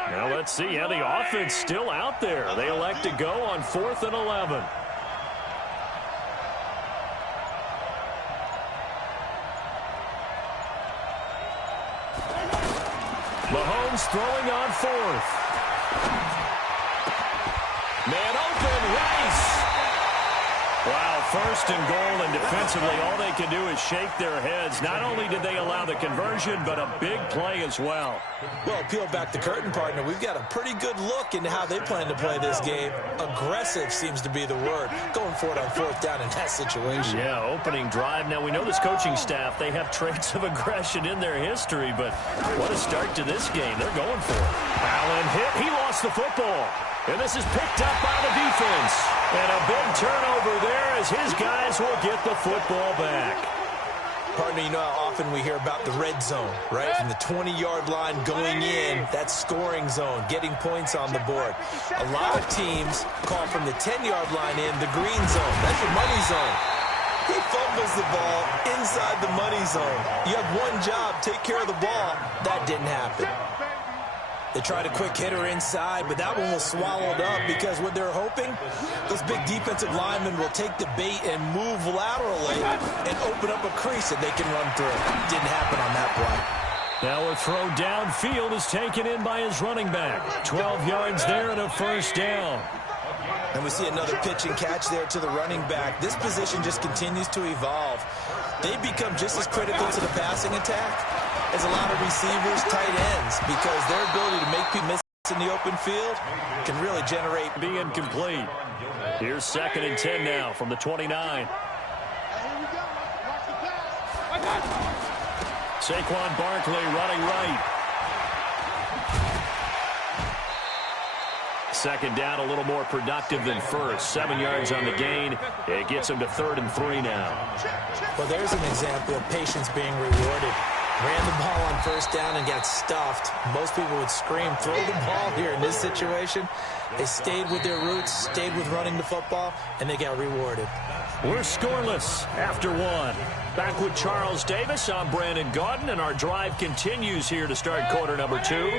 Now let's see how the offense still out there. They elect to go on 4th and 11. Mahomes throwing on 4th. Man open, Rice. Wow, 1st and goal, and defensively all they can do is shake their heads. Not only did they allow the conversion, but a big play as well. Well, peel back the curtain, partner. We've got a pretty good look into how they plan to play this game. Aggressive seems to be the word. Going for it on 4th down in that situation. Yeah, opening drive. Now, we know this coaching staff, they have traits of aggression in their history, but what a start to this game. They're going for it. Allen hit. He lost the football. And this is picked up by the defense. And a big turnover there as his guys will get the football back. Partner, you know how often we hear about the red zone, right? From the 20-yard line going in, that scoring zone, getting points on the board. A lot of teams call from the 10-yard line in the green zone. That's your money zone. He fumbles the ball inside the money zone. You have one job, take care of the ball. That didn't happen. They tried a quick hitter inside, but that one was swallowed up because what they're hoping, those big defensive linemen will take the bait and move laterally and open up a crease that they can run through. Didn't happen on that play. Now a throw downfield is taken in by his running back. 12 yards there and a 1st down. And we see another pitch and catch there to the running back. This position just continues to evolve. They become just as critical to the passing attack as a lot of receivers, tight ends, because their ability to make people miss in the open field can really generate. Be incomplete. Here's 2nd and 10 now from the 29. Saquon Barkley running right. 2nd down, a little more productive than 1st. 7 yards on the gain. It gets him to 3rd and 3 now. Well, there's an example of patience being rewarded. Ran the ball on 1st down and got stuffed. Most people would scream, throw the ball here in this situation. They stayed with their roots, stayed with running the football, and they got rewarded. We're scoreless after 1. Back with Charles Davis. I'm Brandon Gaudin, and our drive continues here to start quarter number 2.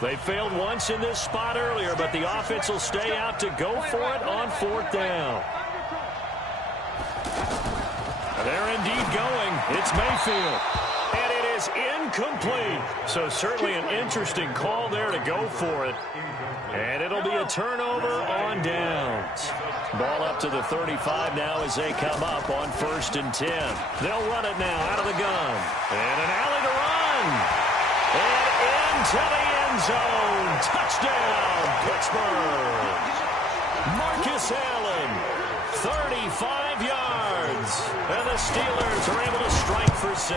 They failed once in this spot earlier, but the offense will stay out to go for it on 4th down. They're indeed going. It's Mayfield. And it is incomplete. So certainly an interesting call there to go for it. And it'll be a turnover on downs. Ball up to the 35 now as they come up on 1st and 10. They'll run it now out of the gun. And an alley to run. And into the end zone. Touchdown, Pittsburgh. Marcus Allen, 35 yards. And the Steelers are able to strike for 6.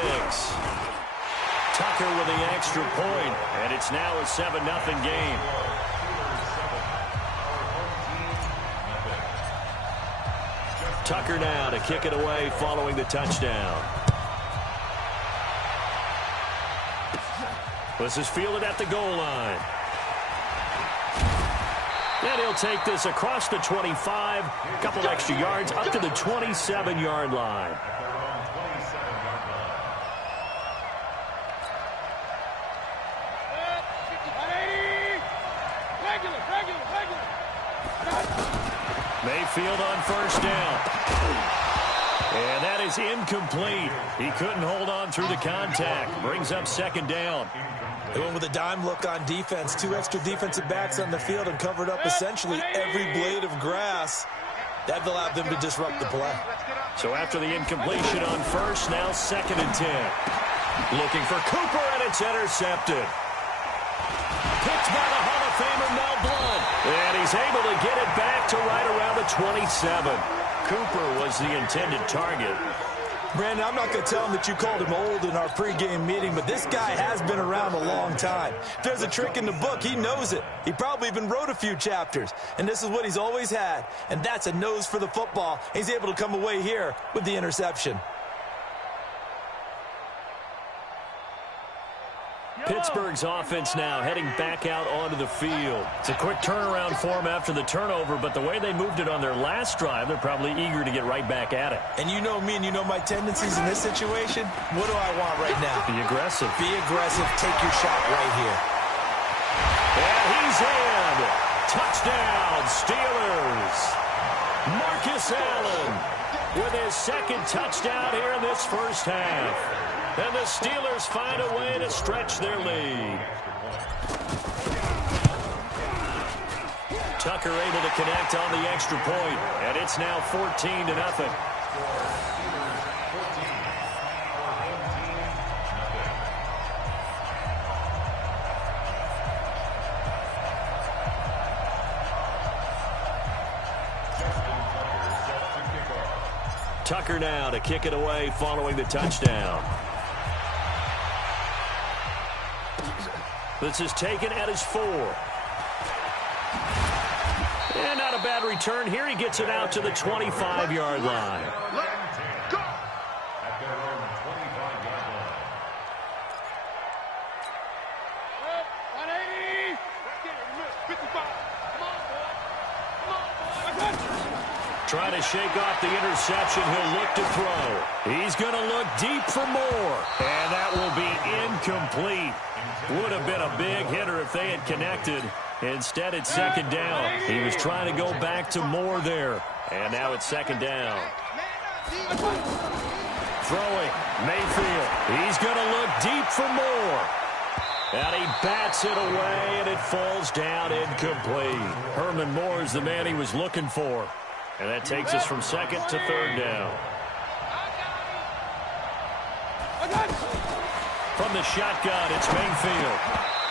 Tucker with the extra point, and it's now a 7-0 game. Tucker now to kick it away following the touchdown. This is fielded at the goal line. And he'll take this across the 25, a couple extra yards up to the 27-yard line. Mayfield on 1st down. And that is incomplete. He couldn't hold on through the contact. Brings up 2nd down. They went with a dime look on defense. 2 extra defensive backs on the field and covered up essentially every blade of grass. That allowed them to disrupt the play. So after the incompletion on first, now 2nd and 10. Looking for Cooper, and it's intercepted. Picked by the Hall of Famer Mel Blount. And he's able to get it back to right around the 27. Cooper was the intended target. Brandon, I'm not going to tell him that you called him old in our pregame meeting, but this guy has been around a long time. If there's a trick in the book, he knows it. He probably even wrote a few chapters. And this is what he's always had, and that's a nose for the football. He's able to come away here with the interception. Pittsburgh's offense now heading back out onto the field. It's a quick turnaround for them after the turnover, but the way they moved it on their last drive, they're probably eager to get right back at it. And you know me and you know my tendencies in this situation. What do I want right now? Be aggressive. Be aggressive. Take your shot right here. And he's in. Touchdown, Steelers. Marcus Allen with his 2nd touchdown here in this first half. And the Steelers find a way to stretch their lead. Tucker able to connect on the extra point, and it's now 14-0. Tucker now to kick it away following the touchdown. This is taken at his 4. And not a bad return here. He gets it out to the 25-yard line. At their own 25-yard line. 180. 55. Come on, boy. Come on, boy. Trying to shake off the interception. He'll look to throw. He's going to look deep for more. And that will be incomplete. Would have been a big hitter if they had connected. Instead, it's 2nd down. He was trying to go back to Moore there. And now it's 2nd down. Throwing. Mayfield. He's going to look deep for Moore. And he bats it away, and it falls down incomplete. Herman Moore is the man he was looking for. And that takes us from 2nd to 3rd down. From the shotgun, it's Mayfield.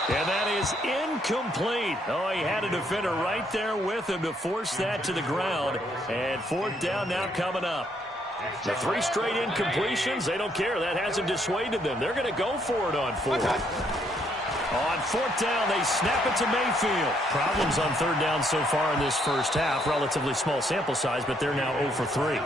And that is incomplete. Oh, he had a defender right there with him to force that to the ground. And 4th down now coming up. The 3 straight incompletions, they don't care. That hasn't dissuaded them. They're going to go for it on 4th. On 4th down, they snap it to Mayfield. Problems on 3rd down so far in this first half. Relatively small sample size, but they're now 0 for 3.